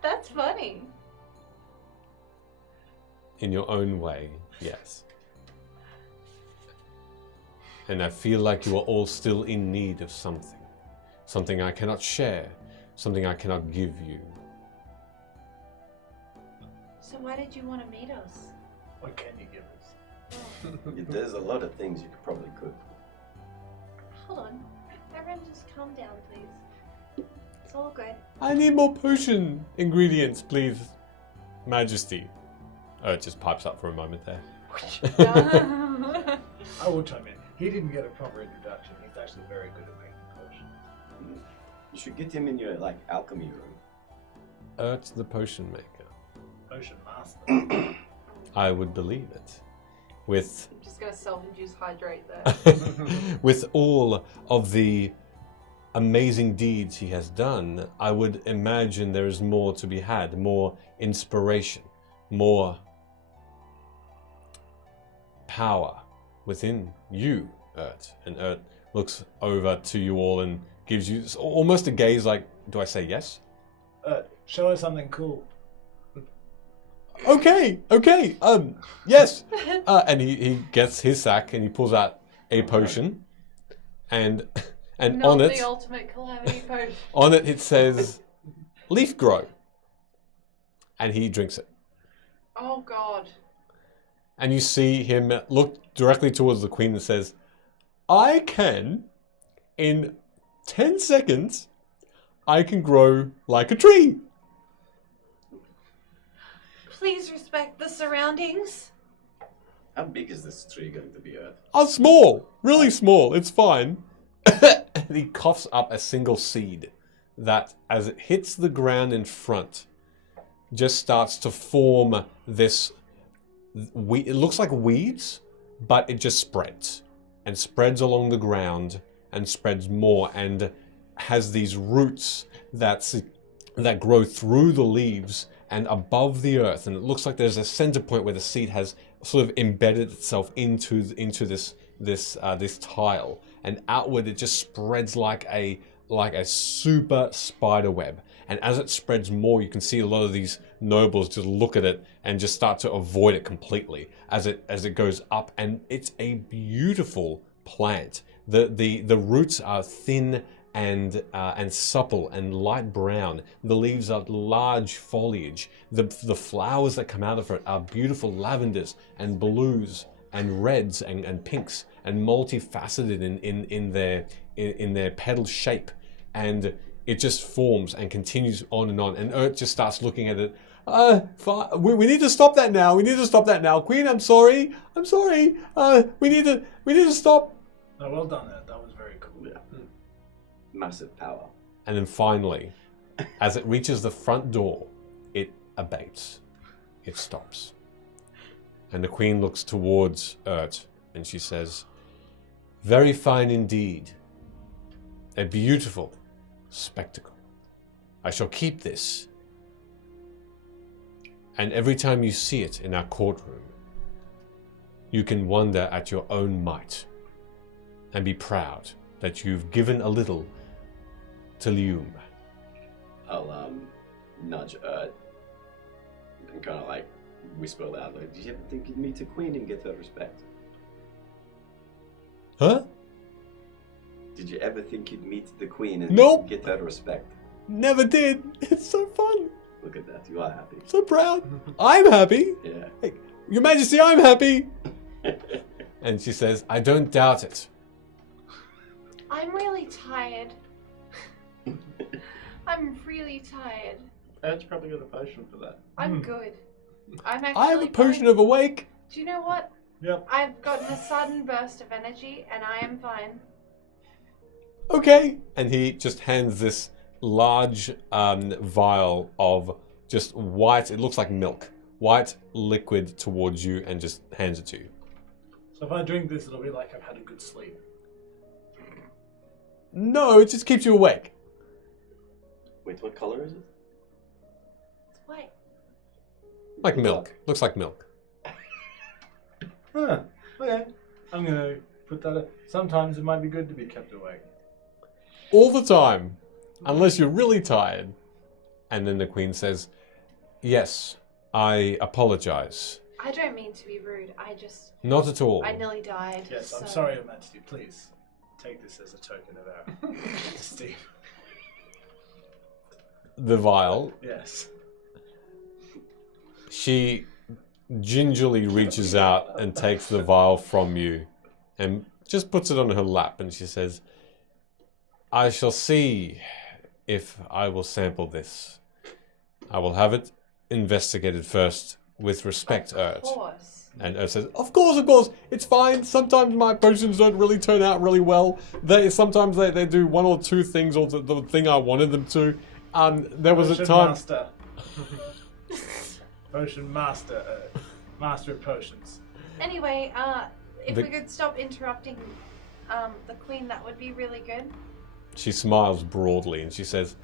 That's funny. In your own way, yes. And I feel like you are all still in need of something. Something I cannot share, something I cannot give you. So why did you want to meet us? What can you give us? There's a lot of things you probably could. Hold on. Everyone just calm down, please. It's all good. I need more potion ingredients, please, Majesty. Oh, it just pipes up for a moment there. I will chime in. He didn't get a proper introduction. He's actually very good at making potions. You should get him in your alchemy room. Ert the potion maker. Potion master. I would believe it. With I'm just gonna self-induce hydrate there. with all of the amazing deeds he has done, I would imagine there is more to be had, more inspiration, more power within you, Ert. And Ert looks over to you all and gives you almost a gaze like, do I say yes? Show us something cool. Okay, yes. And he gets his sack and he pulls out a potion, and Not on the it, ultimate calamity potion. on it says, leaf grow. And he drinks it. Oh God. And you see him look directly towards the queen and says, I can, in 10 seconds, I can grow like a tree. Please respect the surroundings. How big is this tree going to be, Earth? Oh, small, really small, it's fine. And he coughs up a single seed that, as it hits the ground in front, just starts to form this, it looks like weeds, but it just spreads. And spreads along the ground, and spreads more, and has these roots that grow through the leaves and above the earth. And it looks like there's a center point where the seed has sort of embedded itself into this tile, and outward it just spreads like a super spider web. And as it spreads more, you can see a lot of these nobles just look at it and just start to avoid it completely as it goes up. And it's a beautiful plant. The roots are thin and supple and light brown. The leaves are large foliage. The flowers that come out of it are beautiful lavenders and blues and reds and pinks and multifaceted in their petal shape. And it just forms and continues on. And Earth just starts looking at it. We need to stop that now. We need to stop that now. Queen, I'm sorry. We need to stop. No, well done, Ed. That was very cool. Yeah. Massive power. And then finally, as it reaches the front door, it abates. It stops. And the queen looks towards Ert and she says, very fine indeed. A beautiful spectacle. I shall keep this. And every time you see it in our courtroom, you can wonder at your own might and be proud that you've given a little to Lium. I'll nudge Ert and kind of like whisper loudly, did you ever think you'd meet a queen and get her respect? Huh? Did you ever think you'd meet the queen and Nope. get her respect? Never did. It's so fun. Look at that, you are happy. So proud. I'm happy. Yeah. Hey, Your Majesty, I'm happy. And she says, I don't doubt it. I'm really tired. I'm really tired. Ert's probably got a potion for that. I'm good. I'm actually I have a potion fine. of awake. Do you know what? Yep. I've gotten a sudden burst of energy and I am fine. Okay. And he just hands this large vial of just white, it looks like milk, white liquid towards you and just hands it to you. So if I drink this, it'll be like I've had a good sleep. No, it just keeps you awake. Wait, what color is it? It's white. Like milk. Looks like milk. Huh. Okay. I'm gonna put that. Sometimes it might be good to be kept awake. All the time. Unless you're really tired. And then the queen says, yes, I apologize. I don't mean to be rude. Not at all. I nearly died. Yes, I'm so- sorry, Your Majesty. Please take this as a token of our esteem. The vial, Yes. she gingerly reaches out and takes the vial from you and just puts it on her lap and she says, I shall see if I will sample this. I will have it investigated first with respect, Ert. Of course. And Ert says, of course, it's fine. Sometimes my potions don't really turn out really well. Sometimes they do one or two things or the thing I wanted them to. There was a Potion time... Master. Potion Master. Master of potions. Anyway, if The- we could stop interrupting the queen, that would be really good. She smiles broadly and she says,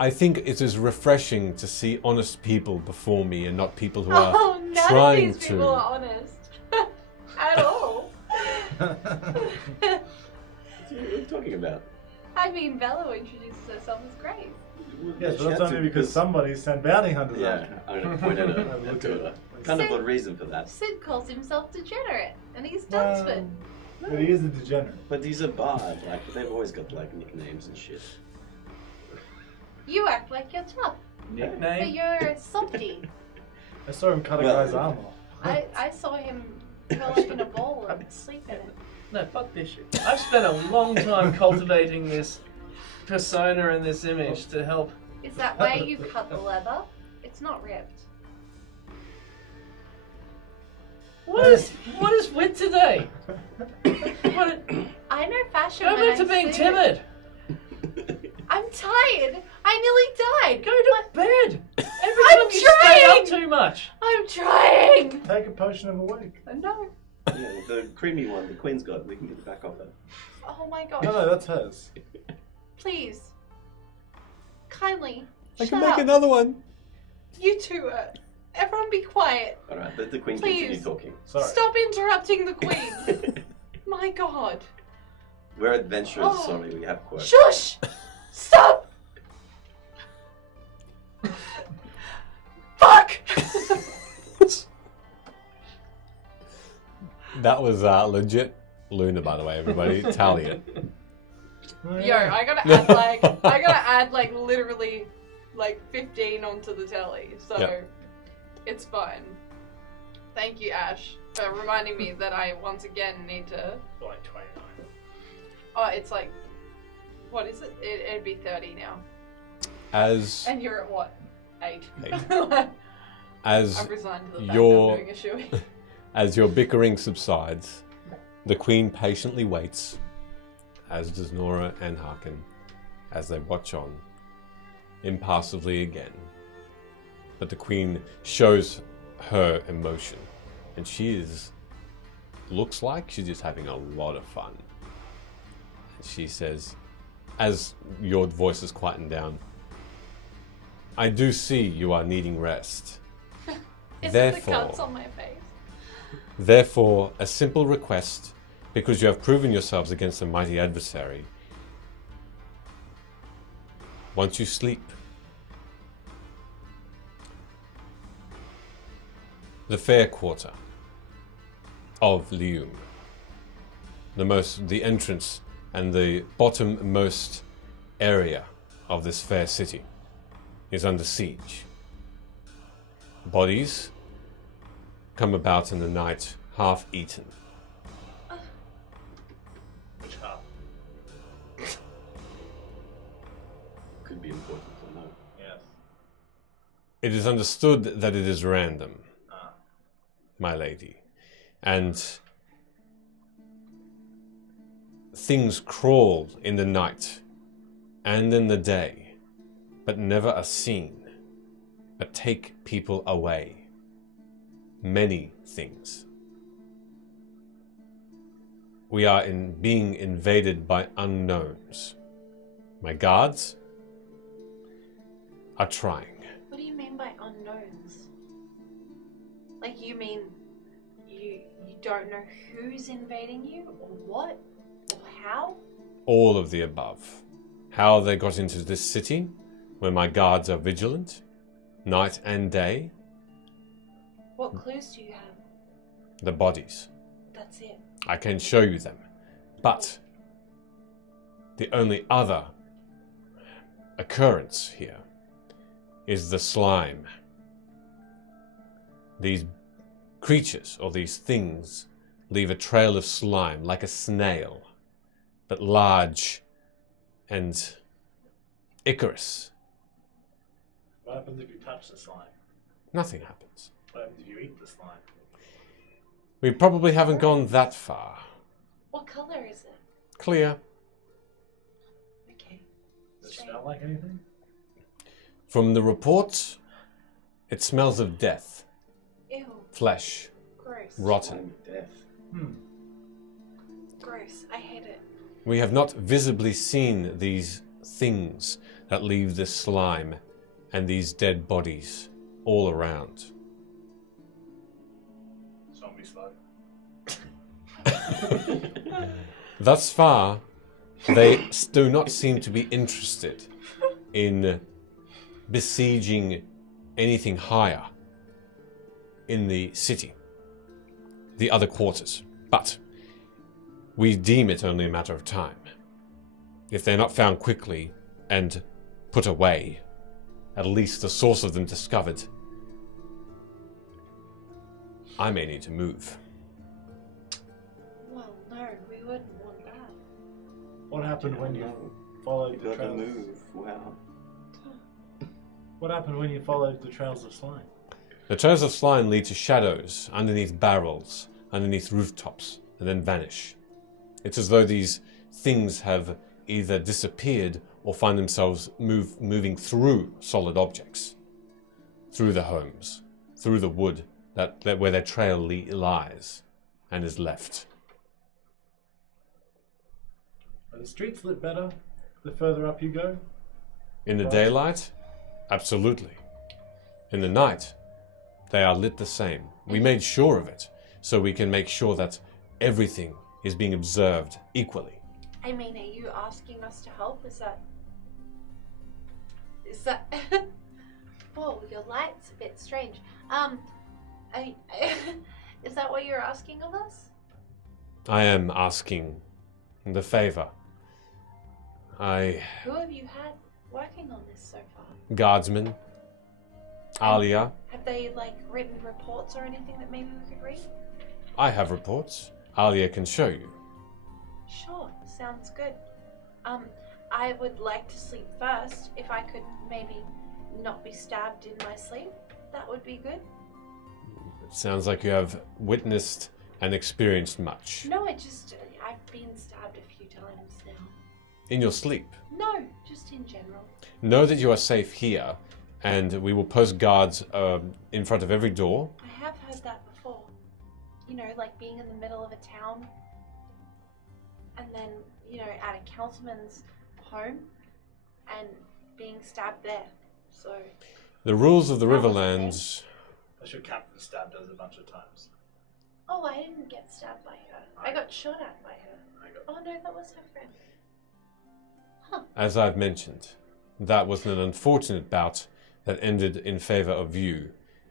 I think it is refreshing to see honest people before me and not people who are Oh, none of trying these people are honest. At all. What are you talking about? I mean, Bella introduces herself as Grace. Yes, She but that's had only to because somebody sent bounty hunters Yeah, after I'm going to point at I've her. looked to at her. Kind of a reason for that. Sid calls himself degenerate, and he's Well, Dunsford. but he is a degenerate. But he's a bard. Like they've always got like nicknames and shit. You act like you're tough, but Nickname? you're softy. I saw him cut a Well- guy's arm off. I saw him curl up in a ball and sleep in it. No, fuck this shit. I've spent a long time cultivating this persona and this image to help. Is that why you cut the leather? It's not ripped. What is with today? What? I know fashion. Go when back to I being see it. timid. I'm tired. I nearly died. Go to bed. Every I'm time you stay trying. up too much. I'm trying. Take a potion of awake. No. Yeah, the creamy one the Queen's got. We can get it back off her. Oh my gosh. No, that's hers. Please. Kindly. I shut can make up. another one. You two. Everyone be quiet. All right, let the Queen Please. continue talking. Sorry. Stop interrupting the queen. My god. We're adventurers. Oh. Sorry, we have quirks. Shush! Stop! Fuck! That was legit Luna, by the way, everybody. Tally it. Yo, I gotta add like literally like 15 onto the telly, so Yep. it's fine. Thank you, Ash, for reminding me that I once again need to. Like 29. Oh, it's like, what is it? It'd be 30 now, As and you're at what? 8. as I'm resigned to the fact your- I'm doing a shoey. as your bickering subsides, the Queen patiently waits, as does Nora and Harkin, as they watch on, impassively again. But the Queen shows her emotion, and looks like she's just having a lot of fun. And she says, as your voice is quietened down, I do see you are needing rest. Is it the Therefore- cuts on my face? Therefore, a simple request, because you have proven yourselves against a mighty adversary. Once you sleep, the fair quarter of Lium, the entrance and the bottommost area of this fair city, is under siege. Bodies come about in the night, half eaten. Which half? Could be important to know. Yes. It is understood that it is random, Ah. my lady, and things crawl in the night and in the day, but never are seen, but take people away. Many things. We are being invaded by unknowns. My guards are trying. What do you mean by unknowns? Like you mean you don't know who's invading you or what or how? All of the above. How they got into this city, where my guards are vigilant, night and day, What clues do you have? the bodies. That's it. I can show you them. But the only other occurrence here is the slime. These creatures or these things leave a trail of slime like a snail, but large and Icarus. What happens if you touch the slime? Nothing happens. What happens if you eat the slime? We probably haven't gone that far. What color is it? Clear. Okay. Does it smell like anything? From the reports, it smells of death, Ew. flesh, Gross. rotten. Slime of death. Gross. I hate it. We have not visibly seen these things that leave this slime and these dead bodies all around. Zombie slime. Thus far, They do not seem to be interested in besieging anything higher in the city, the other quarters. But we deem it only a matter of time. If they're not found quickly and put away, at least the source of them discovered, I may need to move. Well, no, we wouldn't want that. What happened when you You followed the got to trails? move. Wow. What happened when you followed the trails of slime? The trails of slime lead to shadows underneath barrels, underneath rooftops, and then vanish. It's as though these things have either disappeared or find themselves moving through solid objects, through the homes, through the wood that where their trail lies and is left. Are the streets lit better the further up you go? In the daylight, absolutely. In the night, they are lit the same. We made sure of it, so we can make sure that everything is being observed equally. I mean, are you asking us to help? Is that... Whoa, your light's a bit strange. Is that what you're asking of us? I am asking the favor. Who have you had working on this so far? Guardsman, Alia, Have they, like, written reports or anything that maybe we could read? I have reports. Alia can show you. Sure, sounds good. I would like to sleep first. If I could maybe not be stabbed in my sleep, that would be good. It sounds like you have witnessed and experienced much. No, I've been stabbed a few times now. In your sleep. No, just in general. Know that you are safe here, and we will post guards in front of every door. I have heard that before. You know, like being in the middle of a town and then, you know, at a councilman's home and being stabbed there. So... The rules of the That was Riverlands... That's your captain stabbed us a bunch of times. Oh, I didn't get stabbed by her. I got shot at by her. Oh no, that was her friend. As I've mentioned, that was an unfortunate bout that ended in favor of you,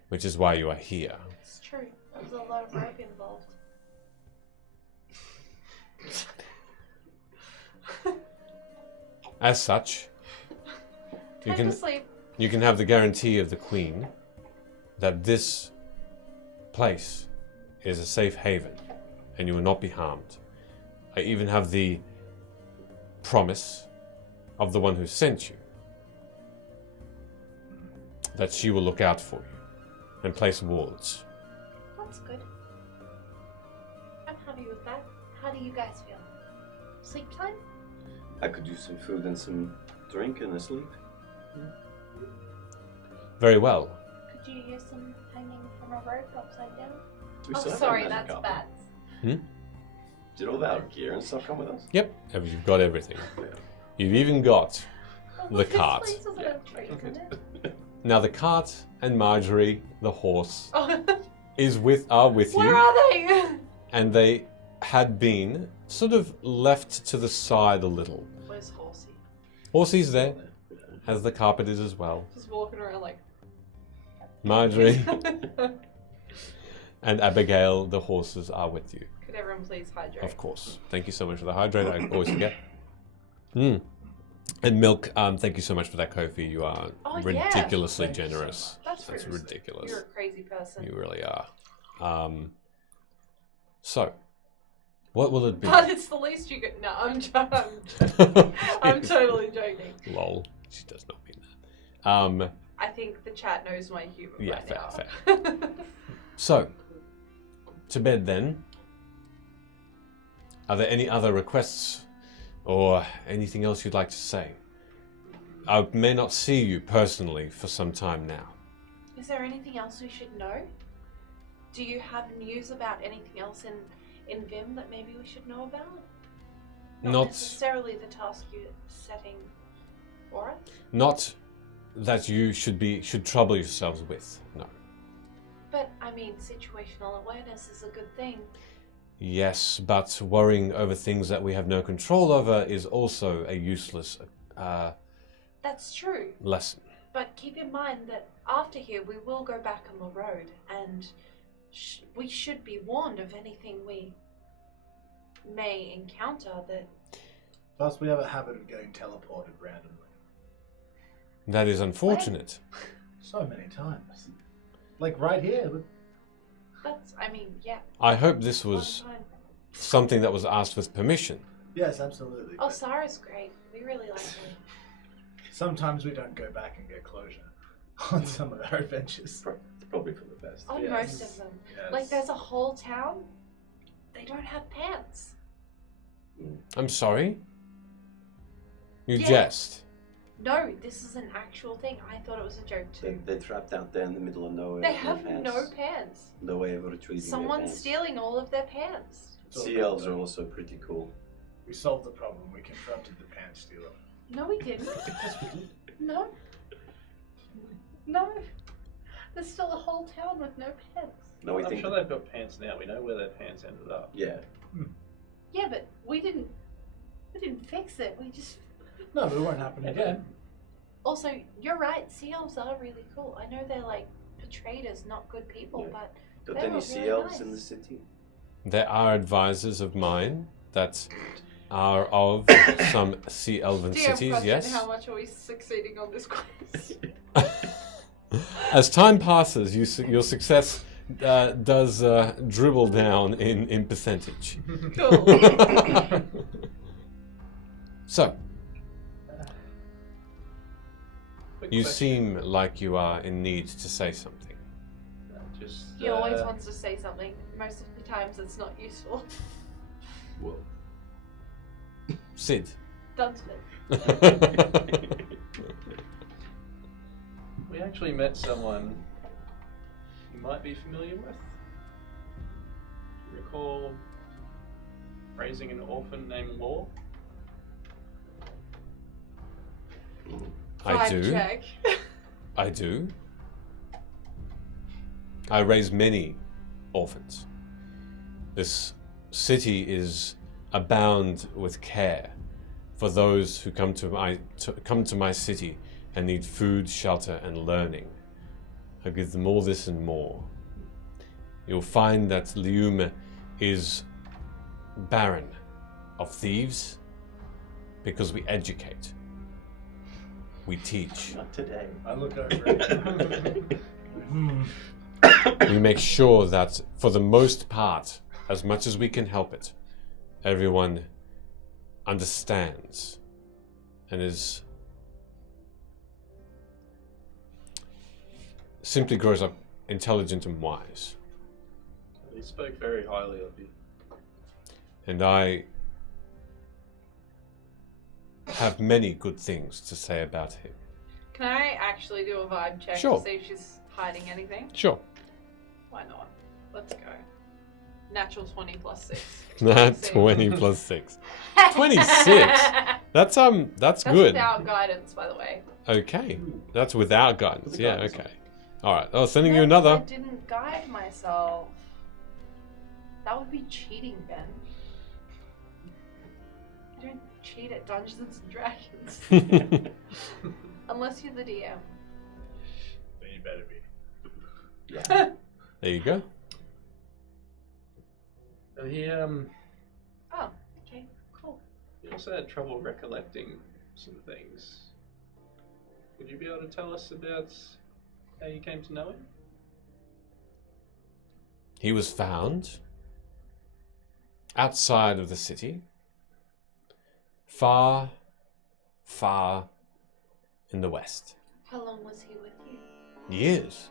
which is why you are here. It's true. There was a lot of rope involved. As such, you Time can to sleep. you can have the guarantee of the Queen that this place is a safe haven and you will not be harmed. I even have the promise of the one who sent you that she will look out for you and place wards. That's good. I'm happy with that. How do you guys feel? Sleep time? I could use some food and some drink and a sleep. Very well. Could you use some hanging from a rope upside down? Do we Oh, still have sorry, our magic that's carpet? bats. Did all our gear and stuff come with us? Yep, you've got everything. Yeah. You've even got the This cart. place doesn't have trees in it. Now the cart and Marjorie, the horse, Oh, are with where you, are they? and they had been sort of left to the side a little. Where's Horsey? Horsey's there, as the carpet is as well. Just walking around like. Marjorie and Abigail, the horses, are with you. Could everyone please hydrate? Of course. Thank you so much for the hydrate. I always forget. And Milk, thank you so much for that, Kofi. You are Oh, yeah. ridiculously Thank you so generous. That's That's rude. ridiculous. You're a crazy person. You really are. So, what will it be? But it's the least you could. No, I'm I'm totally joking. Lol. She does not mean that. I think the chat knows my humor Yeah, by fair, now. So, to bed then. Are there any other requests or anything else you'd like to say? I may not see you personally for some time now. Is there anything else we should know? Do you have news about anything else in Vim that maybe we should know about? Not necessarily the task you're setting for us. Not that you should trouble yourselves with. No. But I mean, situational awareness is a good thing. Yes, but worrying over things that we have no control over is also a useless That's true. lesson. But keep in mind that after here, we will go back on the road, and we should be warned of anything we may encounter that... Plus, we have a habit of getting teleported randomly. That is unfortunate. So many times. Like right here. But That's, I mean, yeah. I hope this was one time. something that was asked with permission. yes, absolutely. Oh, but Sarah's great. We really like her. sometimes we don't go back and get closure on some of our adventures. It's probably for the best. On Yes. most of them. Yes. Like, there's a whole town. They don't have pants. I'm sorry? You Yeah. jest. No, this is an actual thing. I thought it was a joke too. They're trapped out there in the middle of nowhere. They with have pants. no pants. No way of retrieving their Someone's pants. stealing all of their pants. Sea elves are also pretty cool. We solved the problem. We confronted the pants stealer. No, we didn't. Yes, we did. No. No. There's still a whole town with no pants. No, we I'm think. sure they've got pants now. We know where their pants ended up. Yeah. Yeah, but we didn't fix it. We just No, but it won't happen again. Also, you're right. Sea elves are really cool. I know they're like portrayed as not good people, Yeah. but Got They any were sea really elves in the nice. city? There are advisors of mine that are of some sea elven DM cities, question, yes. how much are we succeeding on this quiz? As time passes, your success does dribble down in percentage. Cool. So, Quick you question. seem like you are in need to say something. Just, He always wants to say something. Most of the times it's not useful. Well, Sid. Dunsmith. We actually met someone you might be familiar with. Do you recall raising an orphan named Law? I Vibe do. check. I do. I raise many orphans. This city is abound with care for those who come to my city and need food, shelter, and learning. I give them all this and more. You'll find that Liume is barren of thieves because we educate. We teach. not today. I look over it. We make sure that, for the most part, as much as we can help it, everyone understands and is simply grows up intelligent and wise. He spoke very highly of you. And I have many good things to say about him. Can I actually do a vibe check Sure. to see if she's hiding anything? Sure. Why not? Let's go. Natural 20 plus 6. Not See. 20 plus 6. 26? That's That's good. without guidance, by the way. Okay. That's without guidance. With Yeah, guidance. okay. Alright, I was sending you No, another. I didn't guide myself. That would be cheating, Ben. You don't cheat at Dungeons and Dragons. Unless you're the DM. Then you better be. Yeah. There you go. He Oh, okay, cool. he also had trouble recollecting some things. Would you be able to tell us about how you came to know him? He was found outside of the city, far, far in the west. how long was he with you? Years.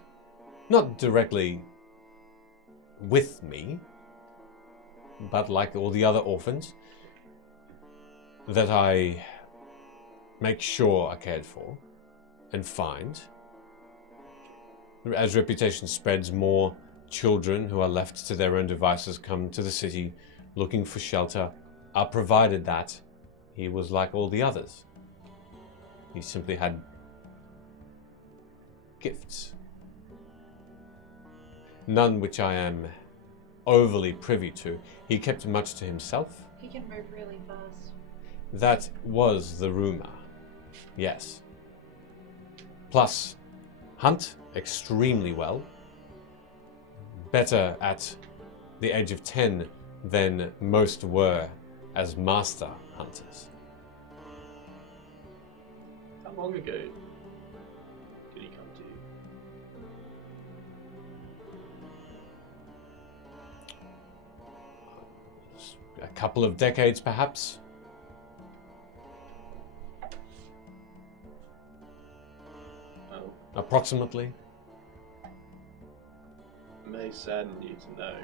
Not directly with me, but like all the other orphans that I make sure are cared for and find. As reputation spreads, more children who are left to their own devices come to the city looking for shelter, are provided that he was like all the others. He simply had gifts. None which I am overly privy to. He kept much to himself. He can move really fast. That was the rumor. Yes. Plus, hunt extremely well. Better at the age of 10 than most were as master hunters. How long ago did he come to you? A couple of decades, perhaps. Oh, Approximately. it may sadden you to know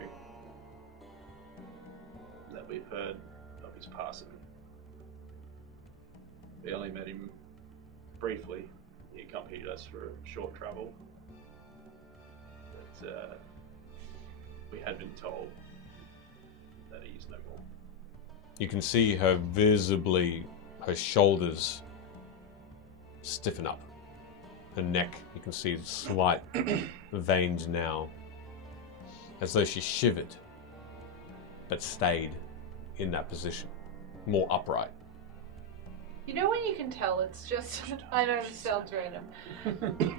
that we've heard of his passing. We only met him briefly. He accompanied us for a short travel. But we had been told that he is no more. You can see her visibly, her shoulders stiffen up. Her neck, you can see slight veins now, as though she shivered, but stayed in that position, more upright. You know when you can tell it's just, I know this sounds random.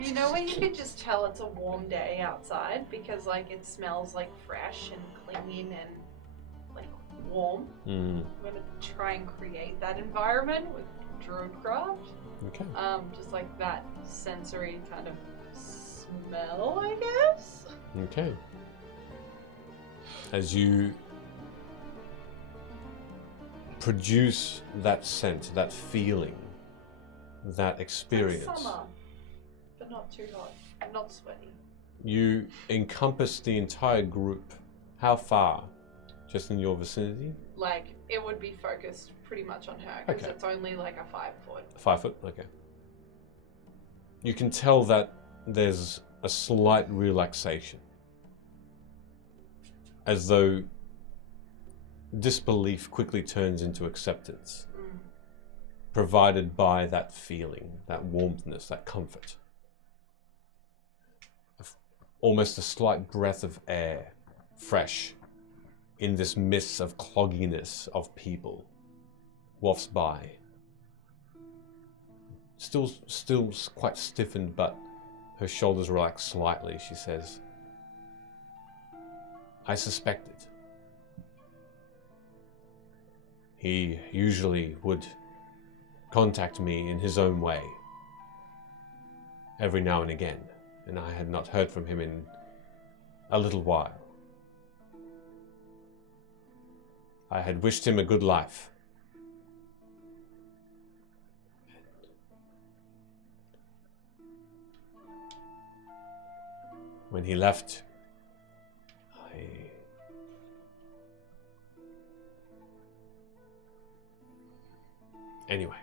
You know when you can just tell it's a warm day outside because like it smells like fresh and clinging and like warm? Mm. I'm gonna try and create that environment with Druidcraft. Okay. Just like that sensory kind of smell, I guess. Okay. As you produce that scent, that feeling, that experience, Like summer, but not too hot, not sweaty. you encompass the entire group. How far? Just in your vicinity? Like it would be focused pretty much on her because Okay. it's only like a 5 foot. 5 foot? Okay. You can tell that there's a slight relaxation. As though disbelief quickly turns into acceptance. Mm. Provided by that feeling, that warmthness, that comfort. Almost a slight breath of air, fresh, in this mist of clogginess of people, wafts by. Still quite stiffened, but her shoulders relax slightly. She says, I suspected. He usually would contact me in his own way, every now and again, and I had not heard from him in a little while. I had wished him a good life. When he left, Anyway,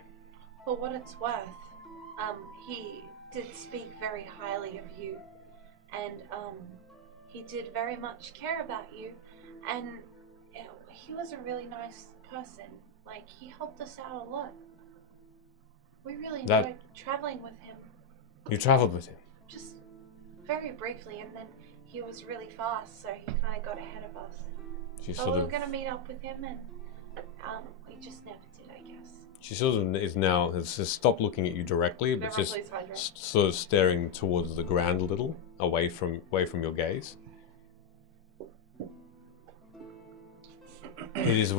For what it's worth, he did speak very highly of you, and he did very much care about you, and he was a really nice person. Like, he helped us out a lot. We really enjoyed traveling with him, you traveled with him. just very briefly, and then he was really fast, so he kind of got ahead of us. She But sort we were of, going to meet up with him, and we just never did, I guess. she sort of is now has stopped looking at you directly, but Never just please Hydra. sort of staring towards the ground a little, away from your gaze. It is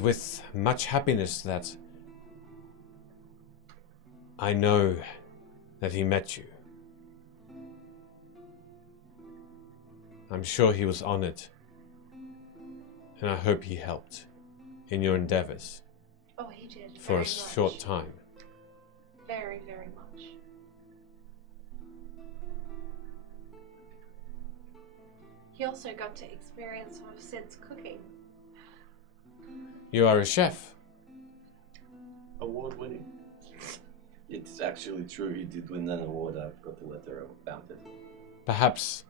with much happiness that I know that he met you. I'm sure he was honored, and I hope he helped in your endeavors Oh, he did. for very a short much. time. Very, very much. He also got to experience some of Sid's cooking. You are a chef. Award winning. It's actually true. He did win an award. I've got the letter about it. Perhaps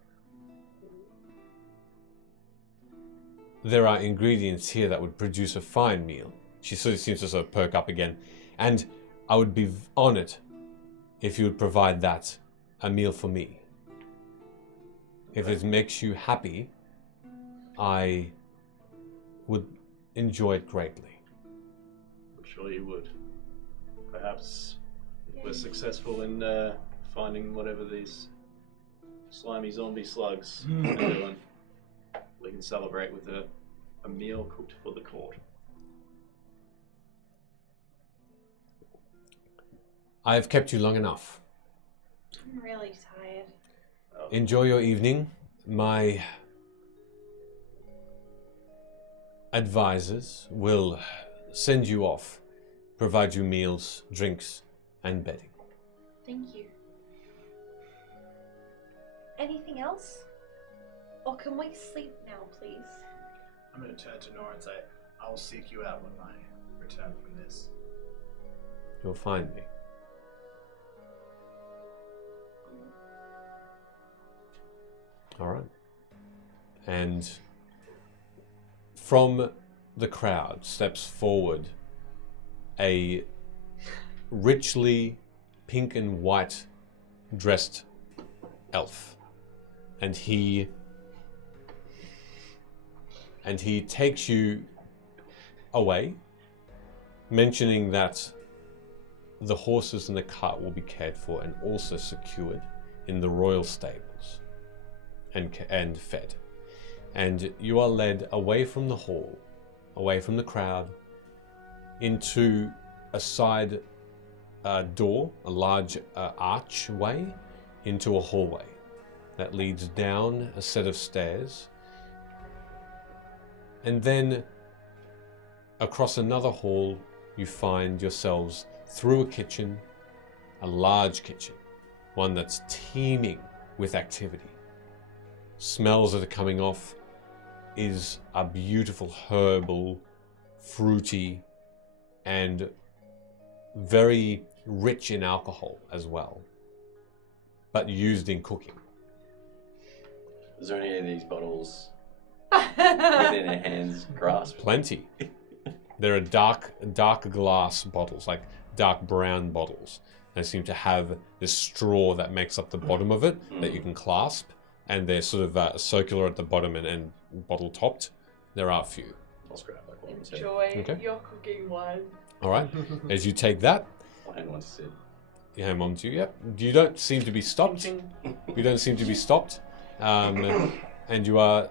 there are ingredients here that would produce a fine meal. She sort of seems to sort of perk up again. And I would be honored if you would provide that a meal for me. If it makes you happy, I would enjoy it greatly. I'm sure you would. Perhaps if we're successful in finding whatever these slimy zombie slugs are doing, we can celebrate with a meal cooked for the court. I have kept you long enough. I'm really tired. Enjoy your evening. My advisors will send you off, provide you meals, drinks, and bedding. Thank you. Anything else? Or can we sleep now, please? I'm going to turn to Nora and say, I will seek you out when I return from this. You'll find me. All right. And from the crowd steps forward a richly pink and white dressed elf. And he takes you away, mentioning that the horses and the cart will be cared for and also secured in the royal stables and fed. And you are led away from the hall, away from the crowd, into a side door, a large archway, into a hallway that leads down a set of stairs, and then across another hall you find yourselves through a kitchen, a large kitchen, one that's teeming with activity. Smells that are coming off is a beautiful herbal, fruity, and very rich in alcohol as well, but used in cooking. Is there any of these bottles within a hand's grasp? Plenty. There are dark glass bottles, like dark brown bottles. They seem to have this straw that makes up the bottom of it that you can clasp, and they're sort of circular at the bottom and bottle topped. There are a few. I'll scrap that one too. Enjoy Okay. your cooking wine. All right. As you take that, I'll hand one to Sid. you hand one to you. Yep. You don't seem to be stopped. You don't seem to be stopped. And you are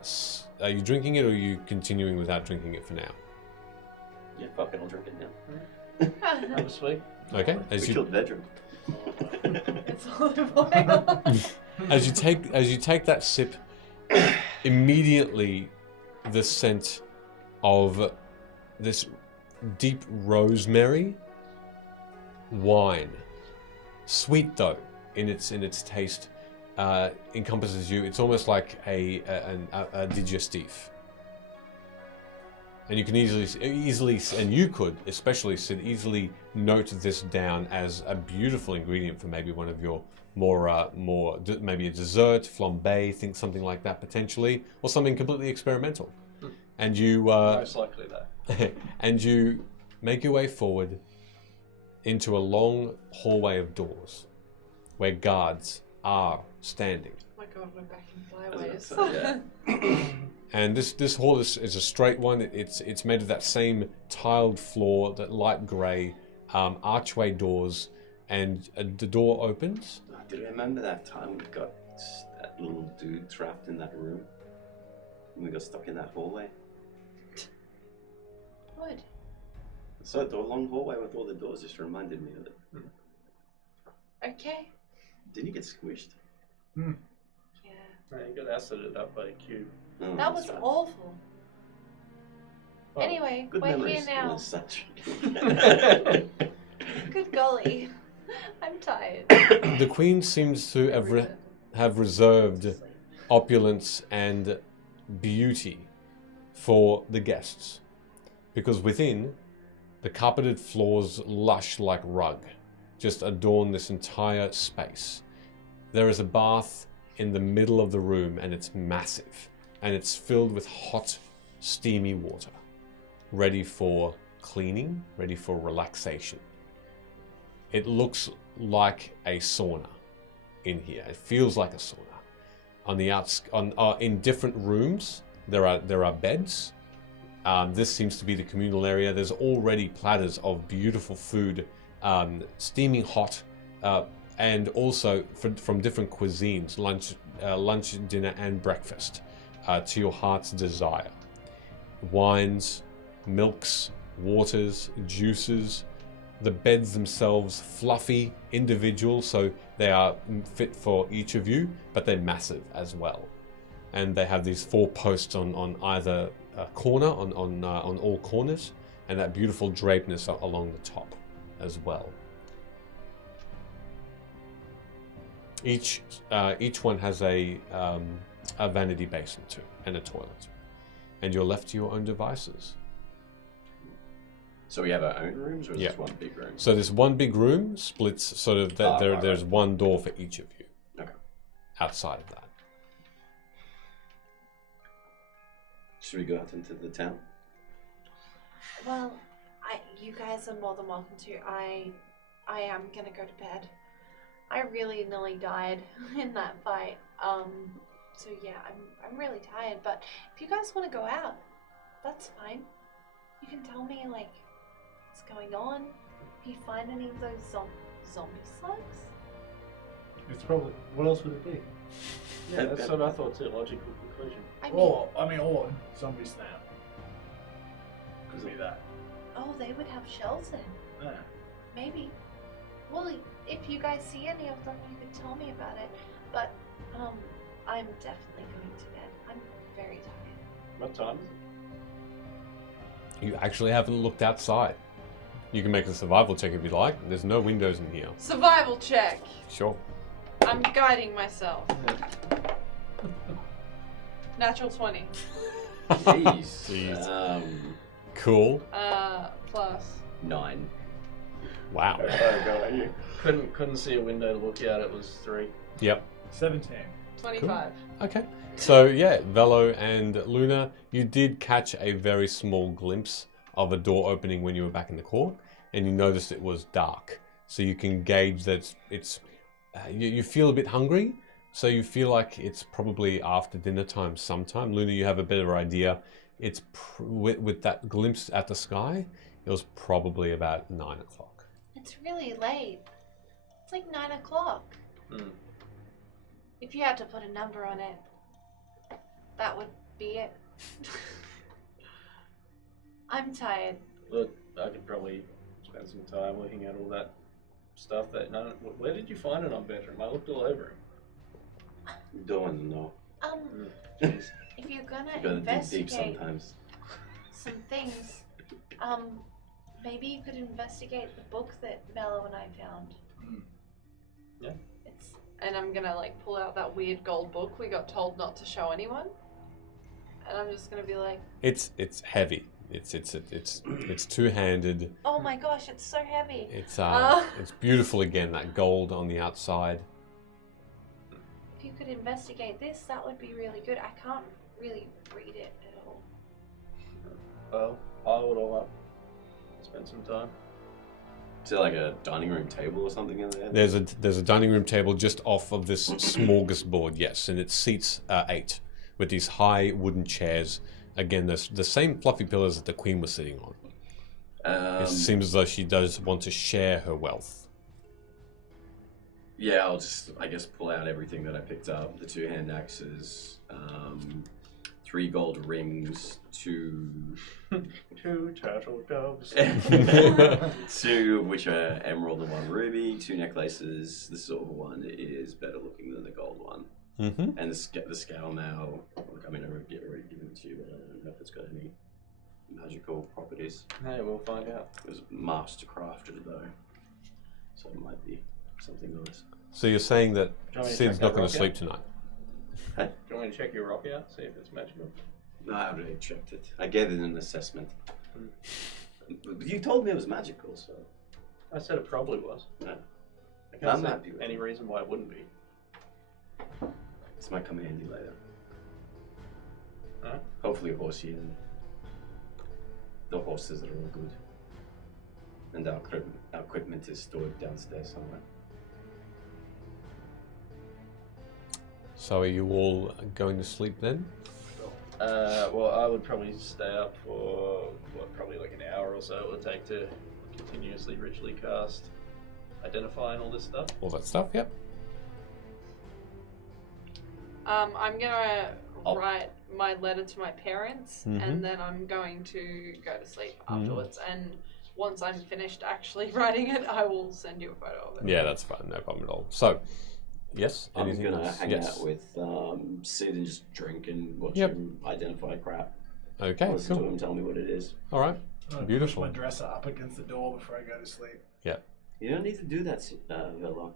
you drinking it, or are you continuing without drinking it for now? Yeah, fuck it, I'll drink it now. That was sweet. Okay. We killed Vedrum. It's olive oil. As you take that sip, immediately the scent of this deep rosemary wine, sweet though in its taste, encompasses you. It's almost like a digestif. And you can easily, and you could especially, Sid, easily note this down as a beautiful ingredient for maybe one of your more maybe a dessert, flambé, think something like that potentially, or something completely experimental. And you Most likely that. and you make your way forward into a long hallway of doors where guards are standing. Oh my god, we're back in So, flyways. yeah. And this hall is a straight one. It's made of that same tiled floor, that light grey, archway doors, and the door opens. Do you remember that time we got that little dude trapped in that room? And we got stuck in that hallway? Good. So the long hallway with all the doors just reminded me of it. Okay. Didn't you get squished? Yeah. No, you got acided up by a cube. Oh, That was that's right. awful. Well, Anyway, Good we're memories here now. and such. Good golly. I'm tired. The Queen seems to have reserved opulence and beauty for the guests, because within, the carpeted floors, lush like rug, just adorn this entire space. There is a bath in the middle of the room, and it's massive, and it's filled with hot, steamy water, ready for cleaning, ready for relaxation. It looks like a sauna in here. It feels like a sauna. On the in different rooms, there are beds. This seems to be the communal area. There's already platters of beautiful food, steaming hot, and also from different cuisines, lunch, dinner, and breakfast, to your heart's desire. Wines, milks, waters, juices. The beds themselves, fluffy, individual, so they are fit for each of you, but they're massive as well. And they have these 4 posts on either corner, on all corners, and that beautiful drapeness along the top as well. Each one has a vanity basin too, and a toilet. And you're left to your own devices. So we have our own rooms, or is Yeah. this one big room? So this one big room splits sort of, there's one door for each of you. Okay. Outside of that. Should we go out into the town? Well, you guys are more than welcome to. I am gonna go to bed. I really nearly died in that fight. So yeah, I'm really tired. But if you guys want to go out, that's fine. You can tell me like what's going on. If you find any of those zombie slugs. It's probably. What else would it be? Yeah, that's what I thought too. Logical conclusion. I mean, Or zombie snap. Could be that. oh, they would have shells in. Yeah. Maybe. Well, if you guys see any of them, you could tell me about it. But I'm definitely going to bed. I'm very tired. What time is it? You actually haven't looked outside. You can make a survival check if you like. There's no windows in here. Survival check. Sure. I'm guiding myself. Natural 20. Jeez. Jeez. Cool. Plus. 9. Wow. You couldn't see a window to look out. It was 3. Yep. 17. 25. Okay. So yeah, Velo and Luna, you did catch a very small glimpse of a door opening when you were back in the court, and you noticed it was dark. So you can gauge that it's you feel a bit hungry, so you feel like it's probably after dinner time sometime. Luna, you have a better idea. It's with that glimpse at the sky, it was probably about 9 o'clock. It's really late. It's like 9 o'clock. Mm. If you had to put a number on it, that would be it. I'm tired. Look, I could probably spend some time looking at all that stuff. Where did you find it on bedroom? I looked all over him. Don't want to know. Jeez. If you're gonna You gotta dig deep investigate sometimes. some things, maybe you could investigate the book that Mello and I found. Yeah. It's And I'm gonna like pull out that weird gold book we got told not to show anyone. And I'm just gonna be like, It's heavy. It's two-handed. oh my gosh, it's so heavy. It's beautiful again. That gold on the outside. If you could investigate this, that would be really good. I can't really read it at all. Well, pile it all up. Spend some time. Is there like a dining room table or something in there? There's a dining room table just off of this smorgasbord, yes, and it seats 8 with these high wooden chairs. Again, there's the same fluffy pillows that the queen was sitting on. It seems as though she does want to share her wealth. Yeah, I'll just, I guess, pull out everything that I picked up. The 2 hand axes, 3 gold rings, 2 turtle doves. 2 of which are emerald and 1 ruby, 2 necklaces. The silver one is better looking than the gold one. Mm-hmm. And the scale now, look, I mean, I already given it to you, but I don't know if it's got any magical properties. Hey, we'll find out. It was master crafted though, so it might be something nice. So you're saying that Do you want me to Sid's check not that going to rock sleep out? tonight? Hey? Do you want me to check your rock out? See if it's magical? No, I already checked it. I gave it an assessment. But you told me it was magical, so I said it probably was. no. I can't I'm see happy with any it. reason why it wouldn't be. This might come handy later. Alright. Hopefully horsey and the horses are all good. And our equipment is stored downstairs somewhere. So are you all going to sleep then? Well, I would probably stay up for probably like an hour or so it would take to continuously ritually cast Identify and all this stuff. All that stuff, yep. I'm gonna write my letter to my parents, Mhm. and then I'm going to go to sleep afterwards. And once I'm finished actually writing it, I will send you a photo of it. Yeah, that's fine. No problem at all. So, yes. I'm anything gonna else? hang Yes. out with Sid and just drink and watch Yep. him identify crap. Okay, Listen to cool. him tell me what it is. All right. I'm gonna Beautiful. push my dresser up against the door before I go to sleep. You don't need to do that, Villa.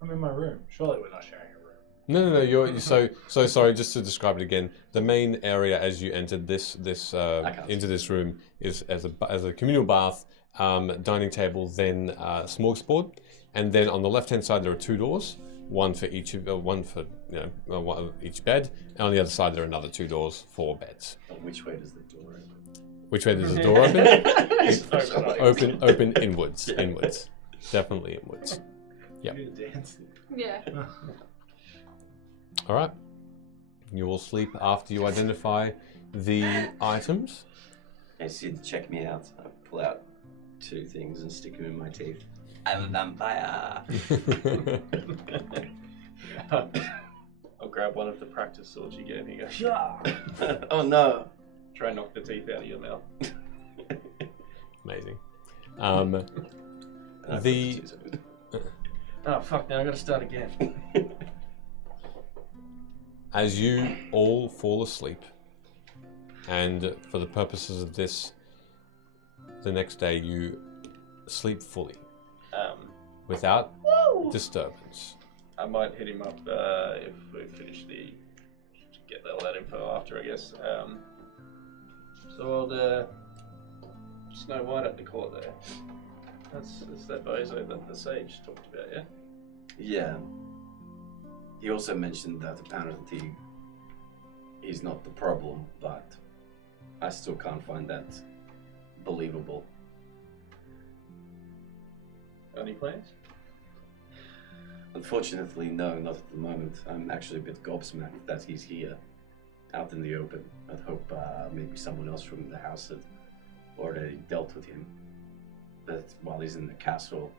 I'm in my room. Surely we're not sharing a room. No. You're so sorry. Just to describe it again, the main area as you entered this into this room is as a communal bath, dining table, then smorgasbord, and then on the left hand side there are two doors, one for each each bed, and on the other side there are another two doors for beds. But which way does the door open? Which way does the door open? Open. Open inwards. Inwards. Definitely inwards. Yep. You're gonna dance. Yeah. All right. You will sleep after you identify the items. Hey Sid, check me out. I pull out two things and stick them in my teeth. I'm a vampire. I'll grab one of the practice swords you gave me. Go. Oh no. Try and knock the teeth out of your mouth. Amazing. I The- put the Oh fuck! Now I gotta start again. As you all fall asleep, and for the purposes of this, the next day you sleep fully, without disturbance. I might hit him up if we finish get all that info after, I guess. So old Snow White at the court there. That's that bozo that the sage talked about, yeah? Yeah. He also mentioned that apparently he's not the problem, but I still can't find that believable. Any plans? Unfortunately, no, not at the moment. I'm actually a bit gobsmacked that he's here, out in the open. I'd hope maybe someone else from the house had already dealt with him. But while he's in the castle,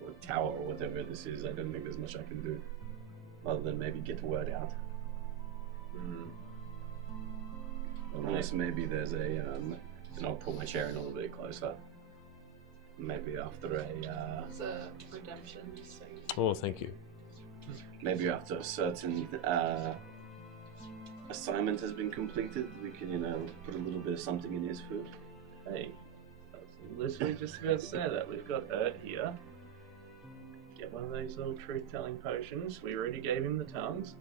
or tower, or whatever this is, I don't think there's much I can do. Other than maybe get word out. Unless maybe there's a, and I'll pull my chair in a little bit closer. Maybe after It's a redemption. So. Oh, thank you. maybe after a certain assignment has been completed, we can, put a little bit of something in his food. Hey, I was literally just about to say that. We've got Ert here. Get one of those little truth-telling potions. We already gave him the tongues.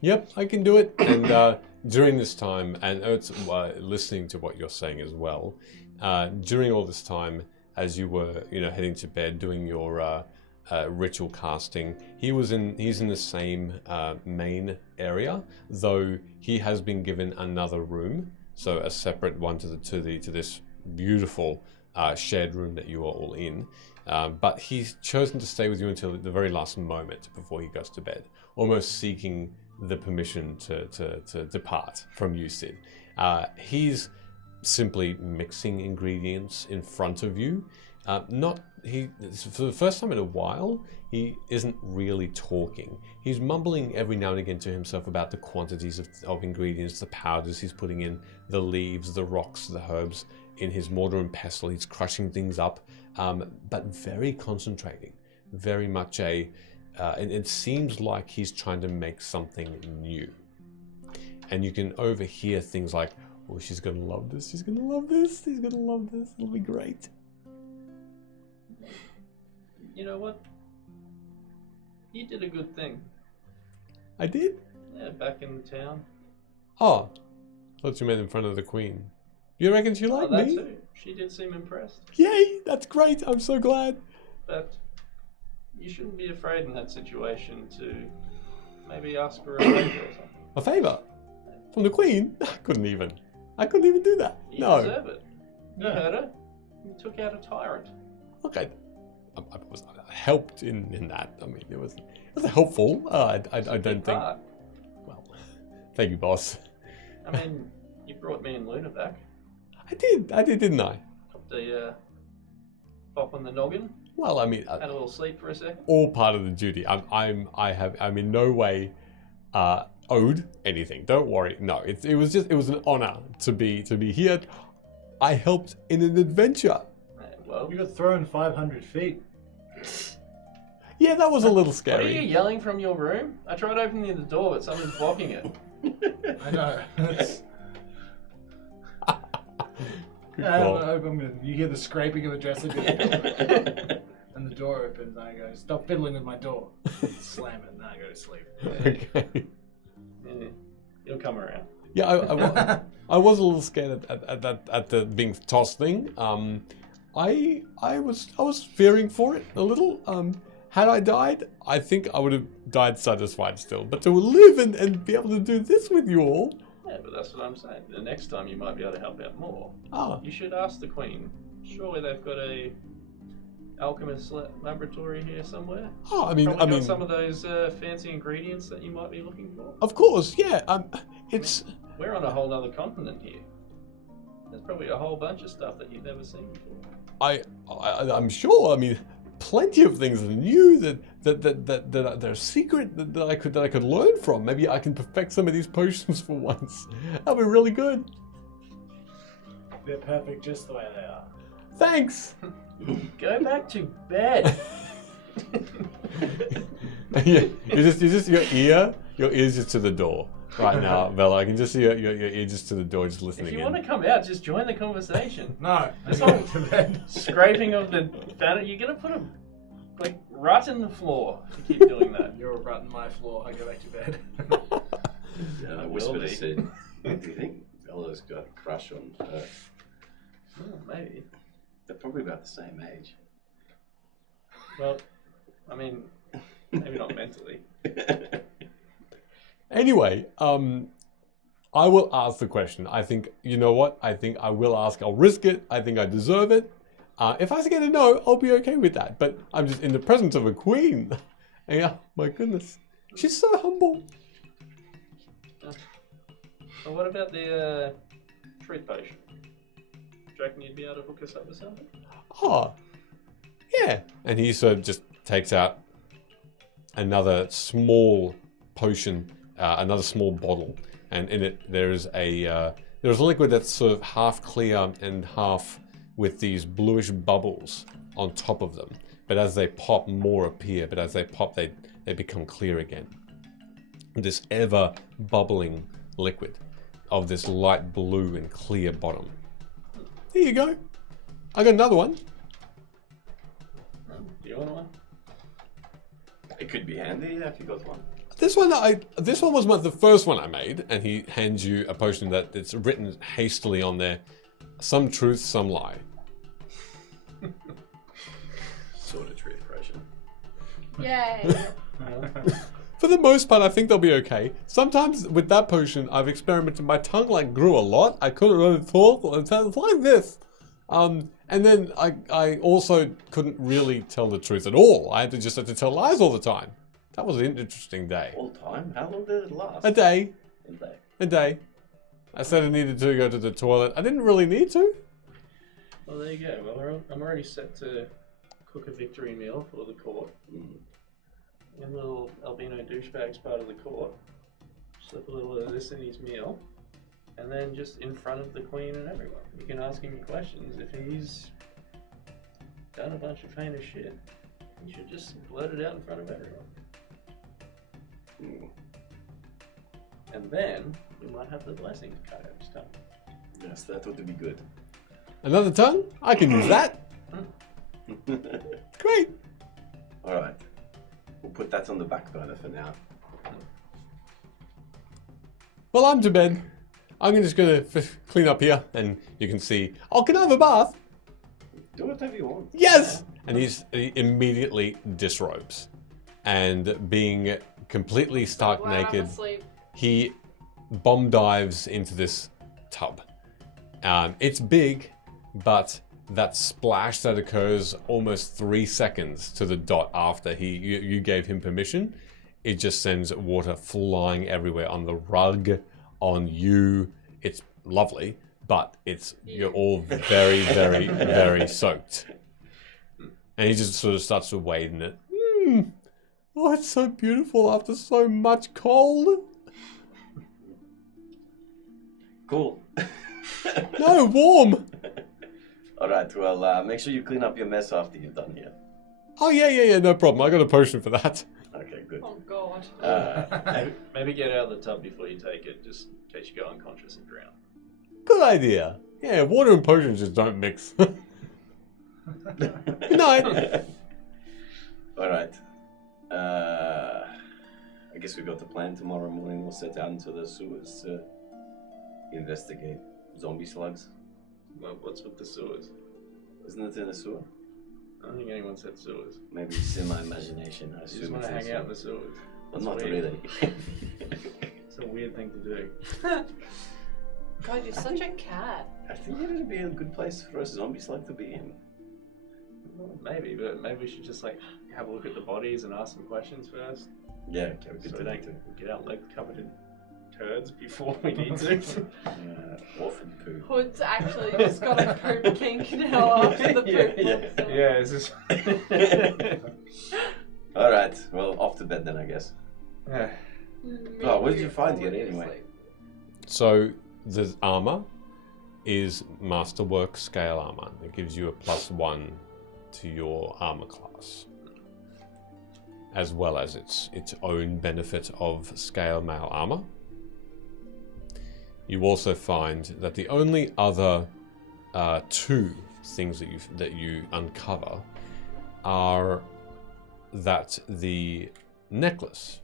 Yep, I can do it. And during this time, and it's listening to what you're saying as well, during all this time, as you were, heading to bed, doing your ritual casting, he's in the same main area, though he has been given another room, so a separate one to this beautiful shared room that you are all in. But he's chosen to stay with you until the very last moment before he goes to bed, almost seeking the permission to depart from you, Sid. He's simply mixing ingredients in front of you. For the first time in a while, he isn't really talking. He's mumbling every now and again to himself about the quantities of ingredients, the powders he's putting in, the leaves, the rocks, the herbs. In his mortar and pestle, he's crushing things up, but very concentrating, very much and it seems like he's trying to make something new. And you can overhear things like, oh, she's gonna love this, she's gonna love this, she's gonna love this, it'll be great. You know what? You did a good thing. I did? Yeah, back in the town. Oh, thought you meant in front of the queen. You reckon she liked that me? too. She did seem impressed. Yay, that's great, I'm so glad. But you shouldn't be afraid in that situation to maybe ask for a favor or something. A favour? From the queen? I couldn't even do that. You No. deserve it. You heard her. You took out a tyrant. Okay. I was helped in that. I mean, it was helpful. I don't think. Part. Well, thank you, boss. I mean, you brought me and Luna back. I did, didn't I? Got the pop on the noggin. Well, I mean, Had a little sleep for a second. all part of the duty. I'm in no way owed anything. Don't worry. No, it was an honor to be here. I helped in an adventure. Well, You got thrown 500 feet. Yeah, that was a little what are scary. you yelling from your room? I tried opening the door, but someone's blocking it. I know. Good I call. hope you hear the scraping of a dresser and the door opens. And I go, stop fiddling with my door. Slam it, and then I go to sleep. Okay. Yeah, you'll come around. Yeah, I was a little scared at the being tossed thing. I was fearing for it a little. Had I died, I think I would have died satisfied still. But to live and be able to do this with you all. Yeah, but that's what I'm saying. The next time you might be able to help out more. Ah, You should ask the Queen. Surely they've got a alchemist laboratory here somewhere. I Probably got mean, some of those fancy ingredients that you might be looking for. of course, yeah. It's We're on a whole other continent here. There's probably a whole bunch of stuff that you've never seen before. I'm sure. I mean, plenty of things that are new that are secret that I could learn from. Maybe I can perfect some of these potions for once. That'd be really good. They're perfect just the way they are. Thanks. Go back to bed. Yeah, your ears just to the door right now, Bella. I can just see your ear just to the door, just listening If you in. want to come out, just join the conversation. No, This I'm whole going to bed. scraping of the banner, you're gonna put a rut in the floor if you keep doing that. You're a rut in my floor. I go back to bed. Yeah, I Will whispered be. to Sid, do you think Bella's got a crush on her? Oh, maybe. They're probably about the same age. Well, I mean, maybe not mentally. Anyway, I will ask the question. I think, you know what? I think I will ask. I'll risk it. I think I deserve it. If I get a no, I'll be okay with that. But I'm just in the presence of a queen. Yeah, my goodness. She's so humble. Well, what about the truth potion? Do you reckon you'd be able to hook us up with something? Oh, yeah. And he sort of just takes out another small potion, another small bottle. And in it, there's a liquid that's sort of half clear and half with these bluish bubbles on top of them. But as they pop, more appear. But as they pop, they become clear again. This ever bubbling liquid of this light blue and clear bottom. There you go. I got another one. Do you want one? It could be handy if you got one. This one was the first one I made, and he hands you a potion that it's written hastily on there. Some truth, some lie. Sort of truth potion. Yay. For the most part, I think they'll be okay. Sometimes with that potion, I've experimented. My tongue grew a lot. I couldn't really talk. It was like this. And then I also couldn't really tell the truth at all. I had to tell lies all the time. That was an interesting day. All time? How long did it last? A day. A day. A day. I said I needed to go to the toilet. I didn't really need to. Well, there you go. Well, I'm already set to cook a victory meal for the court. And little albino douchebag's part of the court. Slip a little of this in his meal. And then just in front of the queen and everyone. You can ask him questions. If he's done a bunch of heinous shit, you should just blurt it out in front of everyone. And then you might have the blessing cut out his tongue. Yes, that would be good. Another tongue? I can use that. Great. Alright. We'll put that on the back burner for now. Well, I'm to bed. I'm just going to clean up here, and you can see. Oh, can I have a bath? Do whatever you want. Yes! And he immediately disrobes. And being completely stark Glad I'm naked, asleep. he bomb dives into this tub. It's big, but that splash that occurs almost 3 seconds to the dot after you gave him permission, it just sends water flying everywhere on the rug, on you, it's lovely, but you're all very, very, very soaked. And he just sort of starts to wade in it. Oh, it's so beautiful after so much cold. Cool. No, warm. All right. Well, make sure you clean up your mess after you're done here. Oh, yeah, no problem. I got a potion for that. Okay, good. Oh God. Maybe get out of the tub before you take it, just in case you go unconscious and drown. Good idea. Yeah, water and potions just don't mix. Good night. All right. I guess we got the plan. Tomorrow morning we'll set out into the sewers to investigate zombie slugs. Well, what's with the sewers? Isn't it in a sewer? I don't think anyone said sewers. Maybe it's in my imagination. I You just assume want it's to in hang out in the sewer. sewers. Well, That's not weird. really. It's a weird thing to do. God, you're such a cat. I think it would be a good place for a zombie slug to be in. Well, maybe, but maybe we should just like have a look at the bodies and ask some questions first. Yeah, okay, we could So do we that too. don't get our leg covered in turds before we need to. Orphan poo. Hood's actually just got a poop kink now after the poop. Yeah, it's just. All right. Well, off to bed then, I guess. Oh, what did you find here anyway? So the armor is Masterwork scale armor. It gives you a +1 to your armor class, as well as its own benefit of scale mail armor. You also find that the only other 2 things that you uncover are that the necklace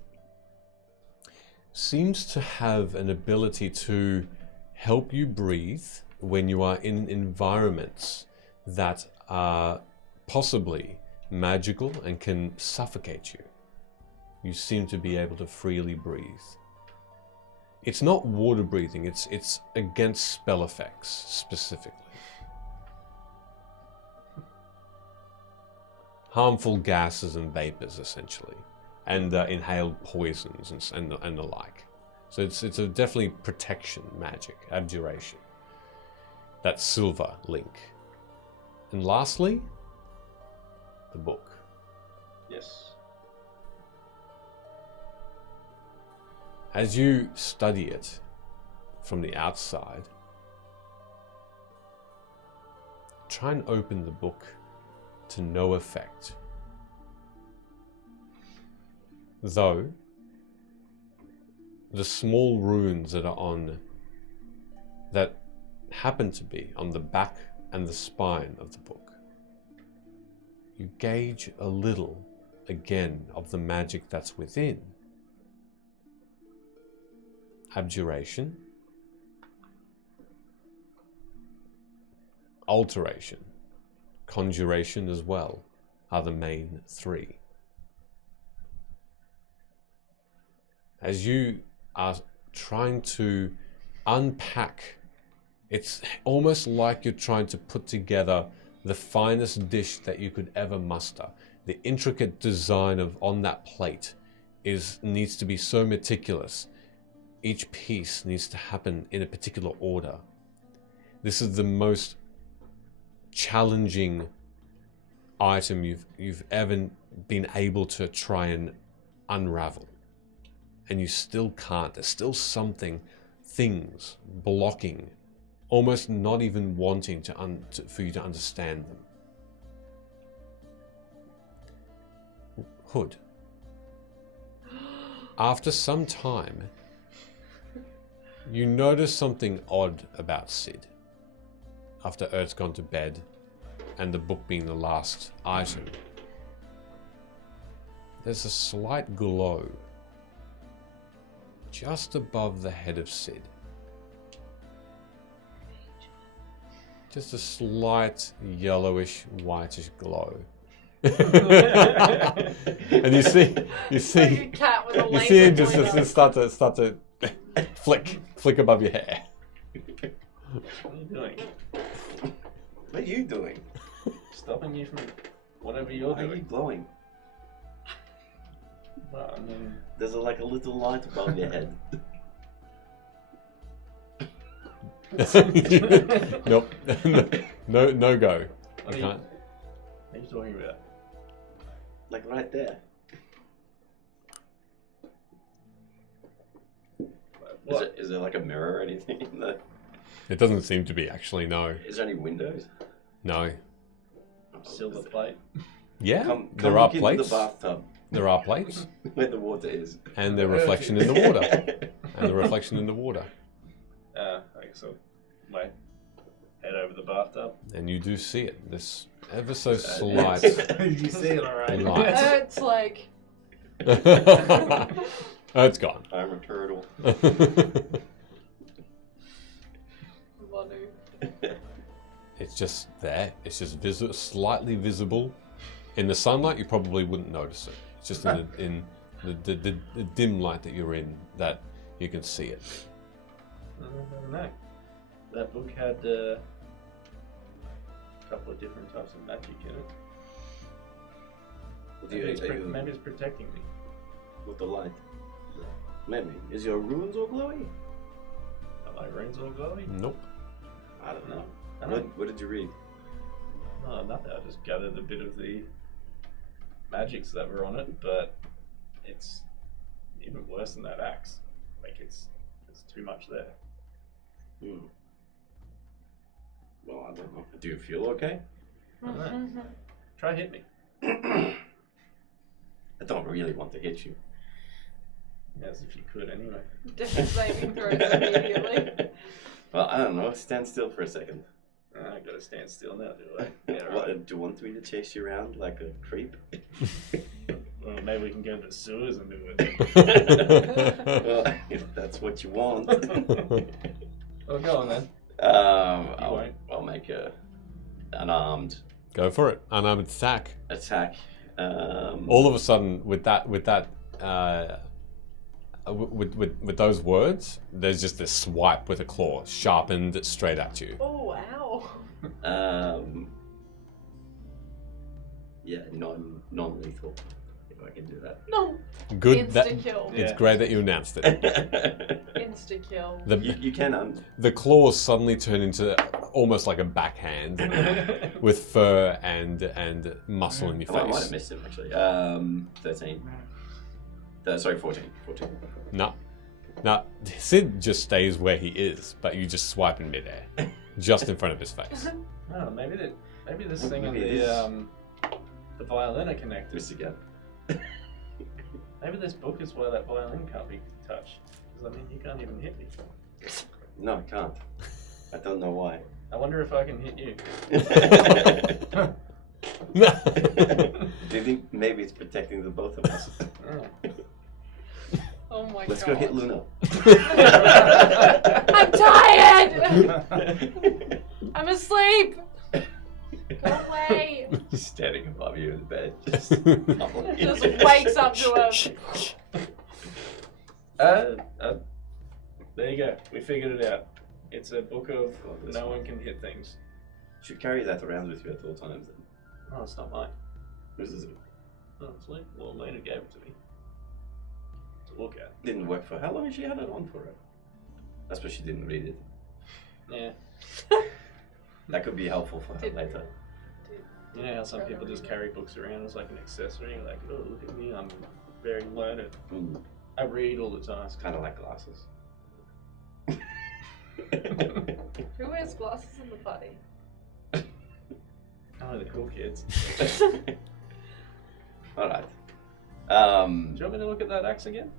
seems to have an ability to help you breathe when you are in environments that are possibly magical and can suffocate you. You seem to be able to freely breathe. It's not water breathing, it's against spell effects specifically. Harmful gases and vapors, essentially, and inhaled poisons and the like. So it's a definitely protection magic, abjuration. That silver link. And lastly, the book. Yes. As you study it from the outside, try and open the book to no effect. Though, the small runes that happen to be on the back and the spine of the book, you gauge a little, again, of the magic that's within. Abjuration, alteration, conjuration as well are the main 3. As you are trying to unpack, it's almost like you're trying to put together the finest dish that you could ever muster. The intricate design on that plate needs to be so meticulous. Each piece needs to happen in a particular order. This is the most challenging item you've ever been able to try and unravel. And you still can't. There's still things blocking, almost not even wanting for you to understand them. Hood. After some time, you notice something odd about Sid. After Ert's gone to bed, and the book being the last item, there's a slight glow just above the head of Sid. Just a slight yellowish, whitish glow. And you see Like a cat with a you laser see it pointer. just start to flick above your hair. What are you doing? What are you doing? Stopping you from whatever you're Why are you doing. glowing? Well, I mean, There's like a little light above your head. Nope. No go. What I are can't. you talking about? Like right there. What? Is there like a mirror or anything in there? It doesn't seem to be actually. No. Is there any windows? No. Silver plate. Yeah. Come there are look into plates. the bathtub There are plates, where the water is. and the reflection in the water, and the reflection in the water, I guess I'll wait. Head over the bathtub. and you do see it. This ever so slight You see it, alright. light. It's like Oh, it's gone. I'm a turtle. Manu. It's just there. It's just slightly visible. In the sunlight, you probably wouldn't notice it. It's just in the dim light that you're in that you can see it. I don't know. That book had a couple of different types of magic in it. Maybe it's protecting me. With the light. Maybe. Is your runes all glowy? Are my runes all glowy? Nope. I don't know. I don't What did you read? No, nothing. I just gathered a bit of the magics that were on it, but it's even worse than that axe. Like it's too much there. Hmm. Well, I don't know. Do you feel okay? I don't know. Try hit me. I don't really want to hit you. As if you could anyway. Death saving throws immediately. Well, I don't know. Stand still for a second. I gotta stand still now, do I? Yeah, What, right. do you want me to chase you around like a creep? Well, maybe we can go to the sewers and do it. Well, if that's what you want. Well, go on then. I'll make an unarmed Go for it. Unarmed attack. attack. All of a sudden, with those words, there's just this swipe with a claw, sharpened straight at you. Oh wow. Yeah, non-lethal. If I can do that. No. Good. Insta kill. It's Yeah. great that you announced it. Insta kill. you can The claws suddenly turn into almost like a backhand with fur and muscle in your I might have face. missed him actually. 13. Sorry, 14. 14. No. Sid just stays where he is, but you just swipe in midair, just in front of his face. Oh, maybe this thing Maybe and this- the violin are connected. Miss again. Maybe this book is why that violin can't be touched. Because I mean, you can't even hit me. No, I can't. I don't know why. I wonder if I can hit you. Do you think maybe it's protecting the both of us? Oh. Oh my Let's god. go hit Luna. I'm tired. I'm asleep. Go away. Just standing above you in the bed. Just, Just wakes up to a. There you go. We figured it out. It's a book of Oh, that's no one can hit things. should carry that around with you at all times then. Oh, it's not mine. This is, Oh, it's like, well, Lena gave it to me to look at. didn't work for how long has she had it on for it? That's why she didn't read it. Yeah. That could be helpful for her Did- later. You know how some people just carry books around as like an accessory? Like, oh, look at me, I'm very learned. Mm, I read all the time. it's kind of like glasses. Who wears glasses in the party? Oh, the cool kids. All right. Do you want me to look at that axe again?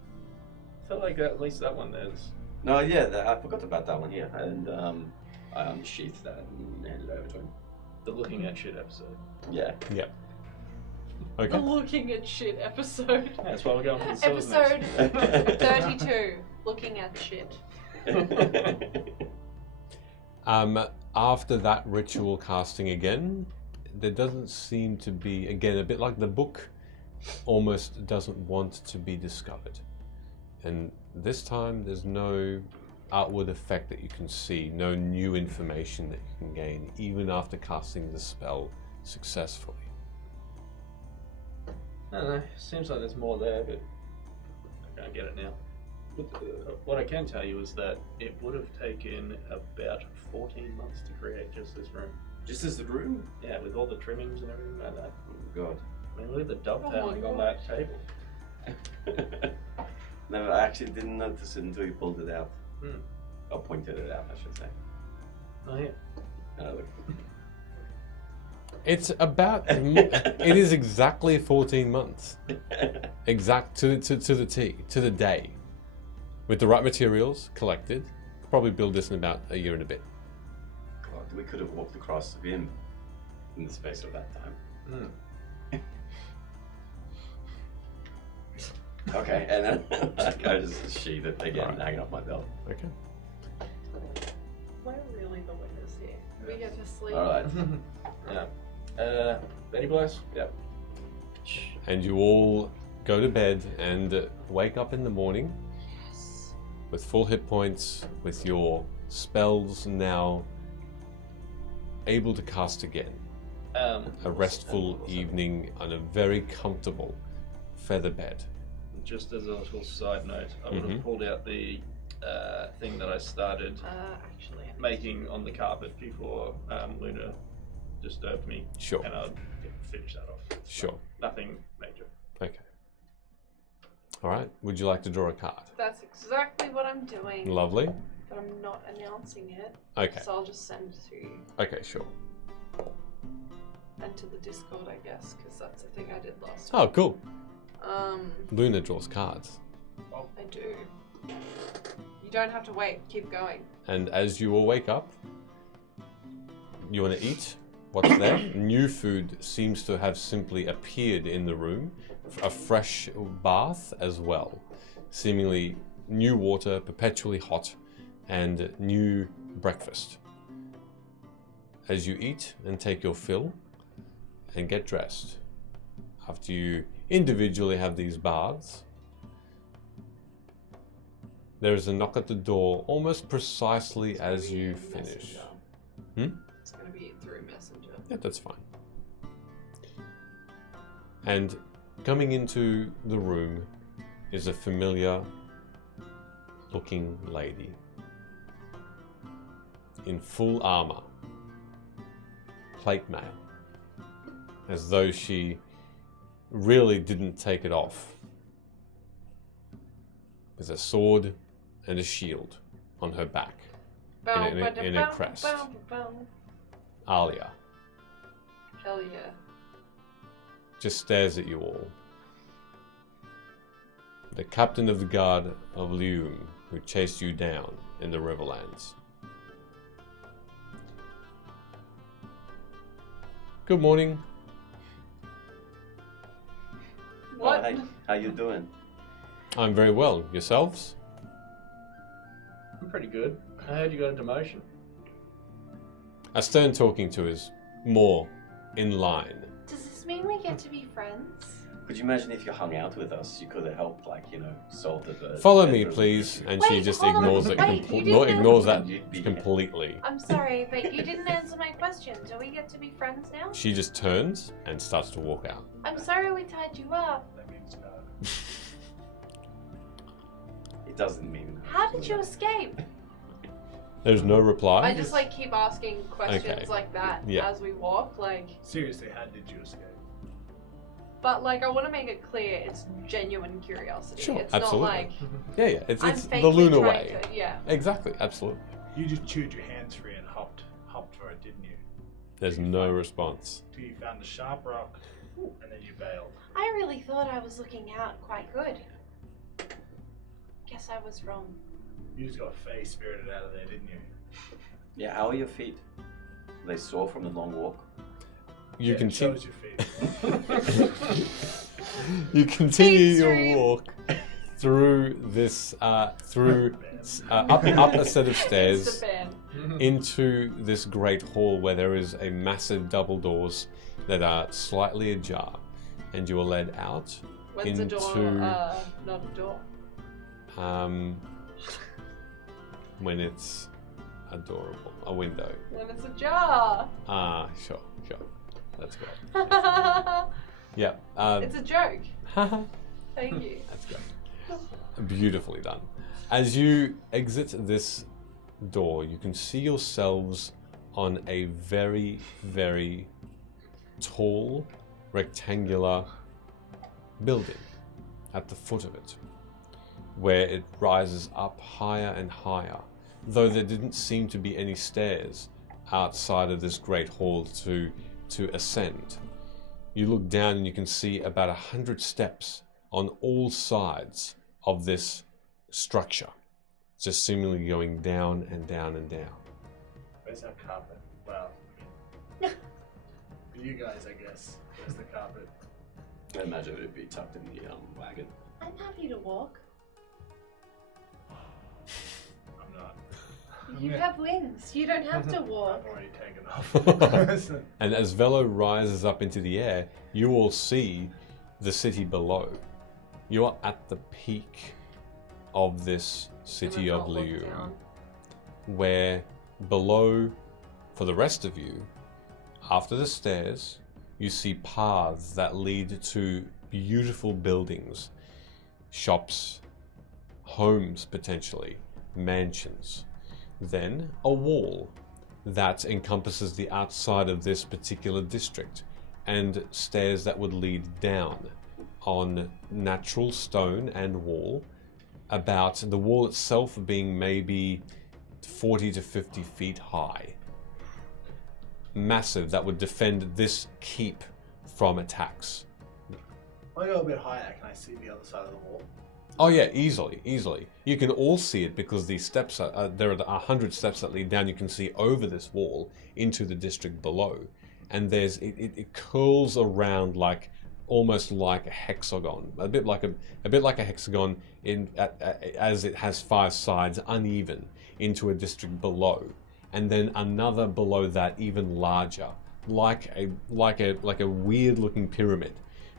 I feel like at least that one there's. No, yeah, I forgot about that one here, and I unsheathed that and handed it over to him. The looking at shit episode. Yeah. The Okay. looking at shit episode. Yeah, that's why we're going for the sewers Episode next. 32. Looking at shit. After that ritual casting again, there doesn't seem to be, again, a bit like the book, almost doesn't want to be discovered. And this time there's no outward effect that you can see, no new information that you can gain, even after casting the spell successfully. I don't know. Seems like there's more there, but I can't get it now. What I can tell you is that it would have taken about 14 months to create just this room. Just as the room? Yeah, with all the trimmings and everything like that. Oh, God. I mean, look at the dove Oh my pounding on that table. No, I actually didn't notice it until you pulled it out. Hmm. Or pointed it out, I should say. Oh, yeah. Look. It's about. It is exactly 14 months. Exact to the T, to the day. With the right materials collected, probably build this in about a year and a bit. God, we could have walked across the Vim in the space of that time. Okay, and then I just sheathe it again, Alright. hanging off my belt. Okay. We're really the winners here. We get to sleep. Alright. Yeah. Betty Bliss? Yep. And you all go to bed and wake up in the morning with full hit points, with your spells now able to cast again. A restful evening on a very comfortable feather bed. Just as a little side note, I would have pulled out the thing that I started Actually, making on the carpet before Luna disturbed me. Sure. And I'll finish that off. Sure. Nothing major. Okay. All right. Would you like to draw a card? that's exactly what I'm doing. Lovely. But I'm not announcing it. Okay. So I'll just send it to you. Okay, sure. And to the Discord, I guess, because that's the thing I did last Oh, cool. time. Luna draws cards. I do. You don't have to wait. Keep going. And as you all wake up, you want to eat what's there. New food seems to have simply appeared in the room. A fresh bath as well. Seemingly new water, perpetually hot, and new breakfast. As you eat and take your fill and get dressed, after you individually have these baths, there is a knock at the door almost precisely as you finish. It's going to be through Messenger. Yeah, that's fine. And coming into the room is a familiar looking lady in full armor, plate mail, as though she really didn't take it off. There's a sword and a shield on her back. In a crest. Alia Hell yeah. just stares at you all. The captain of the guard of Lium, who chased you down in the Riverlands. Good morning. What? Oh, hey, how you doing? I'm very well. Yourselves? I'm pretty good. I heard you got a demotion. A stern talking to is more in line. Does this mean we get to be friends? Could you imagine if you hung out with us? You could have helped, solve the. Follow me, please. And she Wait, just hold on. ignores it. Wait, you didn't Ignores that You'd be- completely. I'm sorry, but you didn't answer my question. Do we get to be friends now? She just turns and starts to walk out. I'm sorry we tied you up. That means no. It doesn't mean. How did you escape? There's no reply. I just keep asking questions Okay. like that Yeah. as we walk, Seriously, how did you escape? but I want to make it clear it's genuine curiosity. Sure, it's absolutely. not Yeah, yeah. It's I'm the fakely Luna trying way. to, yeah. Exactly, absolutely. You just chewed your hands free and hopped for it, didn't you? There's no response. Till you found a sharp rock, and then you bailed. I really thought I was looking out quite good. Guess I was wrong. You just got face spirited out of there, didn't you? Yeah, how are your feet? Are they sore from the long walk? You Yeah, continue. shows your feet. You continue Feet your stream. walk through this, up a set of stairs Instaban. into this great hall where there is a massive double doors that are slightly ajar, and you are led out When's a door into not a door? when it's adorable, a window. When it's ajar. Sure. That's great. It's Yeah. a joke. That's Thank you. great. Beautifully done. As you exit this door, you can see yourselves on a very, very tall, rectangular building at the foot of it, where it rises up higher and higher, though there didn't seem to be any stairs outside of this great hall to ascend. You look down and you can see about 100 steps on all sides of this structure, just seemingly going down and down and down. Where's our carpet? Well, I mean, for you guys, I guess. Where's the carpet? I imagine it would be tucked in the wagon. I'm happy to walk. I'm not. You have wings. You don't have to walk. I've already taken off. And as Velo rises up into the air, you all see the city below. You are at the peak of this city of Liu, where below, for the rest of you, after the stairs, you see paths that lead to beautiful buildings, shops, homes potentially, mansions. Then a wall that encompasses the outside of this particular district, and stairs that would lead down on natural stone and wall, about the wall itself being maybe 40 to 50 feet high. Massive, that would defend this keep from attacks. I go a bit higher. Can I see the other side of the wall? Oh yeah, easily. You can all see it because the steps there are 100 steps that lead down. You can see over this wall into the district below, and it curls around like almost like a hexagon, a bit like a hexagon as it has 5 sides, uneven into a district below, and then another below that even larger, like a weird looking pyramid.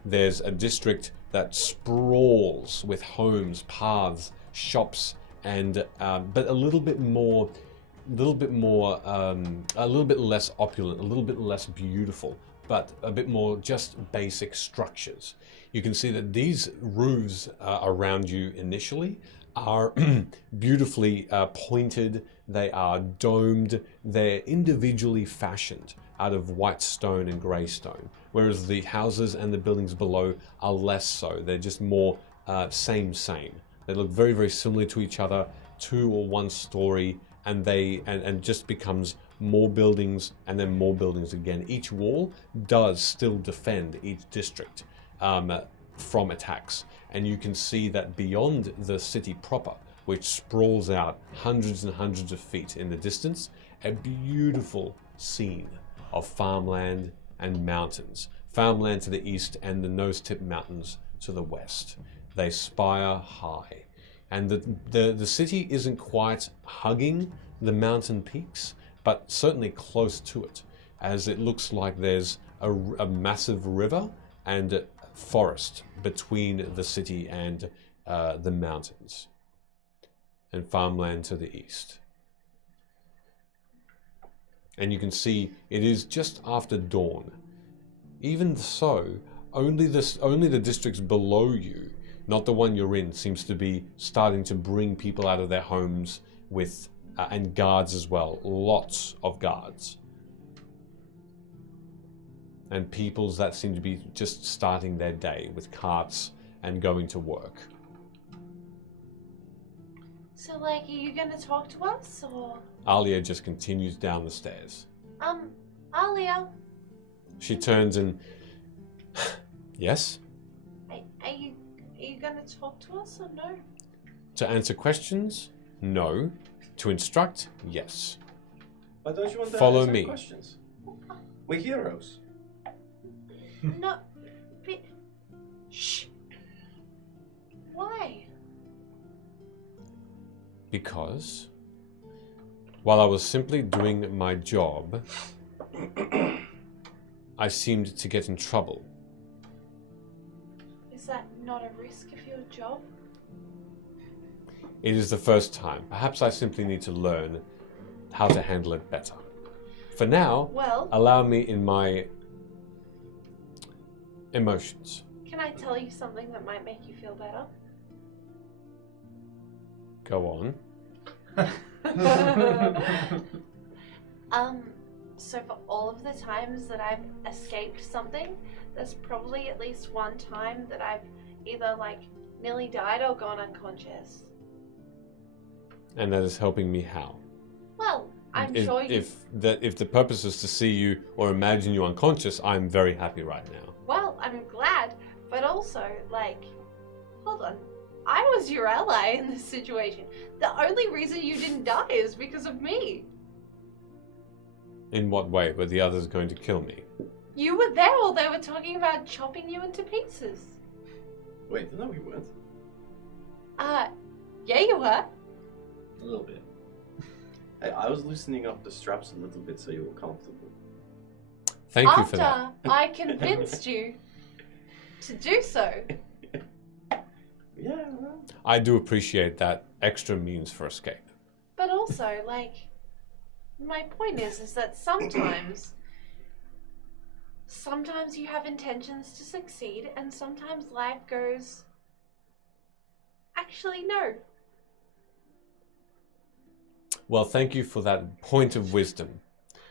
There's a district that sprawls with homes, paths, shops, and but a little bit less opulent, a little bit less beautiful, but a bit more just basic structures. You can see that these roofs around you initially are beautifully pointed. They are domed. They're individually fashioned out of white stone and grey stone, whereas the houses and the buildings below are less so. They're just more same. They look very, very similar to each other, 2 or 1 story, and just becomes more buildings and then more buildings again. Each wall does still defend each district from attacks, and you can see that beyond the city proper, which sprawls out hundreds and hundreds of feet in the distance, a beautiful scene of farmland and mountains. Farmland to the east and the nose-tip mountains to the west. They spire high, and the city isn't quite hugging the mountain peaks, but certainly close to it, as it looks like there's a massive river and forest between the city and the mountains, and farmland to the east. And you can see it is just after dawn. Even so, only the districts below you, not the one you're in, seems to be starting to bring people out of their homes with and guards as well. Lots of guards. And peoples that seem to be just starting their day with carts and going to work. So, like, are you gonna talk to us, or? Alia just continues down the stairs. Alia. She turns and... Yes? Are you gonna talk to us, or no? To answer questions? No. To instruct? Yes. Why don't you want to Follow answer me. questions? We're heroes. No, but... Shh. Why? Because while I was simply doing my job, I seemed to get in trouble. Is that not a risk of your job? It is the first time. Perhaps I simply need to learn how to handle it better. For now, Well, allow me in my emotions. can I tell you something that might make you feel better? Go on. So for all of the times that I've escaped something, there's probably at least one time that I've either like nearly died or gone unconscious. And that is helping me how? Well, I'm if, sure you. if the purpose is to see you or imagine you unconscious, I'm very happy right now. Well, I'm glad, but also like, hold on. I was your ally in this situation. The only reason you didn't die is because of me. In what way were the others going to kill me? You were there while they were talking about chopping you into pieces. Wait, no, we weren't. Yeah, you were. A little bit. Hey, I was loosening up the straps a little bit so you were comfortable. Thank you After for that. I convinced you to do so. Yeah, well. I do appreciate that extra means for escape. But also, like, my point is that sometimes you have intentions to succeed, and sometimes life goes, actually, no. Well, thank you for that point of wisdom.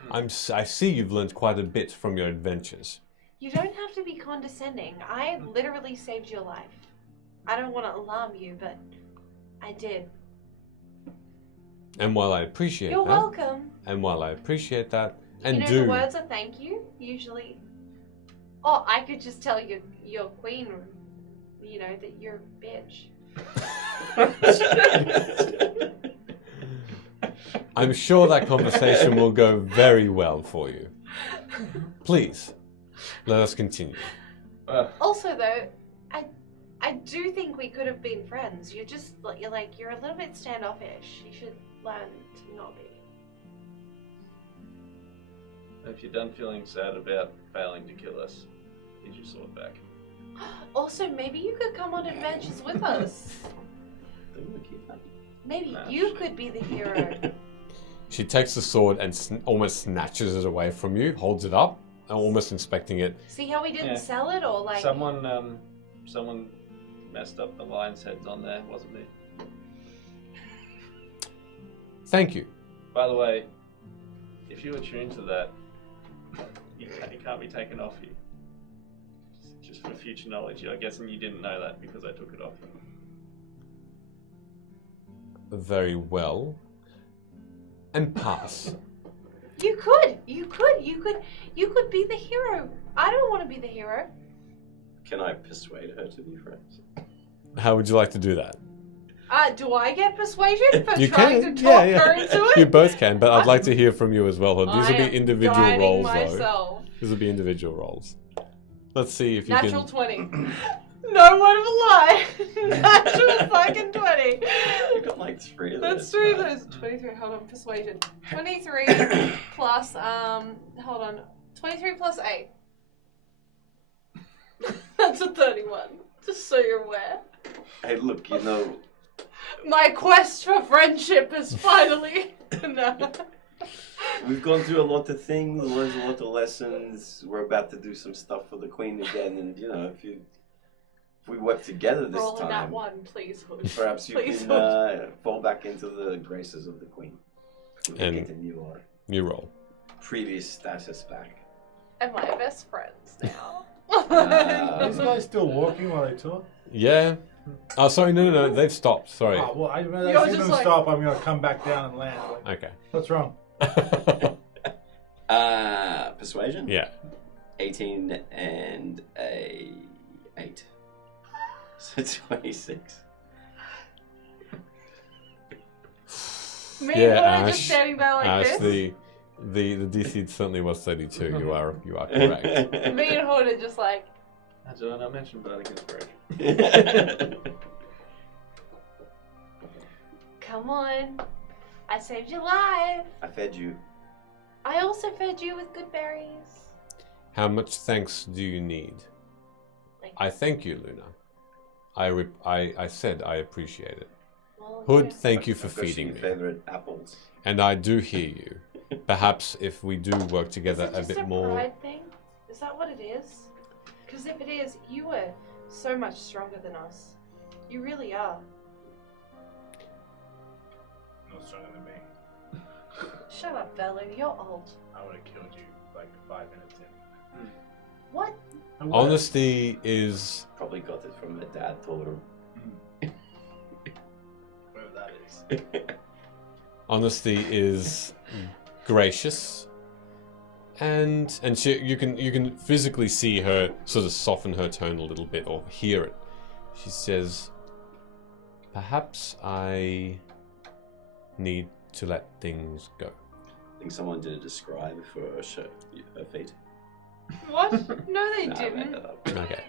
I see you've learned quite a bit from your adventures. You don't have to be condescending. I literally saved your life. I don't want to alarm you, but I did. And while I appreciate You're that, welcome. and while I appreciate that, and You know do the words of thank you usually. Oh, I could just tell your queen, you know, that you're a bitch. I'm sure that conversation will go very well for you. Please, let us continue. Also, though, I do think we could have been friends. You're a little bit standoffish. You should learn to not be. If you're done feeling sad about failing to kill us, here's your sword back. Also, maybe you could come on adventures with us. Maybe Nah, you shit. could be the hero. She takes the sword and almost snatches it away from you, holds it up, almost inspecting it. See how we didn't Yeah. sell it, or like Someone messed up the lion's heads on there, wasn't me. Thank you. By the way, if you attune to that, it can't be taken off you. Just for future knowledge, I'm guessing you didn't know that because I took it off you. Very well. And pass. You could be the hero. I don't want to be the hero. Can I persuade her to be friends? How would you like to do that? Do I get persuasion for You trying can, to talk yeah. her into it? You both can, but I'd like to hear from you as well. These will I am be individual guiding rolls, though. myself. These will be individual rolls. Let's see if you Natural can. 20. No word of a lie. Natural fucking 20. You got like 3 of those. Let's do those. 23, hold on, persuasion. 23 plus, hold on. 23 plus 8. That's a 31. Just so you're aware. Hey, look, you know, My quest for friendship is finally. No. we've gone through a lot of things, learned a lot of lessons. We're about to do some stuff for the Queen again, and you know, if we work together this Rolling that time, one, please, Hood. perhaps you Please, can fall back into the graces of the Queen. We can And- get your You roll. previous status back. And my best friends now. Are these guys still walking while they talk? Yeah. Oh, sorry. No. They've stopped. Sorry. Oh, well, You're I see just them like- stop. I'm going to come back down and land. Like, Okay. what's wrong? Persuasion? Yeah. 18 and a 8. So 26. Me Yeah, and Hood are Ash. just standing there like Ash, this. the DC certainly was 32. You are correct. Me and Hood are just like, Did I not mention bardic inspiration? Come on. I saved your life. I fed you. I also fed you with good berries. How much thanks do you need? I thank you, Luna. I said I appreciate it. Well, Hood, yeah. thank you for I've got feeding some me. favorite apples. And I do hear you. Perhaps if we do work together Is it a just bit a more. pride thing? Is that what it is? Because if it is, you are so much stronger than us. You really are. not stronger than me. Shut up, Velu. You're old. I would have killed you like 5 minutes in. What? I would've. Honesty is Probably got it from a dad told him. Whatever that is. honesty is gracious, and you can physically see her sort of soften her tone a little bit or hear it. She says, "Perhaps I need to let things go." I think someone did a describe for her feet. What? No, they Nah, I made didn't. that up. Okay.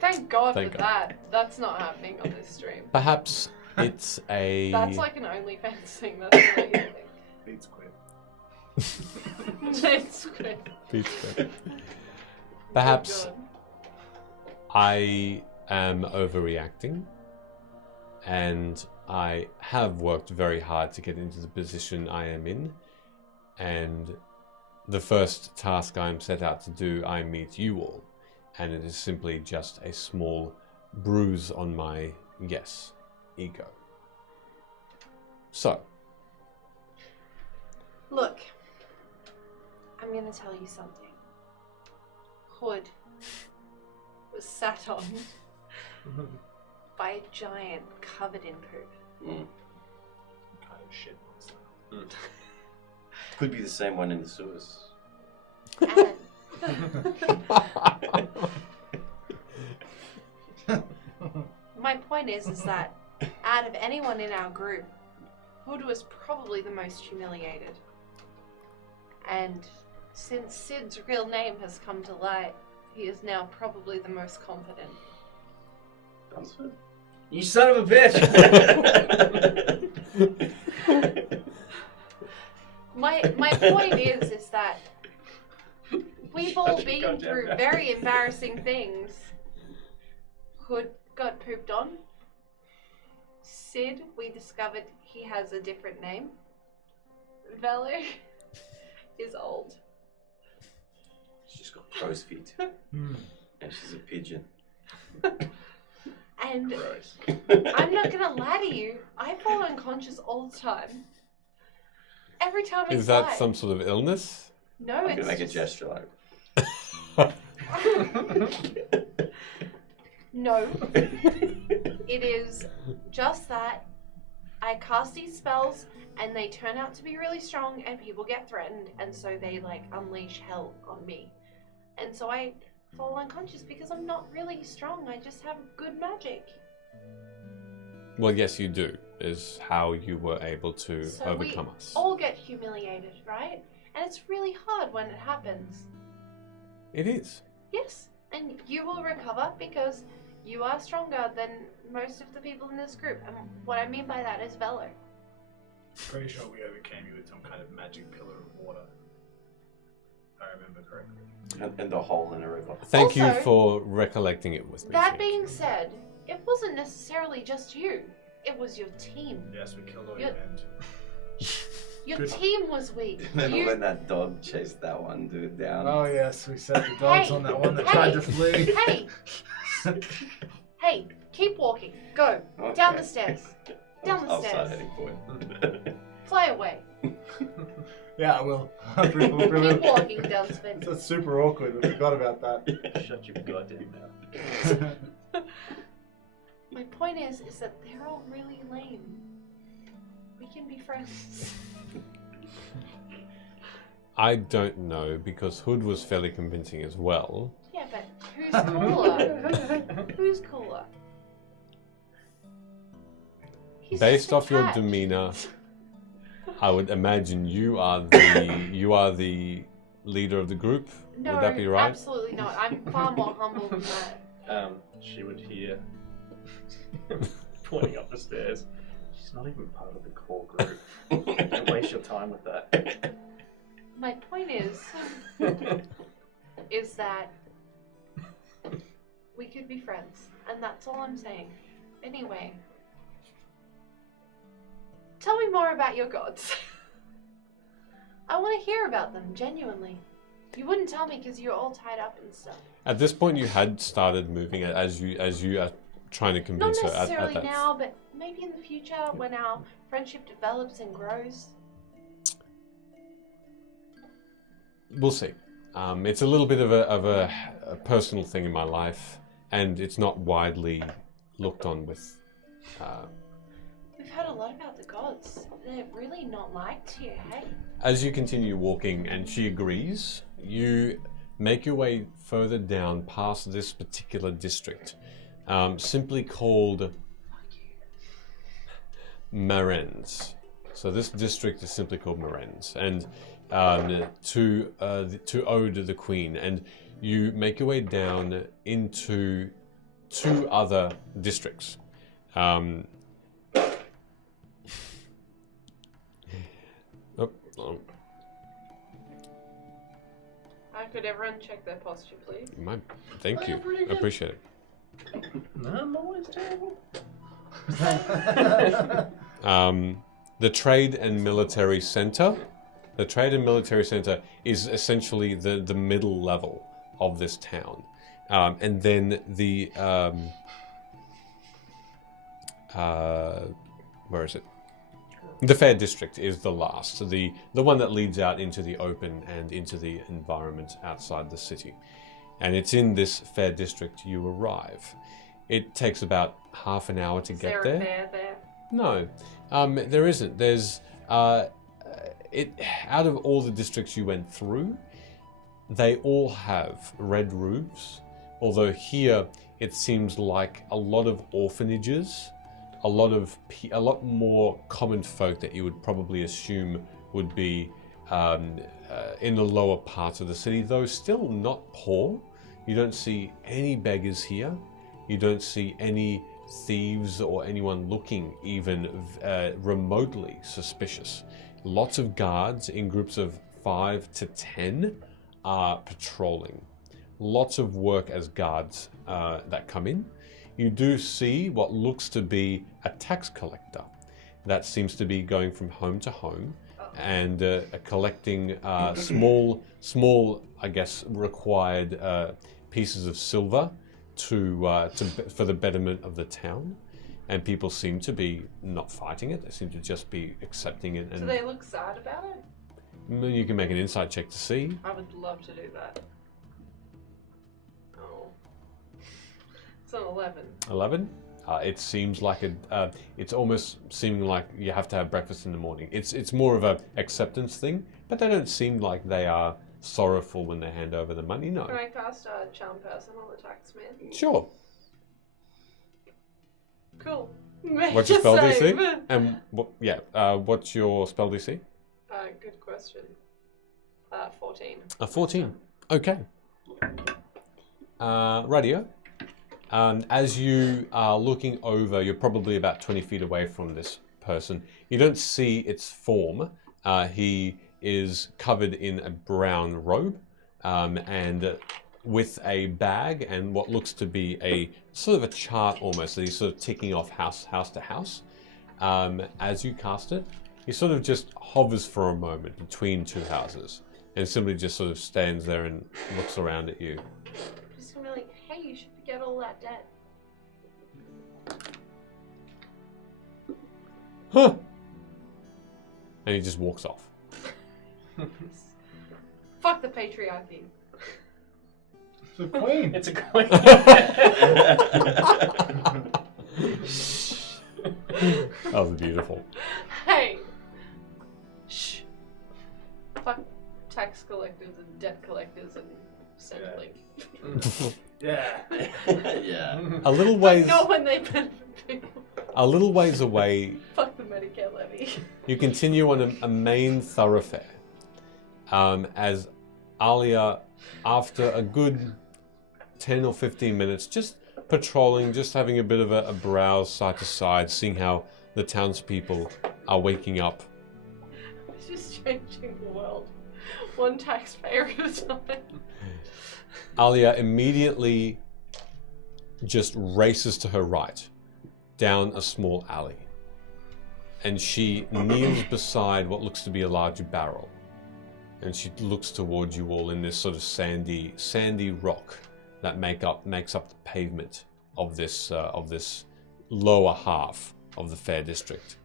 Thank God Thank for God. that. That's not happening on this stream. Perhaps it's a. That's like an OnlyFans thing. That's really good. Beats quit. It's good. Perhaps Good. I am overreacting, and I have worked very hard to get into the position I am in, and the first task I am set out to do, I meet you all, and it is simply just a small bruise on my, yes, ego. So, Look, I'm gonna tell you something. Hood was sat on By a giant covered in poop. Mm. Kind of shit monster. Could be the same one in the sewers. And my point is that out of anyone in our group, Hood was probably the most humiliated. And since Sid's real name has come to light, he is now probably the most confident. Dunsford? You son of a bitch! My point is that we've all Such a been goddamn through mess. very embarrassing things. Hood got pooped on. Sid, we discovered he has a different name. Velu is old. She's got crow's feet. Hmm. And she's a pigeon. And Gross. I'm not gonna lie to you, I fall unconscious all the time. Every time I is that fly. some sort of illness? No, I'm it's gonna make a just... gesture like. No. It is just that I cast these spells and they turn out to be really strong and people get threatened and so they like unleash hell on me. And so I fall unconscious because I'm not really strong, I just have good magic. Well, yes, you do, is how you were able to So overcome we us. all get humiliated, right? And it's really hard when it happens. It is. Yes, and you will recover because you are stronger than most of the people in this group. And what I mean by that is Velo. Pretty sure we overcame you with some kind of magic pillar of water. If I remember correctly. And the hole in a river. Thank you Also, for recollecting it with me. That Fink. being said, it wasn't necessarily just you. It was your team. Yes, we killed all Yeah. your men. Your Good. team was weak. Remember You, when that dog chased that one dude down? Oh yes, we set the dogs Hey, on that one that hey, tried to flee. hey, hey, keep walking. Go. Okay. Down the stairs. Down the I'll start stairs. heading for it. Fly away. Yeah, I will. Keep walking, Dunsford. That's super awkward. I forgot about that. Shut your goddamn mouth. My point is that they're all really lame. We can be friends. I don't know, because Hood was fairly convincing as well. Yeah, but who's cooler? Who's cooler? He's Based just a off your cat. demeanor, I would imagine you are the leader of the group. No, Would that be right? absolutely not. I'm far more humble than that. She would hear pointing up the stairs. She's not even part of the core group. Don't waste your time with that. My point is that we could be friends, and that's all I'm saying. Anyway, tell me more about your gods. I want to hear about them, genuinely. You wouldn't tell me because you're all tied up and stuff. At this point, you had started moving as you trying to Not convince her necessarily at that. now, but maybe in the future when our friendship develops and grows. We'll see. It's a little bit of a personal thing in my life, and it's not widely looked on with. We've heard a lot about the gods. They're really not liked here, hey? As you continue walking, and she agrees, you make your way further down past this particular district, simply called Marens. So this district is simply called Marens, and to ode the Queen. And you make your way down into 2 other districts. Could everyone check their posture, please? Thank you. I appreciate it. No, I'm always terrible. The Trade and Military Center. The Trade and Military Center is essentially the middle level of this town. And then the... where is it? The Fair District is the last, the one that leads out into the open and into the environment outside the city. And it's in this Fair District you arrive. It takes about half an hour to get there. Is there a fair there? No, there isn't. There's out of all the districts you went through, they all have red roofs. Although here it seems like a lot of orphanages, a lot more common folk that you would probably assume would be in the lower parts of the city, though still not poor. You don't see any beggars here. You don't see any thieves or anyone looking even remotely suspicious. Lots of guards in groups of 5 to 10 are patrolling. Lots of work as guards that come in. You do see what looks to be a tax collector that seems to be going from home to home and collecting small, I guess, required pieces of silver for the betterment of the town. And people seem to be not fighting it. They seem to just be accepting it. And Do they look sad about it? you can make an insight check to see. I would love to do that. Oh. It's an 11. 11. It seems like it's almost seeming like you have to have breakfast in the morning. It's more of a acceptance thing, but they don't seem like they are sorrowful when they hand over the money. No. Can I cast a charm person on the taxman? Sure. Cool. What's your spell Save. DC? And what's your spell DC? Good question. 14. A 14. Okay. Radio. As you are looking over, you're probably about 20 feet away from this person. You don't see its form. He is covered in a brown robe and with a bag and what looks to be a sort of a chart almost that he's sort of ticking off house to house. As you cast it, he sort of just hovers for a moment between 2 houses and simply just sort of stands there and looks around at you. Just gonna be like, hey, you should forget all that debt. Huh. And he just walks off. Fuck the patriarchy. It's a queen. It's a queen. That was beautiful. Hey! Shh. Fuck tax collectors and debt collectors and Centrelink. Yeah. Yeah. A little ways, Not when they benefit people. a little ways away, Fuck the Medicare levy. you continue on a main thoroughfare. As Alia, after a good 10 or 15 minutes, just patrolling, just having a bit of a browse side to side, seeing how the townspeople are waking up. It's just changing the world. One taxpayer at a time. Alia immediately just races to her right, down a small alley. And she kneels beside what looks to be a large barrel. And she looks towards you all in this sort of sandy rock that makes up the pavement of this lower half of the Fair District.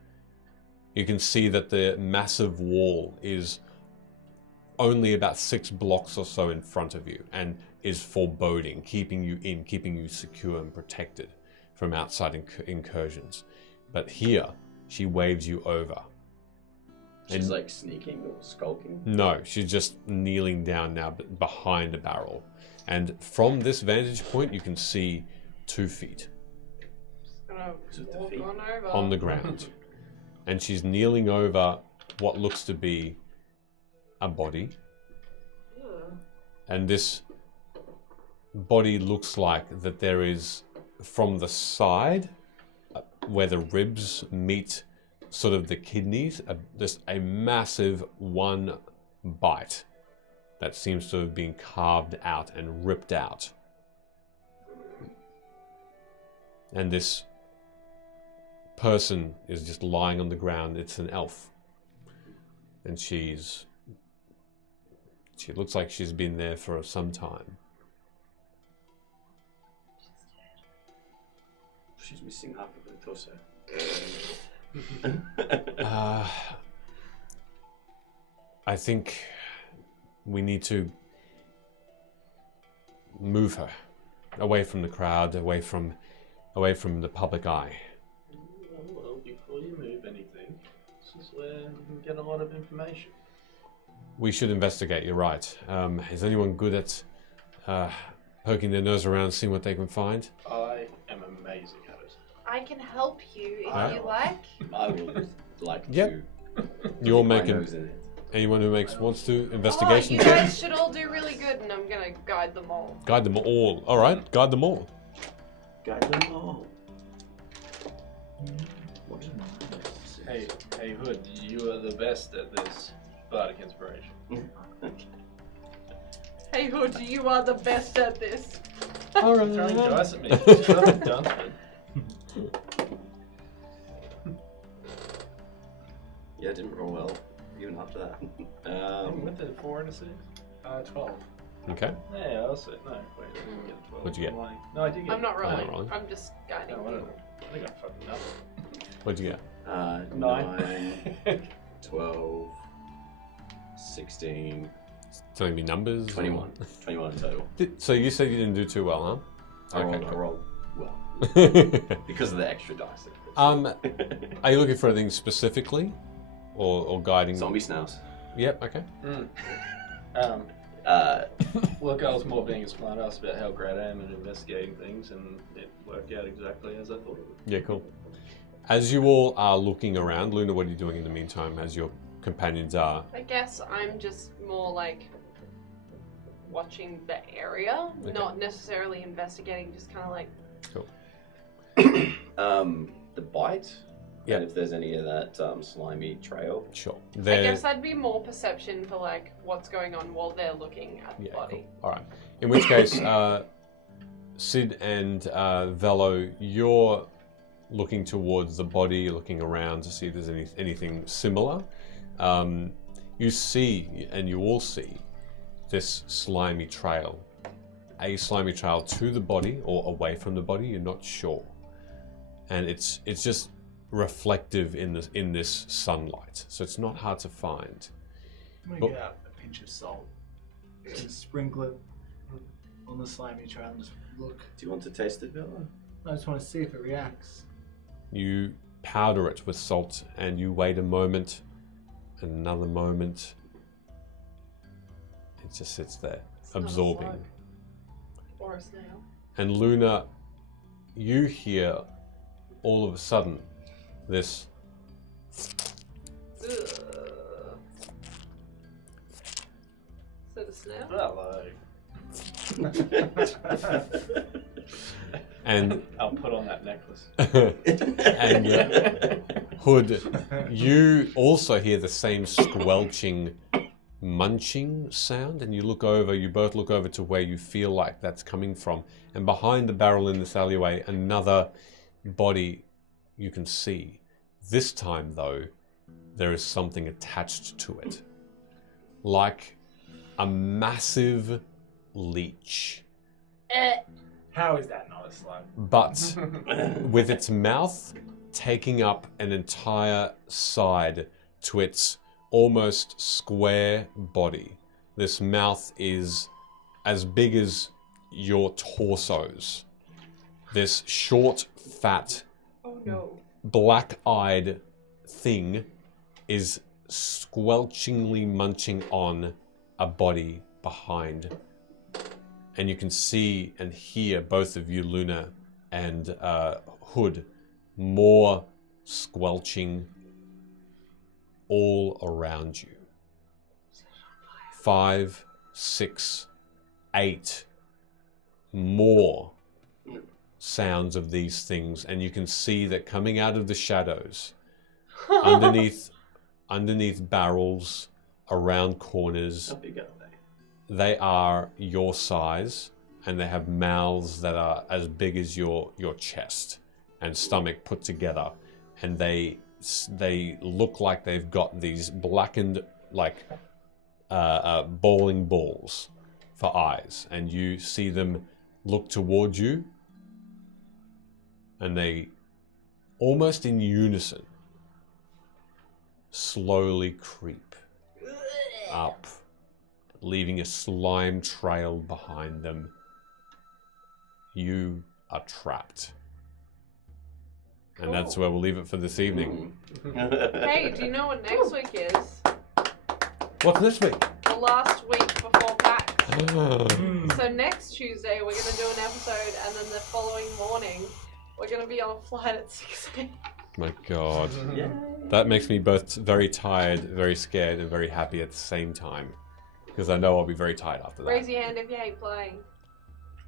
You can see that the massive wall is only about 6 blocks or so in front of you and is foreboding, keeping you secure and protected from outside incursions. But here, she waves you over. She's like sneaking or skulking. No, she's just kneeling down now behind a barrel. And from this vantage point, you can see 2 feet Just gonna Just the walk feet. on over. on the ground. And she's kneeling over what looks to be a body. Ugh. And this body looks like that there is, from the side, where the ribs meet sort of the kidneys, just a massive one bite that seems to have been carved out and ripped out. And this person is just lying on the ground. It's an elf. And she looks like she's been there for some time. She's missing half of her torso. I think we need to move her away from the crowd, away from the public eye. Well, before you move anything, this is where you can get a lot of information. We should investigate, you're right. Is anyone good at poking their nose around, seeing what they can find? I am amazing at it. I can help you if Alright. you like. I would like Yep. to. You're dip my making... nose in it. Anyone who wants to, Oh, investigation you check? guys should all do really good, and I'm gonna guide them all. Guide them all. All right, guide them all. Guide them all. Hey, Hood, you are the best at this bardic inspiration. Hey Hood, you are the best at this. All Throwing right. dice at me. Nothing done. Yeah, I didn't roll well, even after that. With a 4 and a 6? 12. Okay. Yeah, I'll say no. Wait, I didn't get a 12. What'd you get? I'm lying. No, I did get. I'm not rolling. rolling. I'm just guiding No, I don't you. know. I think I fucking up. What'd you get? 9, 12, 16, Telling me numbers? 21. 21 total. So you said you didn't do too well, huh? I Okay, rolled well. cool. Because of the extra dice. Are you looking for anything specifically? Or guiding? Zombie snails. Yep, okay. Look, I was more being a smart ass about how great I am at investigating things, and it worked out exactly as I thought it would. Yeah, cool. As you all are looking around, Luna, what are you doing in the meantime as your companions are? I guess I'm just more like watching the area, Okay. not necessarily investigating, just kind of like. The bite. Yeah. And if there's any of that slimy trail. Sure. I guess I'd be more perception for like what's going on while they're looking at the Yeah, body. cool. All right. In which case, Sid and Velo, you're looking towards the body, looking around to see if there's anything similar. You see, and you all see, this slimy trail. A slimy trail to the body or away from the body, you're not sure. And it's just reflective in this sunlight, so it's not hard to find. I'm gonna But- get out a pinch of salt, just sprinkle it on the slimy trail and just look. Do you want to taste it, Bella? I just want to see if it reacts. You powder it with salt and you wait a moment, another moment. It just sits there, It's not a absorbing. slug. Or a snail. And Luna, you hear all of a sudden this Ugh. Is that a snail? Hello. and I'll put on that necklace. and Hood, you also hear the same squelching, munching sound, and you both look over to where you feel like that's coming from, and behind the barrel in this alleyway, another body you can see. This time, though, there is something attached to it, like a massive leech. How is that not a slug? but with its mouth taking up an entire side to its almost square body. This mouth is as big as your torsos. This short, fat, Oh no. black-eyed thing is squelchingly munching on a body behind. And you can see and hear, both of you, Luna and Hood, more squelching all around you. 5, 6, 8 more sounds of these things, and you can see that coming out of the shadows, underneath barrels, around corners. How big are they? They are your size, and they have mouths that are as big as your chest and stomach put together, and they look like they've got these blackened like bowling balls for eyes, and you see them look towards you, and they, almost in unison, slowly creep up, leaving a slime trail behind them. You are trapped. And that's where we'll leave it for this evening. Hey, do you know what next week is? What's this week? The last week before PAX. Oh, So next Tuesday we're going to do an episode, and then the following morning we're going to be on a flight at 6 a.m. my God. Yeah. That makes me both very tired, very scared, and very happy at the same time. Because I know I'll be very tired after that. Raise your hand if you hate playing.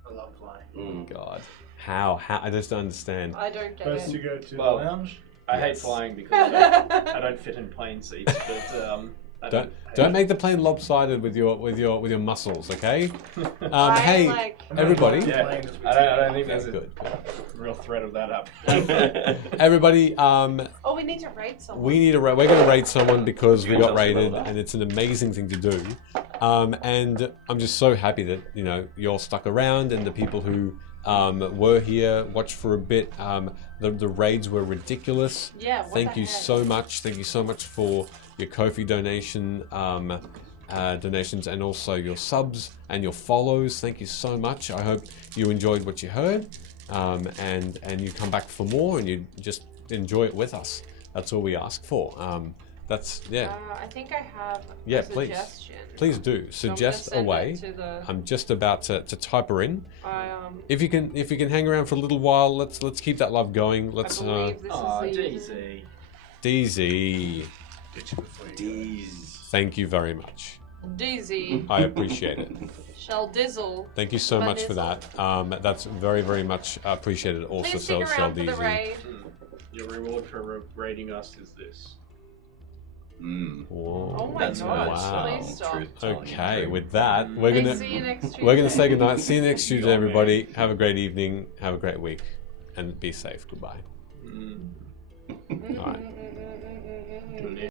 I love flying. God. How? I just don't understand. I don't get First it. you go to Well, the lounge. I hate Yes. flying because I don't fit in plane seats, but I Don't make the plane lopsided with your muscles, okay? I Hey, like, everybody. Yeah. Playing as we I don't take think off. there's a Good. real threat of that happening. Everybody, oh, we need to rate someone. we're going to raid someone because we You got can tell us raided, about that. and it's an amazing thing to do. And I'm just so happy that you all stuck around, and the people who were here watched for a bit. The raids were ridiculous. Yeah, what Thank the you heck? so much. Thank you so much for your Ko-fi donations, and also your subs and your follows. Thank you so much. I hope you enjoyed what you heard, and you come back for more, and you just enjoy it with us. That's all we ask for. I think I have Yeah, a please. suggestion. Please do So I'm gonna suggest a send it way. to the, I'm just about to type her in. I If you can hang around for a little while, let's keep that love going. I Let's believe this Oh, is the jeezy. DZ, Get you before you go. These. thank you very much. Dizzy, I appreciate it. Shell Dizzle. Thank you so much for Fun that. That's very, very much appreciated. Also, Please stick around for the DZ. raid. Your reward for raiding us is this. Whoa. Oh my That's god, wow. please stop. Truth telling. Okay, with that, we're Hey, gonna see you next Tuesday. we're gonna say goodnight. See you next Tuesday, Yeah, everybody. Have a great evening. Have a great week, and be safe. Goodbye. Mm. All right.